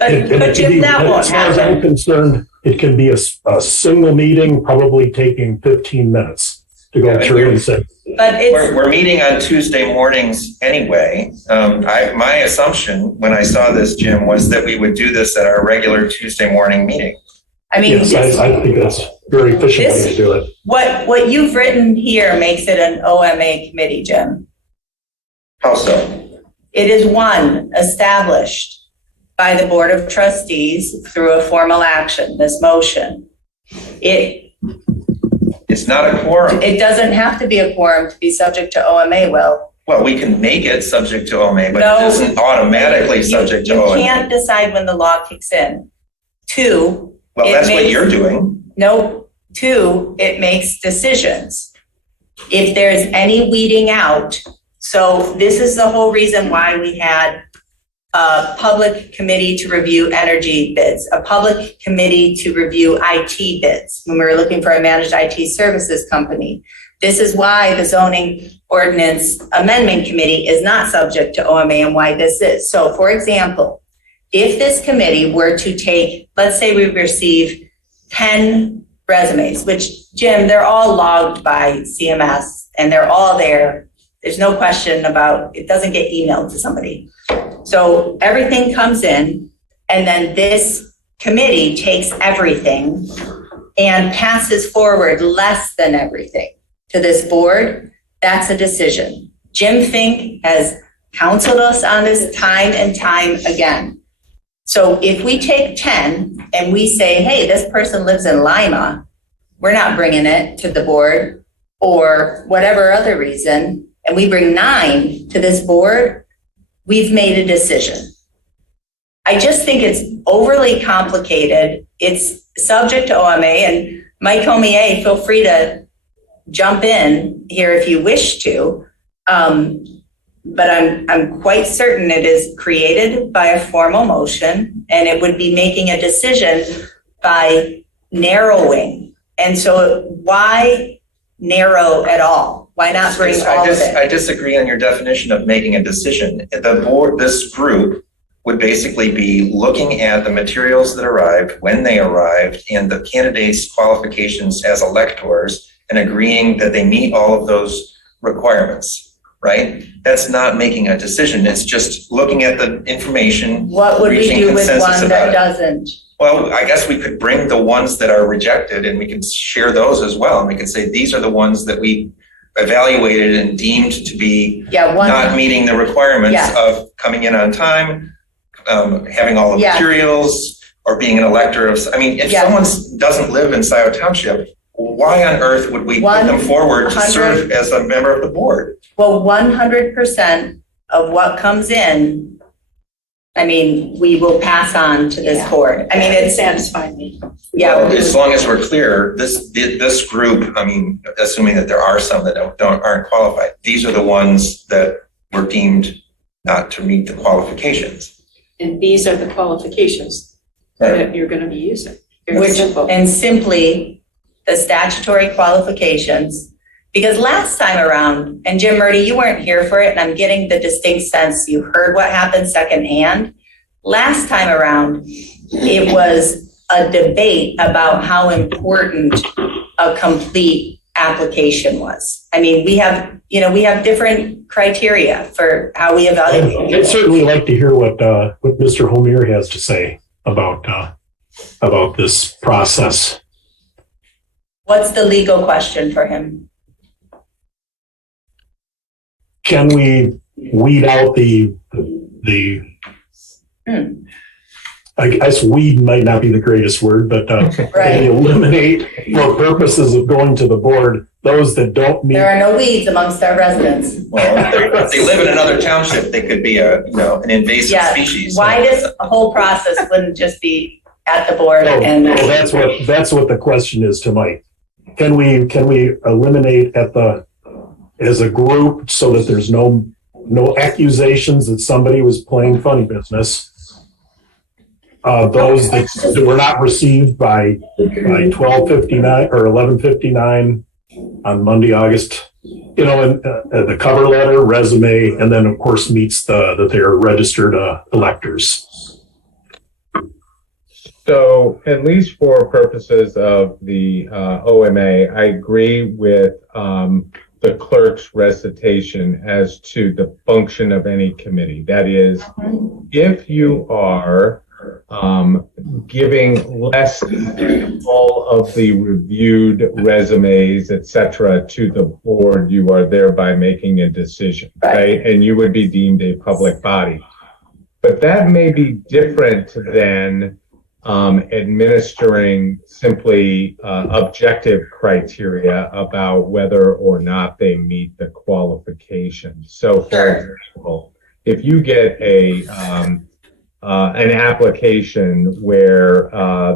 Jim, that won't happen. As far as I'm concerned, it can be a single meeting, probably taking 15 minutes to go through and say. But we're meeting on Tuesday mornings anyway. My assumption when I saw this, Jim, was that we would do this at our regular Tuesday morning meeting. I mean, yes, I think that's very efficient way to do it. What you've written here makes it an OMA committee, Jim. How so? It is one established by the Board of Trustees through a formal action, this motion. It's not a quorum. It doesn't have to be a quorum to be subject to OMA, Will. Well, we can make it subject to OMA, but it isn't automatically subject to OMA. You can't decide when the law kicks in. 2. Well, that's what you're doing. No. 2, it makes decisions. If there's any weeding out, so this is the whole reason why we had a public committee to review energy bids, a public committee to review IT bids when we were looking for a managed IT services company. This is why the zoning ordinance amendment committee is not subject to OMA and why this is. So for example, if this committee were to take, let's say we receive 10 resumes, which Jim, they're all logged by CMS and they're all there. There's no question about, it doesn't get emailed to somebody. So everything comes in and then this committee takes everything and passes forward less than everything to this board. That's a decision. Jim Fink has counseled us on this time and time again. So if we take 10 and we say, hey, this person lives in Lima, we're not bringing it to the board or whatever other reason, and we bring 9 to this board, we've made a decision. I just think it's overly complicated. It's subject to OMA, and Mike Homier, feel free to jump in here if you wish to. But I'm quite certain it is created by a formal motion, and it would be making a decision by narrowing. And so why narrow at all? Why not bring all of it? I disagree on your definition of making a decision. The board, this group, would basically be looking at the materials that arrived, when they arrived, and the candidates' qualifications as electors, and agreeing that they meet all of those requirements, right? That's not making a decision. It's just looking at the information. What would we do with one that doesn't? Well, I guess we could bring the ones that are rejected and we can share those as well. And we can say, these are the ones that we evaluated and deemed to be not meeting the requirements of coming in on time, having all the materials, or being an elector of, I mean, if someone doesn't live in Scio Township, why on earth would we put them forward to serve as a member of the board? Well, 100% of what comes in, I mean, we will pass on to this board. I mean, it satisfies me. Yeah. Well, as long as we're clear, this group, I mean, assuming that there are some that aren't qualified, these are the ones that were deemed not to meet the qualifications. And these are the qualifications that you're going to be using. Very simple. And simply the statutory qualifications, because last time around, and Jim Murdy, you weren't here for it, and I'm getting the distinct sense you heard what happened secondhand. Last time around, it was a debate about how important a complete application was. I mean, we have different criteria for how we evaluate. I'd certainly like to hear what Mr. Homier has to say about this process. What's the legal question for him? Can we weed out the I guess weed might not be the greatest word, but can we eliminate, for purposes of going to the board, those that don't meet? There are no weeds amongst our residents. Well, if they live in another township, they could be an invasive species. Why this whole process wouldn't just be at the board? Well, that's what the question is to Mike. Can we eliminate as a group so that there's no accusations that somebody was playing funny business? Those that were not received by 12:59 or 11:59 on Monday, August, and the cover letter, resume, and then of course meets that they're registered electors. So, at least for purposes of the OMA, I agree with the clerk's recitation as to the function of any committee. That is, if you are giving less than all of the reviewed resumes, etc., to the board, you are thereby making a decision, right? And you would be deemed a public body. But that may be different than administering simply objective criteria about whether or not they meet the qualifications. So, for example, if you get an application where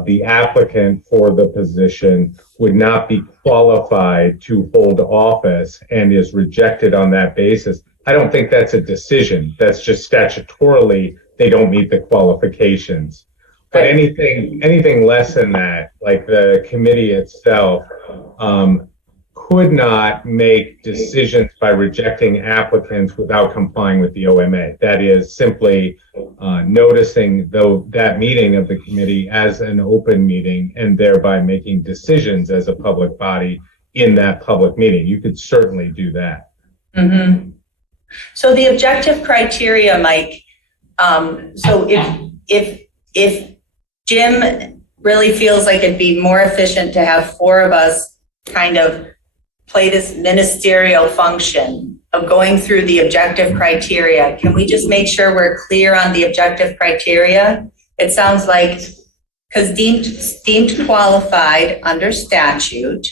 the applicant for the position would not be qualified to hold office and is rejected on that basis, I don't think that's a decision. That's just statutorily they don't meet the qualifications. But anything less than that, like the committee itself, could not make decisions by rejecting applicants without complying with the OMA. That is simply noticing that meeting of the committee as an open meeting and thereby making decisions as a public body in that public meeting. You could certainly do that. Mm-hmm. So the objective criteria, Mike, so if Jim really feels like it'd be more efficient to have four of us kind of play this ministerial function of going through the objective criteria, can we just make sure we're clear on the objective criteria? It sounds like, because deemed qualified under statute,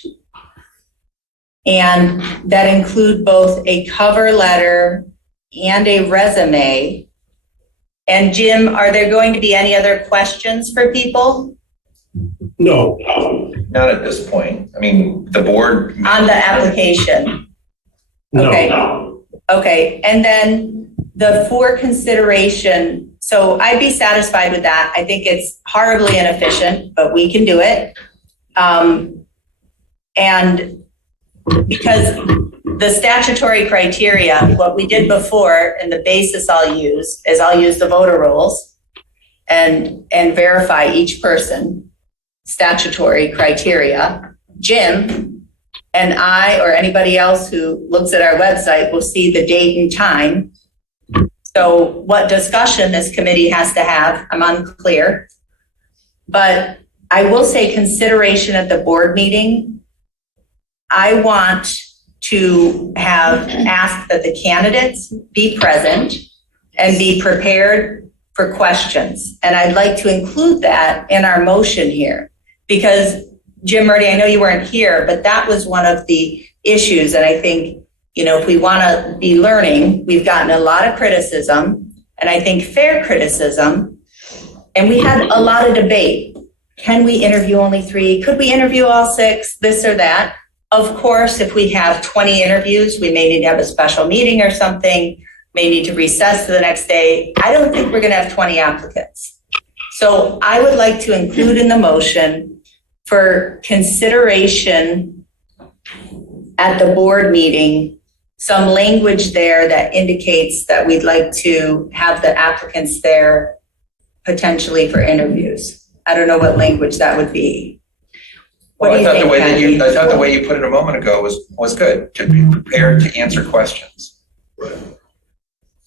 and that include both a cover letter and a resume. And Jim, are there going to be any other questions for people? No. Not at this point. I mean, the board. On the application? No. Okay. Okay, and then the for consideration, so I'd be satisfied with that. I think it's horribly inefficient, but we can do it. And because the statutory criteria, what we did before, and the basis I'll use is I'll use the voter rolls and verify each person, statutory criteria. Jim and I, or anybody else who looks at our website, will see the date and time. So what discussion this committee has to have, I'm unclear. But I will say consideration at the board meeting. I want to have asked that the candidates be present and be prepared for questions. And I'd like to include that in our motion here, because Jim Murdy, I know you weren't here, but that was one of the issues. And I think, you know, if we want to be learning, we've gotten a lot of criticism, and I think fair criticism. And we had a lot of debate. Can we interview only 3? Could we interview all 6? This or that? Of course, if we have 20 interviews, we may need to have a special meeting or something, may need to recess to the next day. I don't think we're going to have 20 applicants. So I would like to include in the motion for consideration at the board meeting, some language there that indicates that we'd like to have the applicants there potentially for interviews. I don't know what language that would be. Well, I thought the way you put it a moment ago was good, to be prepared to answer questions.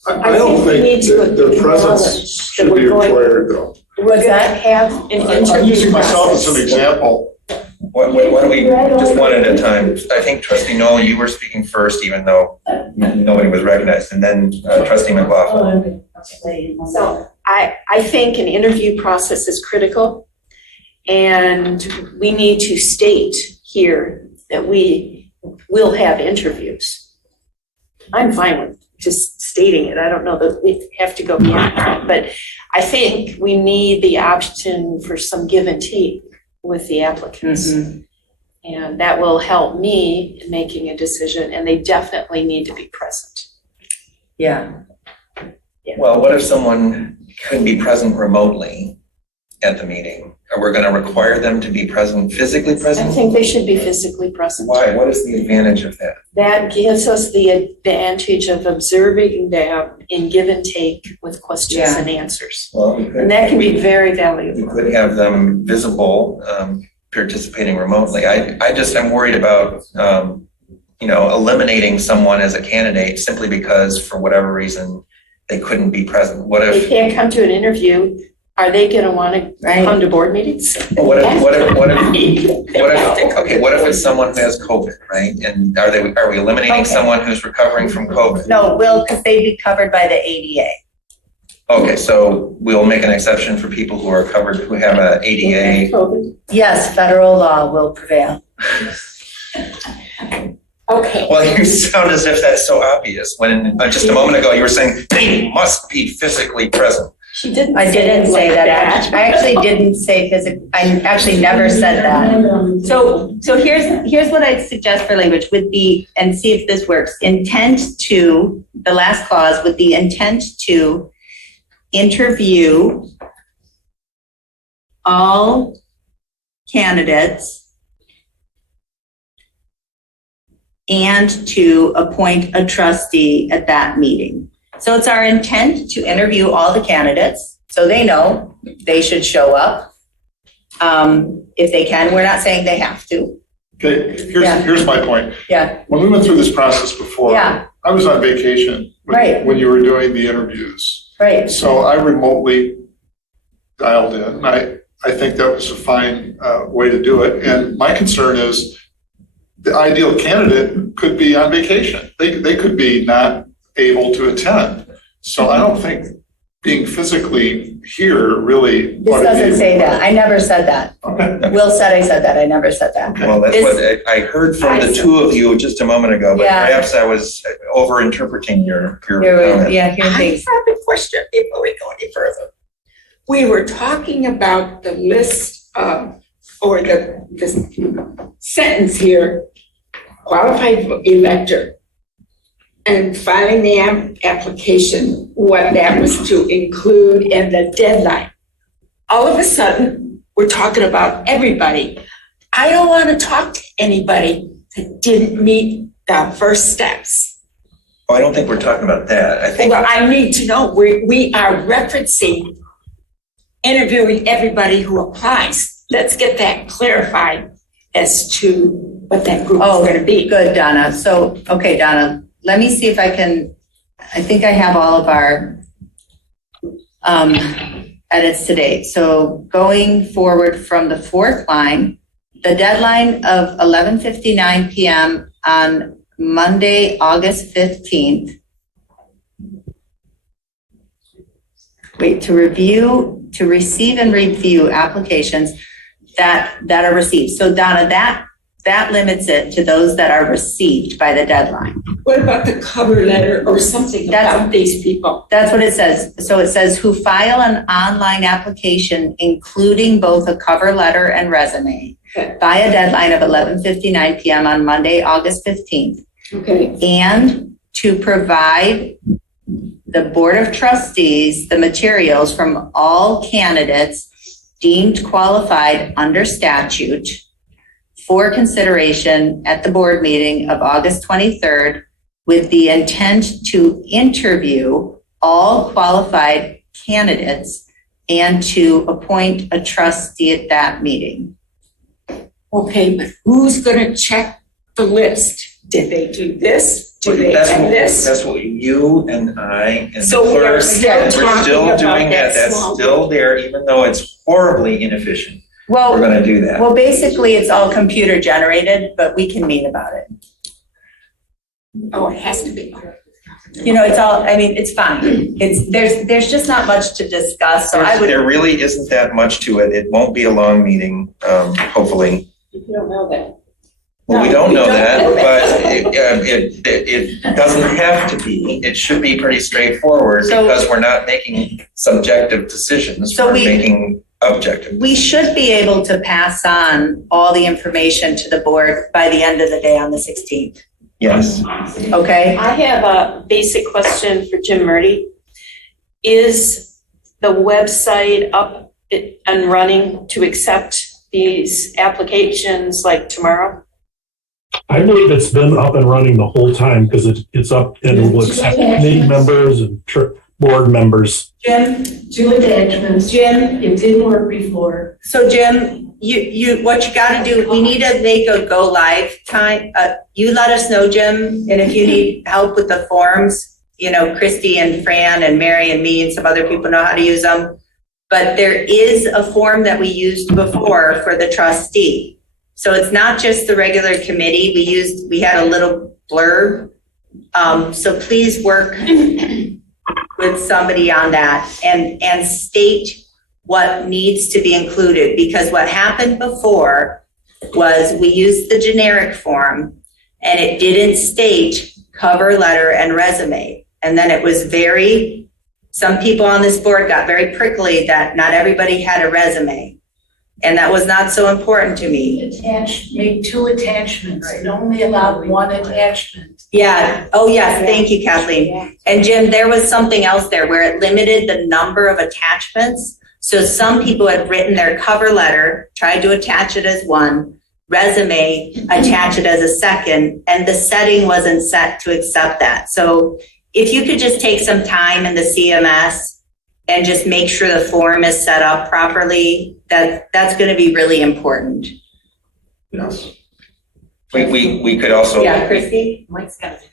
I don't think that their presence should be required, though. Was that have an interview? I'm using myself as an example. Why don't we just one at a time? I think Trustee Noel, you were speaking first, even though nobody was recognized, and then Trustee McLaughlin. So I think an interview process is critical, and we need to state here that we will have interviews. I'm fine with just stating it. I don't know that we have to go beyond that, but I think we need the option for some give and take with the applicants. Mm-hmm. And that will help me in making a decision, and they definitely need to be present. Yeah. Well, what if someone can be present remotely at the meeting? Are we going to require them to be present, physically present? I think they should be physically present. Why? What is the advantage of that? That gives us the advantage of observing them in give and take with questions and answers. Well, and that can be very valuable. We could have them visible, participating remotely. I'm worried about, eliminating someone as a candidate simply because for whatever reason they couldn't be present. What if they can't come to an interview? Are they going to want to come to board meetings? What if it's someone who has COVID, right? And are we eliminating someone who's recovering from COVID? No, because they'd be covered by the ADA. Okay, so we'll make an exception for people who are covered, who have an ADA. Yes, federal law will prevail. Okay. Well, you sound as if that's so obvious when just a moment ago you were saying they must be physically present. She didn't. I didn't say that. I actually didn't say physical. I actually never said that. So here's what I'd suggest for language with the, and see if this works. Intent to, the last clause, with the intent to interview all candidates and to appoint a trustee at that meeting. So it's our intent to interview all the candidates so they know they should show up if they can. We're not saying they have to. Okay, here's my point. Yeah. When we went through this process before, I was on vacation when you were doing the interviews. Right. So I remotely dialed in. I think that was a fine way to do it. And my concern is the ideal candidate could be on vacation. They could be not able to attend. So I don't think being physically here really. This doesn't say that. I never said that. Okay. Will said I said that. I never said that. Okay. Well, that's what I heard from the two of you just a moment ago, but perhaps I was over-interpreting your comment. Yeah, here I things. have a question before we go any further. We were talking about the list of or the sentence here, qualified elector, and filing the application, what that was to include and the deadline. All of a sudden, we're talking about everybody. I don't want to talk to anybody that didn't meet the first steps. Oh, I don't think we're talking about that. I think. Well, I need to know, we are referencing interviewing everybody who applies. Let's get that clarified as to what that group is going to be. Good, Donna. So, okay, Donna, let me see if I think I have all of our edits today. So going forward from the fourth line, the deadline of 11:59 p.m. on Monday, August 15th. To receive and review applications that are received. So Donna, that limits it to those that are received by the deadline. What about the cover letter or something about these people? That's what it says. So it says who file an online application, including both a cover letter and resume, by a deadline of 11:59 p.m. on Monday, August 15th. Okay. And to provide the Board of Trustees the materials from all candidates deemed qualified under statute for consideration at the board meeting of August 23rd with the intent to interview all qualified candidates and to appoint a trustee at that meeting. Okay, but who's going to check the list? Did they do this? Do they have this? That's what you and I and So the we are clerk, still we're talking still about doing that that. That's small still there, even though it's horribly inefficient. Well, we're going to do that. Well, basically, it's all computer generated, but we can meet about it. Oh, it has to be. You know, it's all, I mean, it's fine. There's just not much to discuss, so I would. There really isn't that much to it. It won't be a long meeting, hopefully. You don't know that. Well, we don't know that, but it doesn't have to be. It should be pretty straightforward because we're not making subjective decisions. We're making objective. We should be able to pass on all the information to the board by the end of the day on the 16th. Yes. Okay. I have a basic question for Jim Murdy. Is the website up and running to accept these applications like tomorrow? I believe it's been up and running the whole time because it's up and will accept committee members and board members. Jim? Two attachments. Jim? It didn't work before. So Jim, you what you got to do, we need to make a go live time. You let us know, Jim, and if you need help with the forms, you know, Christy and Fran and Mary and me and some other people know how to use them. But there is a form that we used before for the trustee. So it's not just the regular committee. We had a little blurb. So please work with somebody on that and state what needs to be included, because what happened before was we used the generic form and it didn't state cover letter and resume. And then it was some people on this board got very prickly that not everybody had a resume. And that was not so important to me. Make two attachments. It only allowed one attachment. Yeah. Oh, yes. Thank you, Kathleen. And Jim, there was something else there where it limited the number of attachments. So some people had written their cover letter, tried to attach it as one, resume, attach it as a second, and the setting wasn't set to accept that. So if you could just take some time in the CMS and just make sure the form is set up properly, that's going to be really important. Yes. We could also. Yeah, Christy? Mike's got it.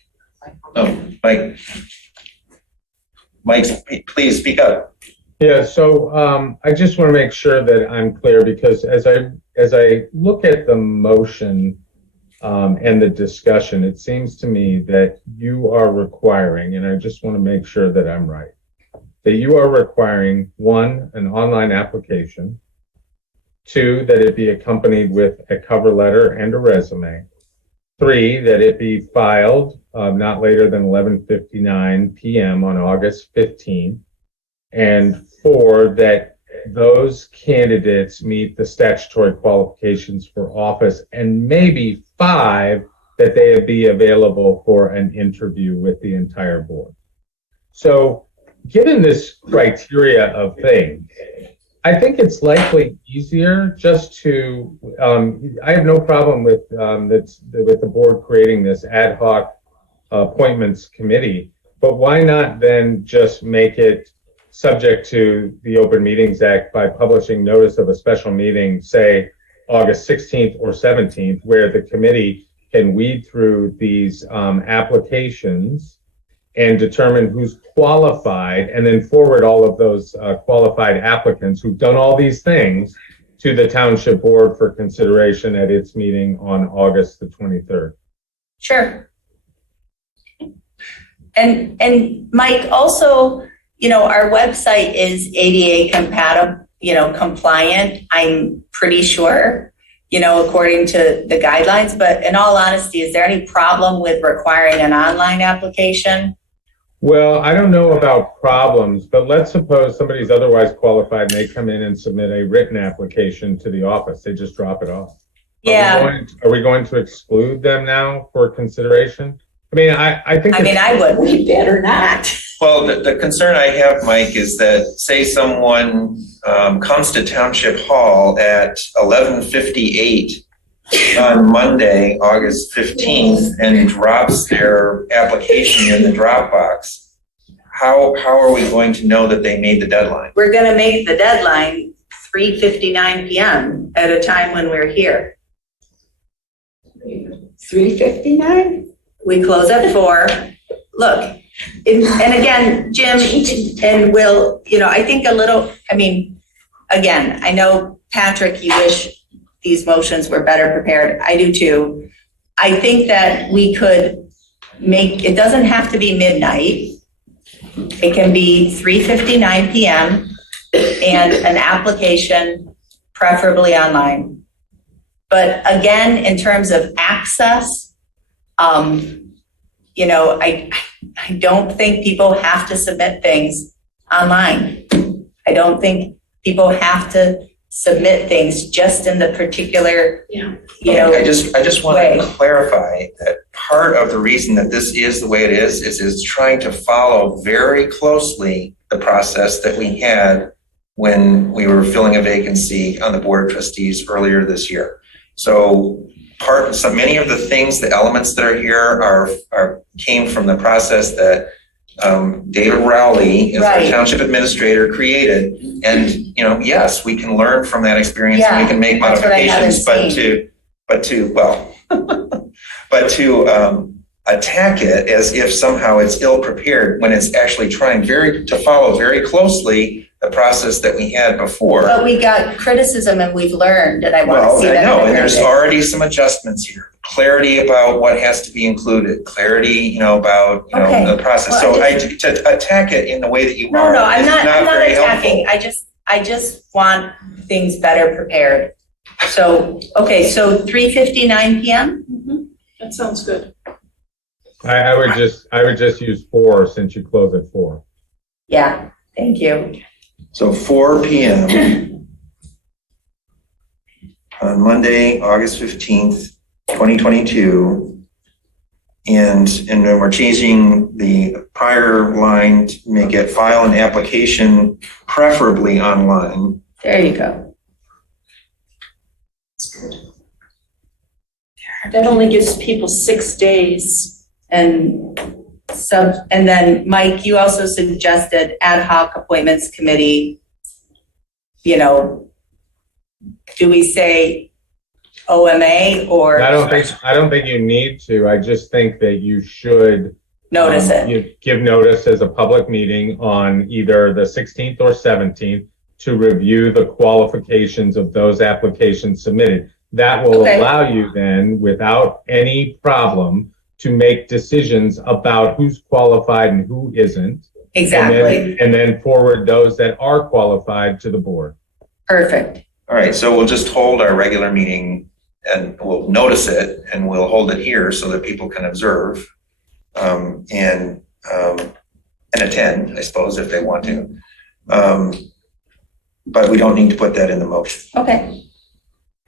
Oh, Mike, please speak up. Yeah, so I just want to make sure that I'm clear, because as I look at the motion and the discussion, it seems to me that you are requiring, and I just want to make sure that I'm right, that you are requiring, 1, an online application, 2, that it be accompanied with a cover letter and a resume, 3, that it be filed not later than 11:59 p.m. on August 15th, and 4, that those candidates meet the statutory qualifications for office, and maybe 5 that they be available for an interview with the entire board. So given this criteria of things, I think it's likely easier just to, I have no problem with the board creating this ad hoc appointments committee, but why not then just make it subject to the Open Meetings Act by publishing notice of a special meeting, say August 16th or 17th, where the committee can weed through these applications and determine who's qualified, and then forward all of those qualified applicants who've done all these things to the township board for consideration at its meeting on August the 23rd. Sure. And Mike, also, our website is ADA compatible, compliant, I'm pretty sure, according to the guidelines. But in all honesty, is there any problem with requiring an online application? Well, I don't know about problems, but let's suppose somebody's otherwise qualified and they come in and submit a written application to the office. They just drop it off. Yeah. Are we going to exclude them now for consideration? I mean, I think. I would. We better not. Well, the concern I have, Mike, is that say someone comes to Township Hall at 11:58 on Monday, August 15th, and drops their application in the Dropbox. How are we going to know that they made the deadline? We're going to make the deadline 3:59 p.m. at a time when we're here. 3:59? We close at 4. Look, and again, Jim and Will, I think again, I know, Patrick, you wish these motions were better prepared. I do too. I think that we could it doesn't have to be midnight. It can be 3:59 p.m. and an application, preferably online. But again, in terms of access, I don't think people have to submit things online. I don't think people have to submit things just in the particular, I just want to clarify that part of the reason that this is the way it is trying to follow very closely the process that we had when we were filling a vacancy on the Board of Trustees earlier this year. So many of the things, the elements that are here came from the process that David Rowley, as our township administrator, created. And yes, we can learn from that experience and we can make modifications, but to attack it as if somehow it's ill prepared when it's actually trying to follow very closely the process that we had before. But we got criticism and we've learned, and I want to see that. I know, and there's already some adjustments here. Clarity about what has to be included, clarity, about the process. Well, to attack it in the way that you are. No, I'm not attacking. Helpful. I just want things better prepared. So 3:59 p.m. Mm-hmm. That sounds good. I would just use 4 since you close at 4. Yeah, thank you. So 4 p.m. on Monday, August 15th, 2022. And then we're changing the prior line to make it file an application, preferably online. There you go. That only gives people 6 days. And then Mike, you also suggested ad hoc appointments committee. Do we say OMA or? I don't think you need to. I just think that you should notice it. You give notice as a public meeting on either the 16th or 17th to review the qualifications of those applications submitted. That will allow you then, without any problem, to make decisions about who's qualified and who isn't. Exactly. And then forward those that are qualified to the board. Perfect. All right, so we'll just hold our regular meeting and we'll notice it and we'll hold it here so that people can observe and attend, I suppose, if they want to. but we don't need to put that in the motion. Okay.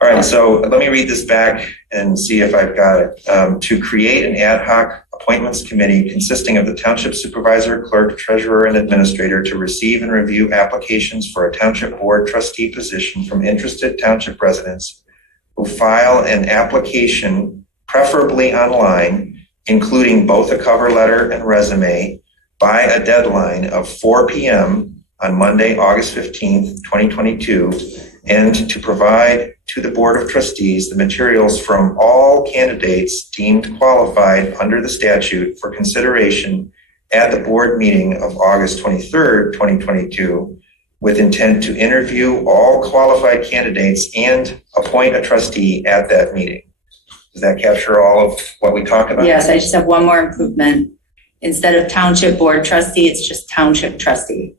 All right, so let me read this back and see if I've got it. To create an ad hoc appointments committee consisting of the township supervisor, clerk, treasurer, and administrator to receive and review applications for a township board trustee position from interested township residents who file an application, preferably online, including both a cover letter and resume, by a deadline of 4 p.m. on Monday, August 15th, 2022, and to provide to the Board of Trustees the materials from all candidates deemed qualified under the statute for consideration at the board meeting of August 23rd, 2022, with intent to interview all qualified candidates and appoint a trustee at that meeting. Does that capture all of what we talked about? Yes, I just have one more improvement. Instead of township board trustee, it's just township trustee.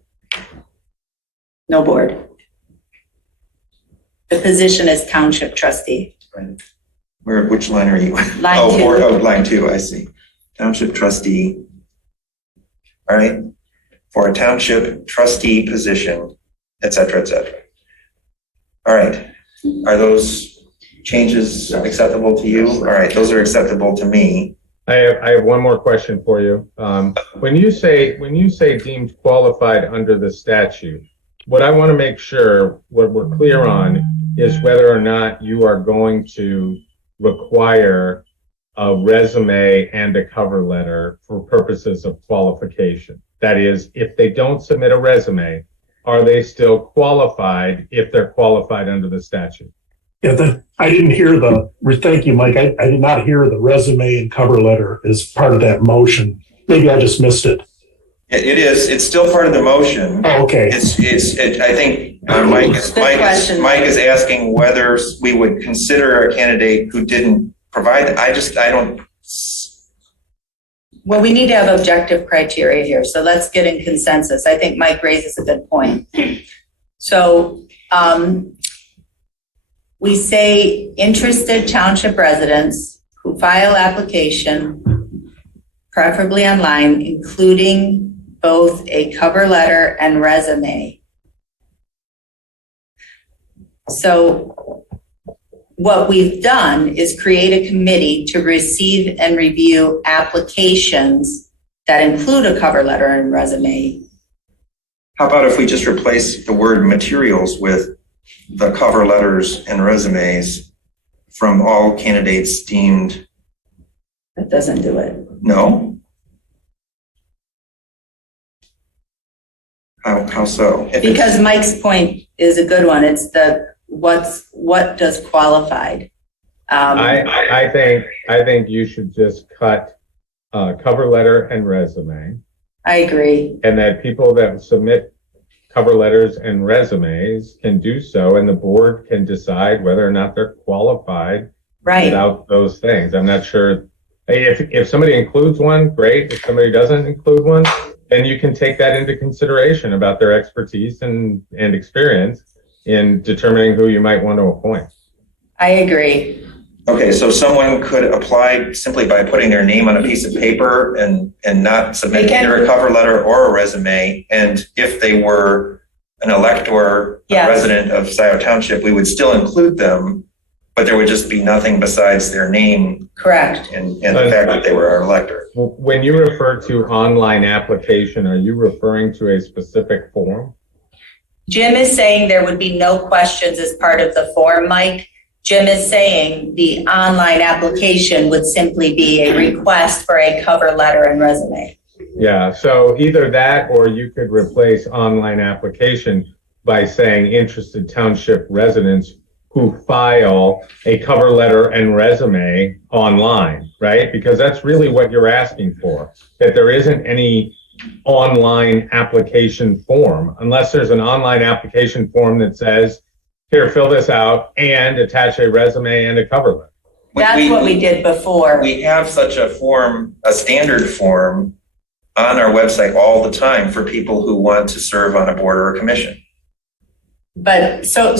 No board. The position is township trustee. Right. Which line are you? Line 2. Line 2, I see. Township trustee. All right. For a township trustee position, et cetera, et cetera. All right. Are those changes acceptable to you? All right. Those are acceptable to me. I have one more question for you. When you say deemed qualified under the statute, what I want to make sure what we're clear on is whether or not you are going to require a resume and a cover letter for purposes of qualification. That is, if they don't submit a resume, are they still qualified if they're qualified under the statute? Yeah, I didn't hear thank you, Mike. I did not hear the resume and cover letter as part of that motion. Maybe I just missed it. It is. It's still part of the motion. Oh, okay. I think Mike is asking whether we would consider a candidate who didn't provide. I don't. Well, we need to have objective criteria here, so let's get in consensus. I think Mike raises a good point. So we say interested township residents who file application, preferably online, including both a cover letter and resume. So what we've done is create a committee to receive and review applications that include a cover letter and resume. How about if we just replace the word materials with the cover letters and resumes from all candidates deemed? That doesn't do it. No? How so? Because Mike's point is a good one. It's what does qualified? I think you should just cut cover letter and resume. I agree. And that people that submit cover letters and resumes can do so, and the board can decide whether or not they're qualified without those things. I'm not sure. If somebody includes one, great. If somebody doesn't include one, then you can take that into consideration about their expertise and experience in determining who you might want to appoint. I agree. Okay, so someone could apply simply by putting their name on a piece of paper and not submit either a cover letter or a resume. And if they were an elector, a resident of Scio Township, we would still include them, but there would just be nothing besides their name. Correct. And the fact that they were an elector. When you refer to online application, are you referring to a specific form? Jim is saying there would be no questions as part of the form, Mike. Jim is saying the online application would simply be a request for a cover letter and resume. Yeah, so either that or you could replace online application by saying interested township residents who file a cover letter and resume online, right? Because that's really what you're asking for, that there isn't any online application form, unless there's an online application form that says, here, fill this out and attach a resume and a cover letter. That's what we did before. We have such a form, a standard form on our website all the time for people who want to serve on a board or a commission. But so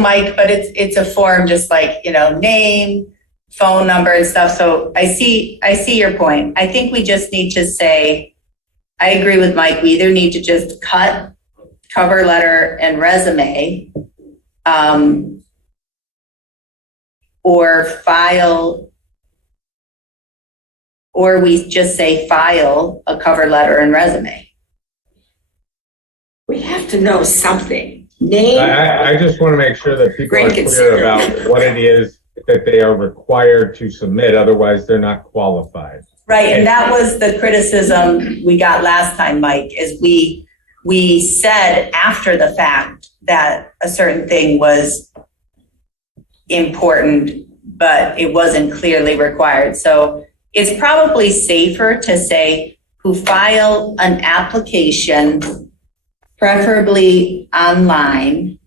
Mike, but it's a form just like, name, phone number and stuff. So I see your point. I think we just need to say, I agree with Mike. We either need to just cut cover letter and resume, or file, or we just say file a cover letter and resume. We have to know something. Name. I just want to make sure that people are Rank and clear serial. about what it is that they are required to submit, otherwise they're not qualified. Right, and that was the criticism we got last time, Mike, is we said after the fact that a certain thing was important, but it wasn't clearly required. So it's probably safer to say who file an application, preferably online,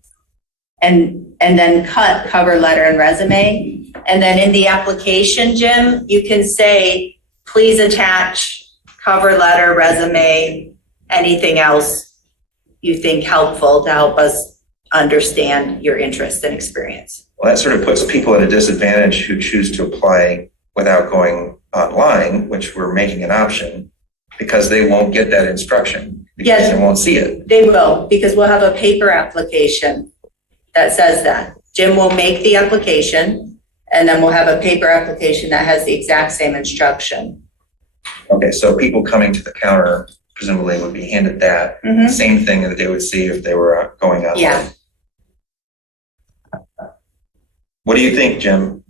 and then cut cover letter and resume. And then in the application, Jim, you can say, please attach cover letter, resume, anything else you think helpful to help us understand your interest and experience. Well, that sort of puts people at a disadvantage who choose to apply without going online, which we're making an option, because they won't get that instruction. Because they won't see it. They will, because we'll have a paper application that says that. Jim will make the application, and then we'll have a paper application that has the exact same instruction. Okay, so people coming to the counter presumably would be handed that. Mhm. Same thing that they would see if they were going online. Yeah. What do you think, Jim?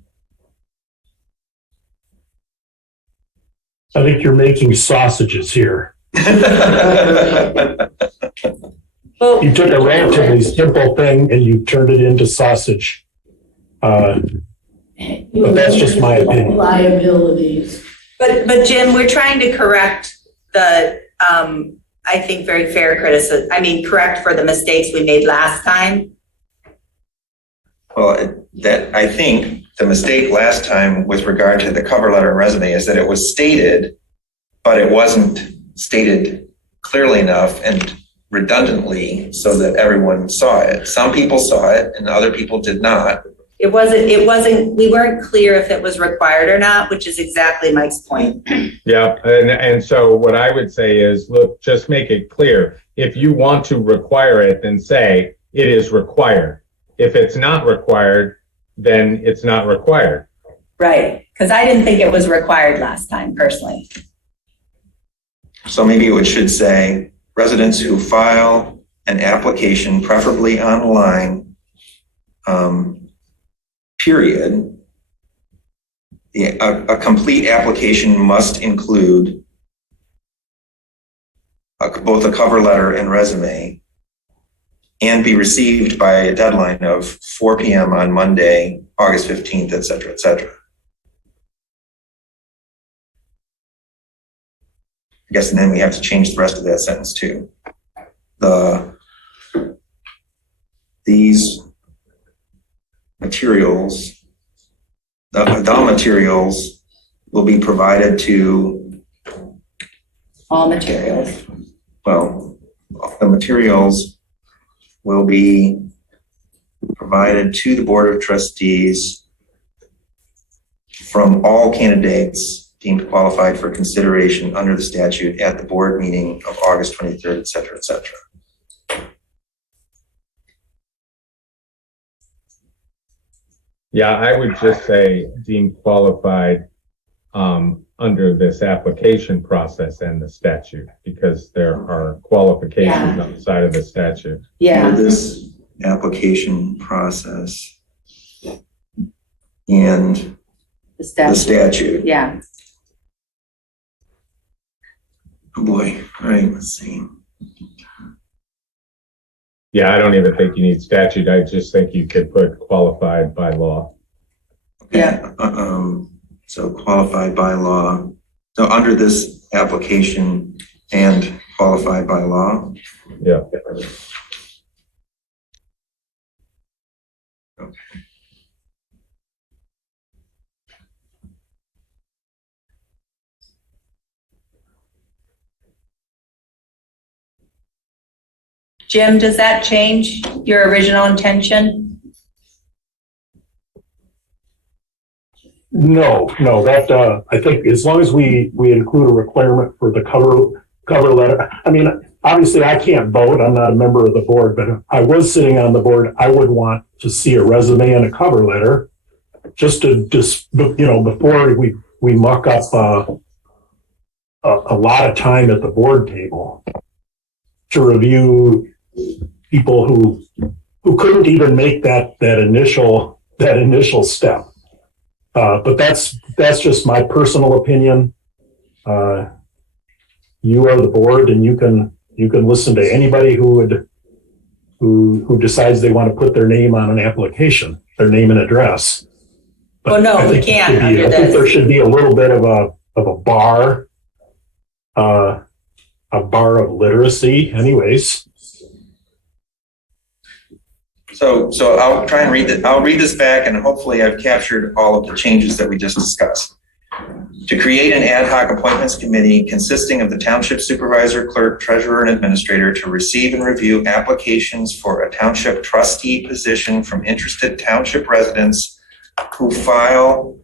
I think you're making sausages here. You took a relatively simple thing and you turned it into sausage. But that's just my opinion. Liabilities. But Jim, we're trying to correct the, I think, very fair criticism. I mean, correct for the mistakes we made last time. Well, I think the mistake last time with regard to the cover letter and resume is that it was stated, but it wasn't stated clearly enough and redundantly so that everyone saw it. Some people saw it and other people did not. We weren't clear if it was required or not, which is exactly Mike's point. Yeah, and so what I would say is, look, just make it clear. If you want to require it, then say it is required. If it's not required, then it's not required. Right, because I didn't think it was required last time, personally. So maybe it should say residents who file an application, preferably online, period. A complete application must include both a cover letter and resume and be received by a deadline of 4 p.m. on Monday, August 15th, et cetera, et cetera. I guess, and then we have to change the rest of that sentence too. These materials, the materials will be provided to all materials. Well, the materials will be provided to the Board of Trustees from all candidates deemed qualified for consideration under the statute at the board meeting of August 23rd, et cetera, et cetera. Yeah, I would just say deemed qualified under this application process and the statute, because there are qualifications outside of the statute. Yeah. Under this application process and the statute. Yeah. Oh boy. All right, let's see. Yeah, I don't even think you need statute. I just think you could put qualified by law. Okay. Yeah. So qualified by law. So under this application and qualified by law. Yeah. Okay. Jim, does that change your original intention? No, that, I think as long as we include a requirement for the cover letter. I mean, obviously I can't vote. I'm not a member of the board, but if I was sitting on the board, I would want to see a resume and a cover letter just before we muck up a lot of time at the board table to review people who couldn't even make that initial step. But that's just my personal opinion. You are the board, and you can listen to anybody who decides they want to put their name on an application, their name and address. But Well, no, I we think can't I think there should be a little bit of a bar, a bar of literacy, anyways. So I'll try and read it. I'll read this back, and hopefully I've captured all of the changes that we just discussed. To create an ad hoc appointments committee consisting of the township supervisor, clerk, treasurer, and administrator to receive and review applications for a township trustee position from interested township residents who file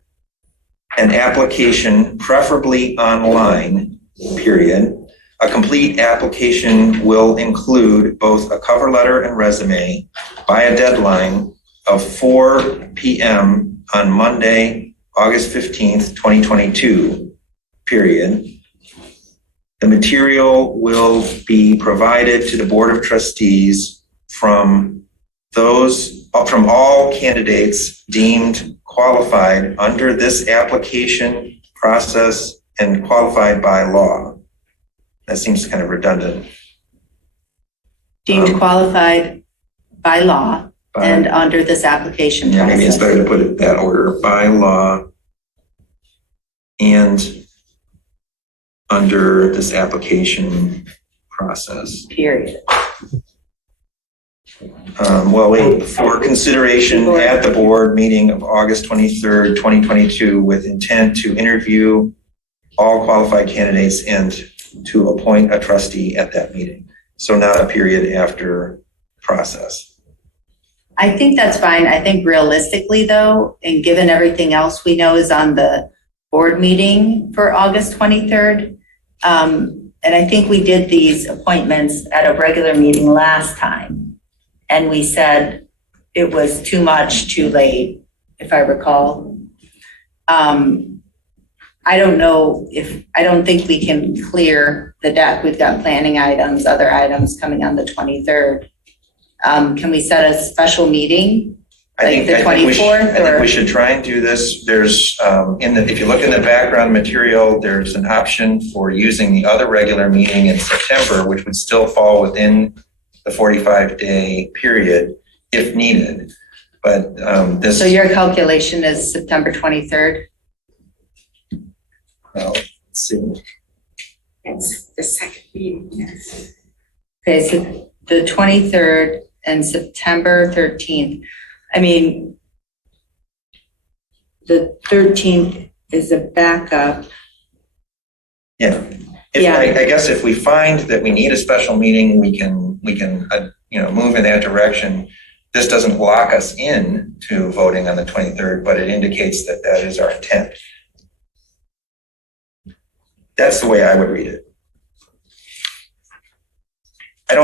an application, preferably online, period. A complete application will include both a cover letter and resume by a deadline of 4 p.m. on Monday, August 15th, 2022, period. The material will be provided to the Board of Trustees from all candidates deemed qualified under this application process and qualified by law. That seems kind of redundant. Deemed qualified by law and under this application Yeah, process. maybe it's better to put it that order, by law and under this application process. Period. For consideration at the board meeting of August 23rd, 2022, with intent to interview all qualified candidates and to appoint a trustee at that meeting. So not a period after process. I think that's fine. I think realistically though, and given everything else we know is on the board meeting for August 23rd, and I think we did these appointments at a regular meeting last time. And we said it was too much, too late, if I recall. I don't think we can clear the deck. We've got planning items, other items coming on the 23rd. Can we set a special meeting? I think we should try and do this. There's, if you look in the background material, there's an option for using the other regular meeting in September, which would still fall within the 45-day period if needed. But So your calculation is September 23rd? Well, let's see. It's the second meeting, yes. Okay, so the 23rd and September 13th. I mean, the 13th is a backup. Yeah. I guess if we find that we need a special meeting, we can move in that direction. This doesn't lock us in to voting on the 23rd, but it indicates that that is our intent. That's the way I would read it. I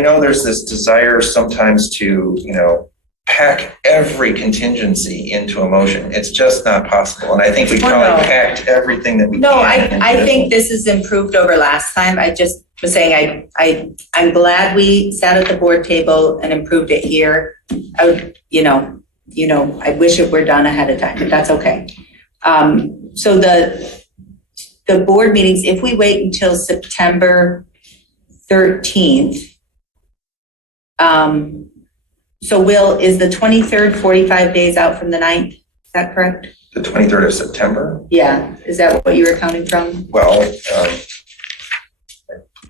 know there's this desire sometimes to, pack every contingency into a motion. It's just not possible. And I think we probably packed everything that we can. No, I think this is improved over last time. I just was saying, I'm glad we sat at the board table and improved it here. I would, I wish it were done ahead of time, but that's okay. So the board meetings, if we wait until September 13th, so is the 23rd 45 days out from the 9th? Is that correct? The 23rd of September? Yeah. Is that what you were counting from? Well, I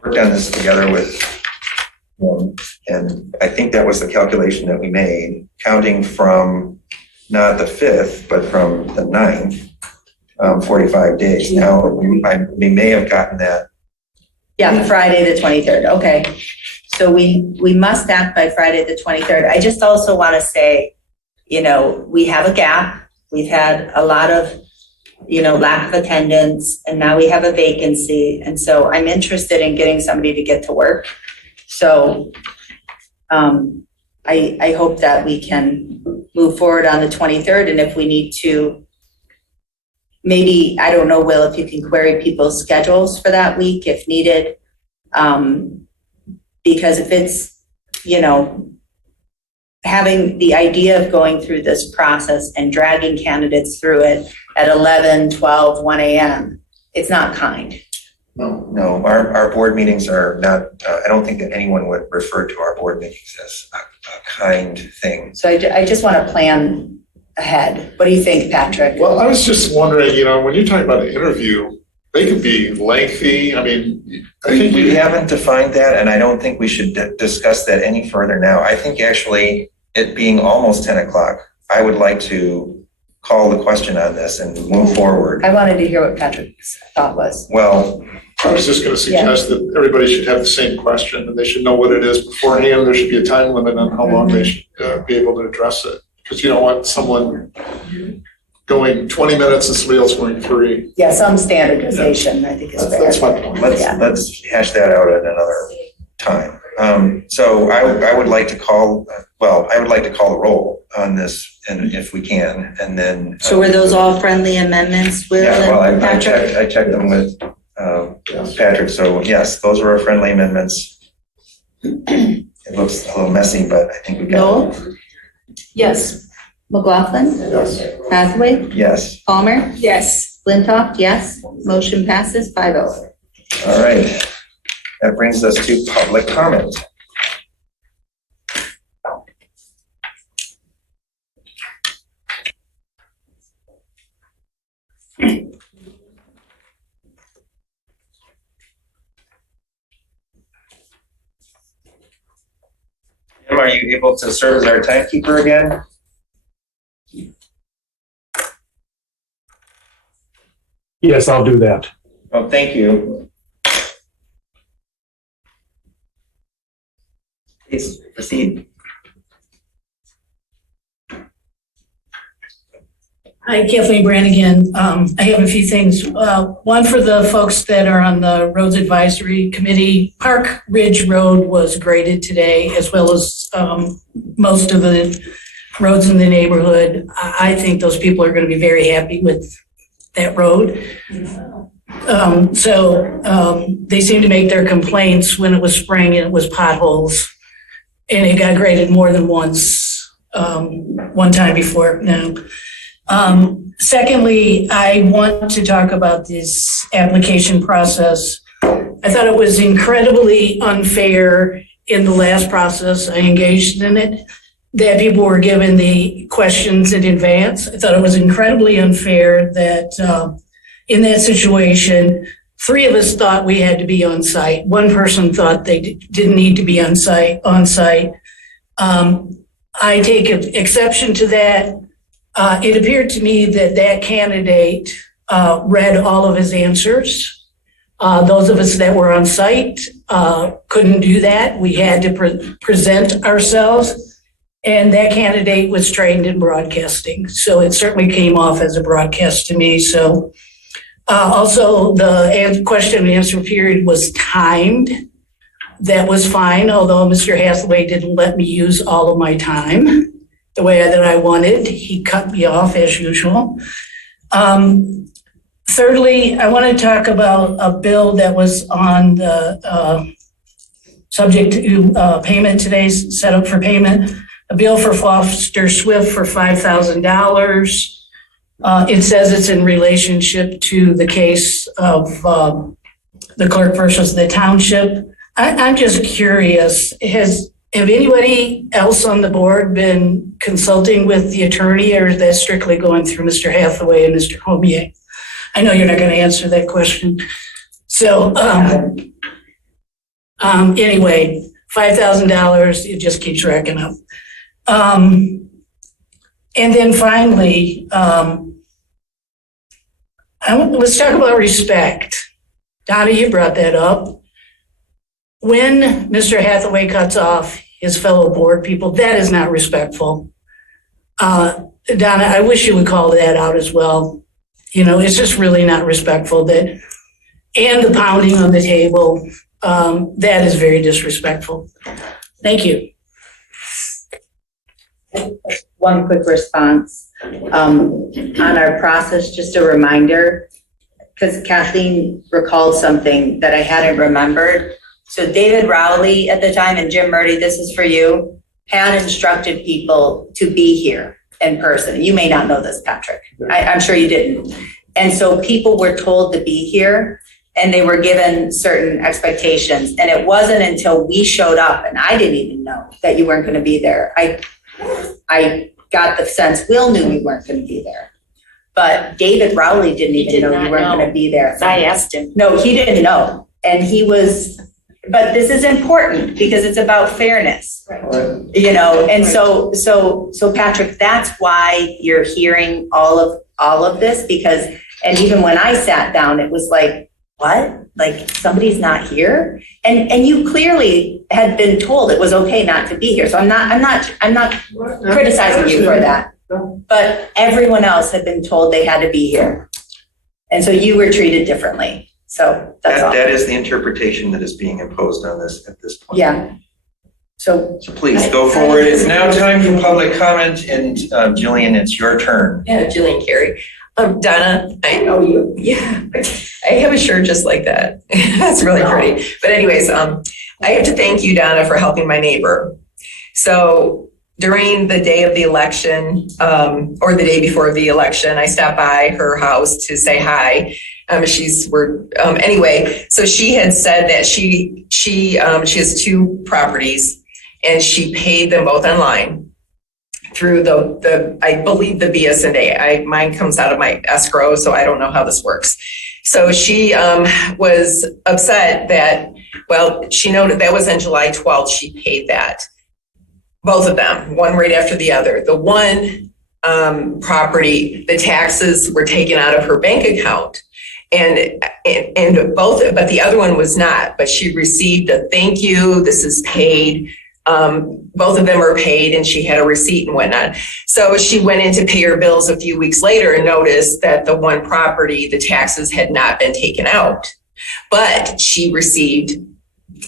worked on this together with, and I think that was the calculation that we made, counting from not the 5th, but from the 9th, 45 days. Now, we may have gotten that. Yeah, Friday the 23rd. Okay. So we must act by Friday the 23rd. I just also want to say, we have a gap. We've had a lot of lack of attendance, and now we have a vacancy. And so I'm interested in getting somebody to get to work. So I hope that we can move forward on the 23rd. And if we need to, maybe, I don't know, Will, if you can query people's schedules for that week if needed. Because if it's, having the idea of going through this process and dragging candidates through it at 11, 12, 1 a.m., it's not kind. No, our board meetings are not, I don't think that anyone would refer to our board meetings as a kind thing. So I just want to plan ahead. What do you think, Patrick? Well, I was just wondering, when you're talking about an interview, they could be lengthy. I mean, I think we haven't defined that, and I don't think we should discuss that any further now. I think actually it being almost 10 o'clock, I would like to call the question on this and move forward. I wanted to hear what Patrick's thought was. Well, I was just going to suggest that everybody should have the same question and they should know what it is beforehand. There should be a time limit on how long they should be able to address it, because you don't want someone going 20 minutes and somebody else going 3. Yeah, some standardization, I think is fair. That's my point. Let's hash that out at another time. So I would like to call the roll on this, and if we can, and then. So were those all friendly amendments, Will and Patrick? I checked them with Patrick. So yes, those were our friendly amendments. It looks a little messy, but I think we got it. Yes. McLaughlin? Yes. Hathaway? Yes. Palmer? Yes. Flintoff? Yes. Motion passes 5-0. All right. That brings us to public comment. Tim, are you able to serve as our timekeeper again? Yes, I'll do that. Oh, thank you. Please proceed. Hi, Kathleen Brannigan. I have a few things. One for the folks that are on the Roads Advisory Committee. Park Ridge Road was graded today, as well as most of the roads in the neighborhood. I think those people are going to be very happy with that road. They seem to make their complaints when it was spring and it was potholes. And it got graded more than once, one time before now. Secondly, I want to talk about this application process. I thought it was incredibly unfair in the last process I engaged in it, that people were given the questions in advance. I thought it was incredibly unfair that in that situation, 3 of us thought we had to be on site. One person thought they didn't need to be on site. I take exception to that. It appeared to me that candidate read all of his answers. Those of us that were on site couldn't do that. We had to present ourselves. And that candidate was trained in broadcasting. So it certainly came off as a broadcast to me. So also the question and answer period was timed. That was fine, although Mr. Hathaway didn't let me use all of my time the way that I wanted. He cut me off as usual. Thirdly, I want to talk about a bill that was on the subject to payment today, set up for payment. A bill for Foster Swift for $5,000. It says it's in relationship to the case of the clerk versus the township. I'm just curious, have anybody else on the board been consulting with the attorney, or is that strictly going through Mr. Hathaway and Mr. Homier? I know you're not going to answer that question. So anyway, $5,000, it just keeps racking up. And then finally, let's talk about respect. Donna, you brought that up. When Mr. Hathaway cuts off his fellow board people, that is not respectful. Donna, I wish you would call that out as well. It's just really not respectful and the pounding on the table, that is very disrespectful. Thank you. One quick response. On our process, just a reminder, because Kathleen recalls something that I hadn't remembered. So David Rowley at the time, and Jim Murdy, this is for you, had instructed people to be here in person. You may not know this, Patrick. I'm sure you didn't. And so people were told to be here and they were given certain expectations. And it wasn't until we showed up, and I didn't even know that you weren't going to be there. I got the sense Will knew you weren't going to be there. But David Rowley didn't even know you weren't going to be there. I asked him. No, he didn't know. And he was, but this is important because it's about fairness. Right. And so Patrick, that's why you're hearing all of this, because, and even when I sat down, it was like, what? Like somebody's not here? And you clearly had been told it was okay not to be here. So I'm not criticizing you for that. But everyone else had been told they had to be here. And so you were treated differently. So that's all. That is the interpretation that is being imposed on this at this point. Yeah. So please go forward. It's now time for public comment. And Jillian, it's your turn. Yeah, Jillian Carey. Donna, I know you. Yeah, I have a shirt just like that. That's really pretty. But anyways, I have to thank you, Donna, for helping my neighbor. So during the day of the election, or the day before the election, I stopped by her house to say hi. Anyway, so she had said that she has 2 properties and she paid them both online through the I believe the BS&A. Mine comes out of my escrow, so I don't know how this works. So she was upset that, she noted that was on July 12th, she paid that. Both of them, one right after the other. The one property, the taxes were taken out of her bank account. And both, but the other one was not, but she received a thank you, this is paid. Both of them are paid and she had a receipt and whatnot. So she went in to pay her bills a few weeks later and noticed that the one property, the taxes had not been taken out, but she received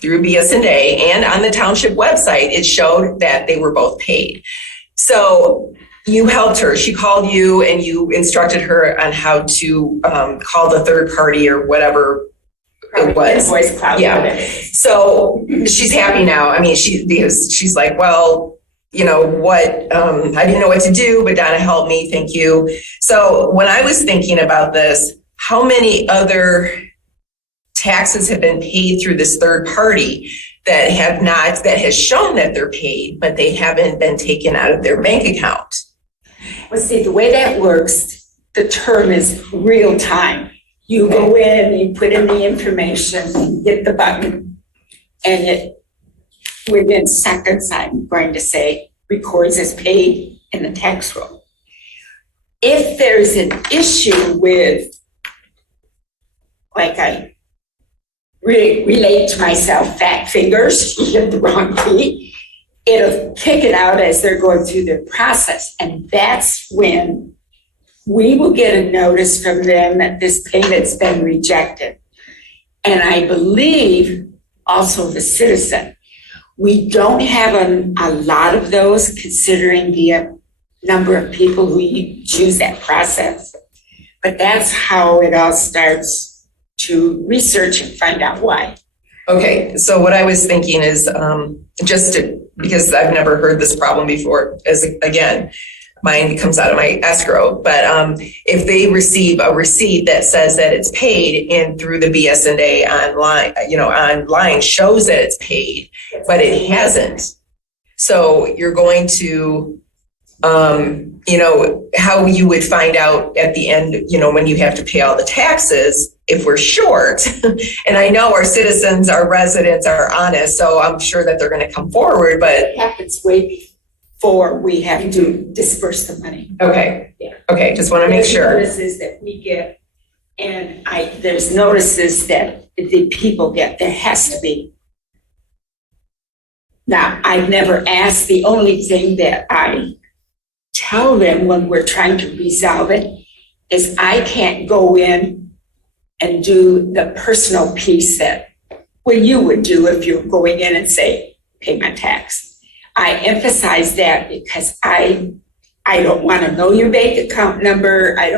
through BS&A and on the township website, it showed that they were both paid. So you helped her. She called you and you instructed her on how to call the third party or whatever it was. Voice cloud. Yeah. So she's happy now. I mean, she's like, well, you know what? I didn't know what to do, but Donna helped me. Thank you. So when I was thinking about this, how many other taxes have been paid through this third party that has shown that they're paid, but they haven't been taken out of their bank account? Well, see, the way that works, the term is real time. You go in, you put in the information, hit the button, and it, within seconds, I'm going to say, records as paid in the tax roll. If there's an issue with, like I relate to myself, fat fingers, hit the wrong key, it'll kick it out as they're going through their process. And that's when we will get a notice from them that this payment's been rejected. And I believe also the citizen. We don't have a lot of those considering the number of people who choose that process. But that's how it all starts to research and find out why. Okay, so what I was thinking is because I've never heard this problem before, again, mine comes out of my escrow, but if they receive a receipt that says that it's paid and through the BS&A online shows that it's paid, but it hasn't. So you're going to, how you would find out at the end, when you have to pay all the taxes, if we're short. And I know our citizens, our residents are honest, so I'm sure that they're going to come forward, but it happens way before we have to disperse the money. Okay. Yeah. Okay. Just want to make sure. There's notices that we get, and there's notices that the people get. There has to be. Now, I've never asked. The only thing that I tell them when we're trying to resolve it is I can't go in and do the personal piece that, well, you would do if you're going in and say, pay my tax. I emphasize that because I don't want to know your bank account number. I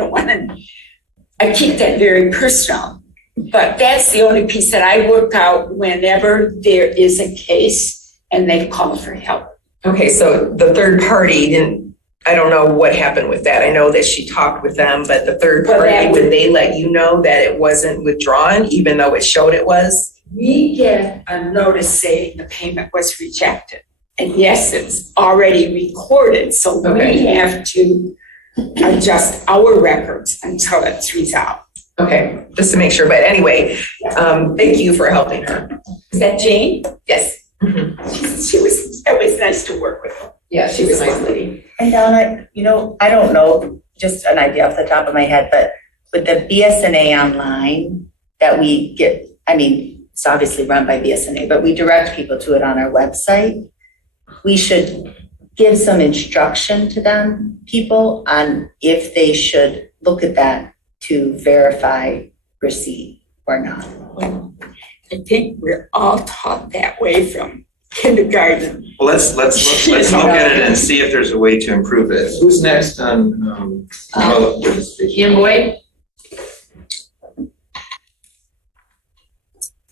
keep that very personal. But that's the only piece that I work out whenever there is a case and they call for help. Okay, so the third party I don't know what happened with that. I know that she talked with them, but the third party, did they let you know that it wasn't withdrawn, even though it showed it was? We get a notice saying the payment was rejected. And yes, it's already recorded, so we have to adjust our records until it's resolved. Okay, just to make sure. But anyway, thank you for helping her. Is that Jane? Yes. It was nice to work with her. Yeah, she was a nice lady. And Donna, I don't know, just an idea off the top of my head, but with the BSNA online that we get, it's obviously run by BSNA, but we direct people to it on our website. We should give some instruction to people on if they should look at that to verify receipt or not. I think we're all taught that way from kindergarten. Well, let's look at it and see if there's a way to improve it. Who's next on? Ian Boyd?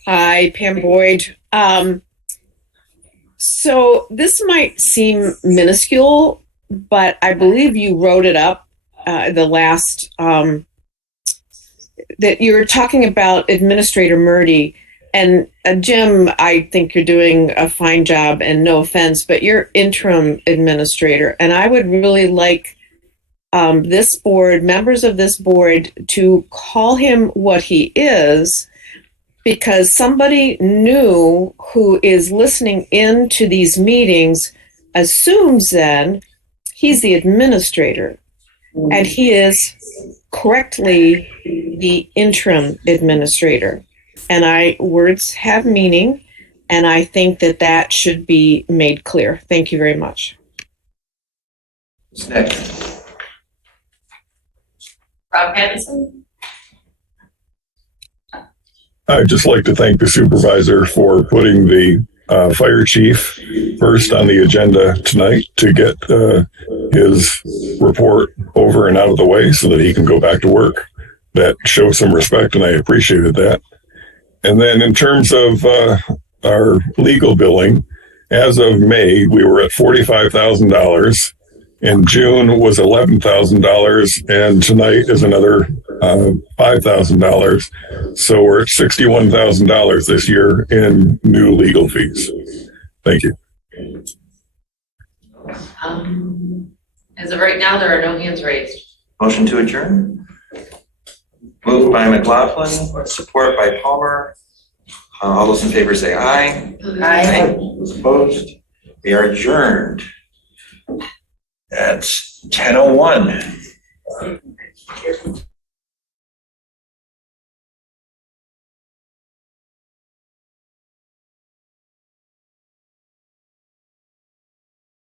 Hi, Pam Boyd. So this might seem minuscule, but I believe you wrote it up the last that you were talking about Administrator Murdy. And Jim, I think you're doing a fine job, and no offense, but you're interim administrator. And I would really like this board, members of this board, to call him what he is, because somebody new who is listening into these meetings assumes then he's the administrator, and he is correctly the interim administrator. And words have meaning, and I think that should be made clear. Thank you very much. Who's next? Rob Pattinson? I'd just like to thank the supervisor for putting the fire chief first on the agenda tonight to get his report over and out of the way so that he can go back to work. That shows some respect, and I appreciated that. And then in terms of our legal billing, as of May, we were at $45,000. In June was $11,000, and tonight is another $5,000. So we're at $61,000 this year in new legal fees. Thank you. As of right now, there are no hands raised. Motion to adjourn? Moved by McLaughlin, support by Palmer. All those in favor say aye. Aye. Those opposed? We are adjourned at 10:01.